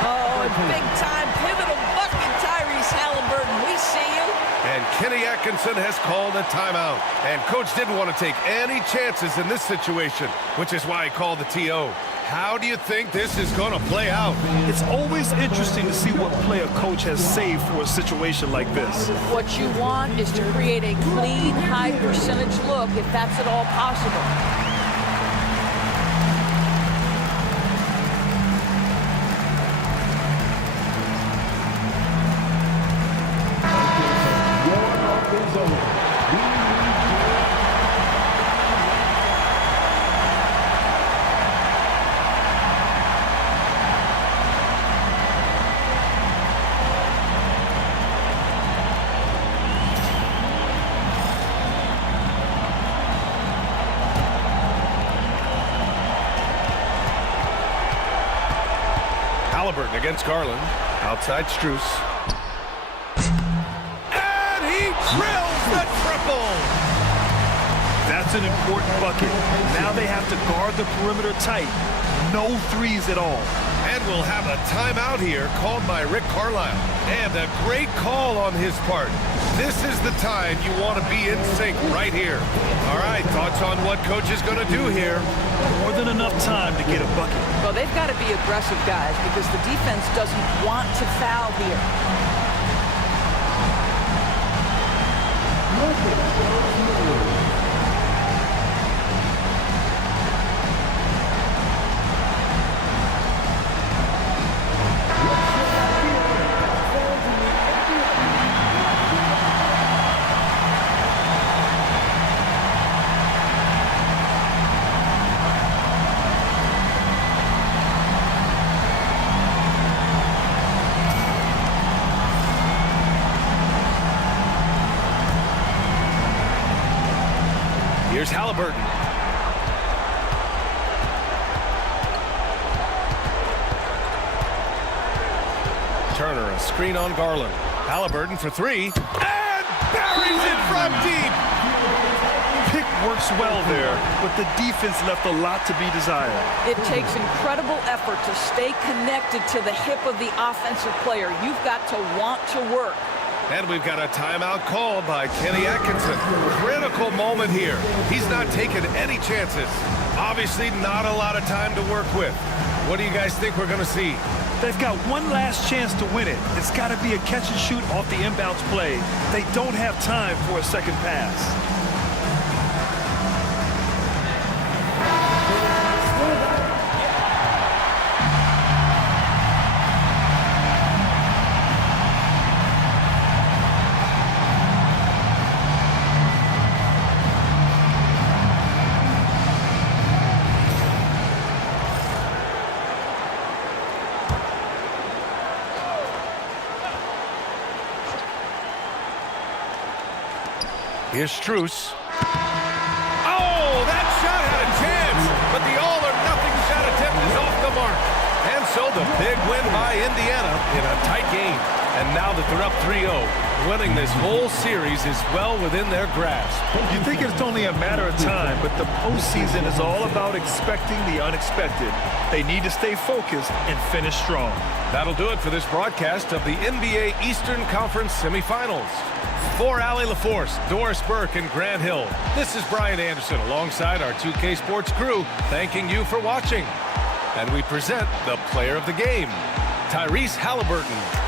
Oh, a big-time pivotal bucket, Tyrese Halliburton. We see you. And Kenny Atkinson has called a timeout. And Coach didn't want to take any chances in this situation, which is why he called the TO. How do you think this is going to play out? It's always interesting to see what play a coach has saved for a situation like this. What you want is to create a clean, high-percentage look, if that's at all possible. Halliburton against Garland. Outside Strus. And he drills the triple! That's an important bucket. Now they have to guard the perimeter tight. No threes at all. And we'll have a timeout here called by Rick Carlisle. And a great call on his part. This is the time you want to be in sync right here. All right, thoughts on what Coach is going to do here? More than enough time to get a bucket. Well, they've got to be aggressive, guys, because the defense doesn't want to foul here. Here's Halliburton. Turner, a screen on Garland. Halliburton for three. And buries it from deep. Pick works well there, but the defense left a lot to be desired. It takes incredible effort to stay connected to the hip of the offensive player. You've got to want to work. And we've got a timeout called by Kenny Atkinson. Critical moment here. He's not taking any chances. Obviously not a lot of time to work with. What do you guys think we're going to see? They've got one last chance to win it. It's got to be a catch and shoot off the inbounds play. They don't have time for a second pass. Here's Strus. Oh, that shot had a chance, but the all-or-nothing shot attempt is off the mark. And so the big win by Indiana in a tight game. And now that they're up 3-0, winning this whole series is well within their grasp. You think it's only a matter of time, but the postseason is all about expecting the unexpected. They need to stay focused and finish strong. That'll do it for this broadcast of the NBA Eastern Conference semifinals. For Allie LaForce, Doris Burke, and Grant Hill, this is Brian Anderson alongside our 2K Sports crew, thanking you for watching. And we present the player of the game, Tyrese Halliburton.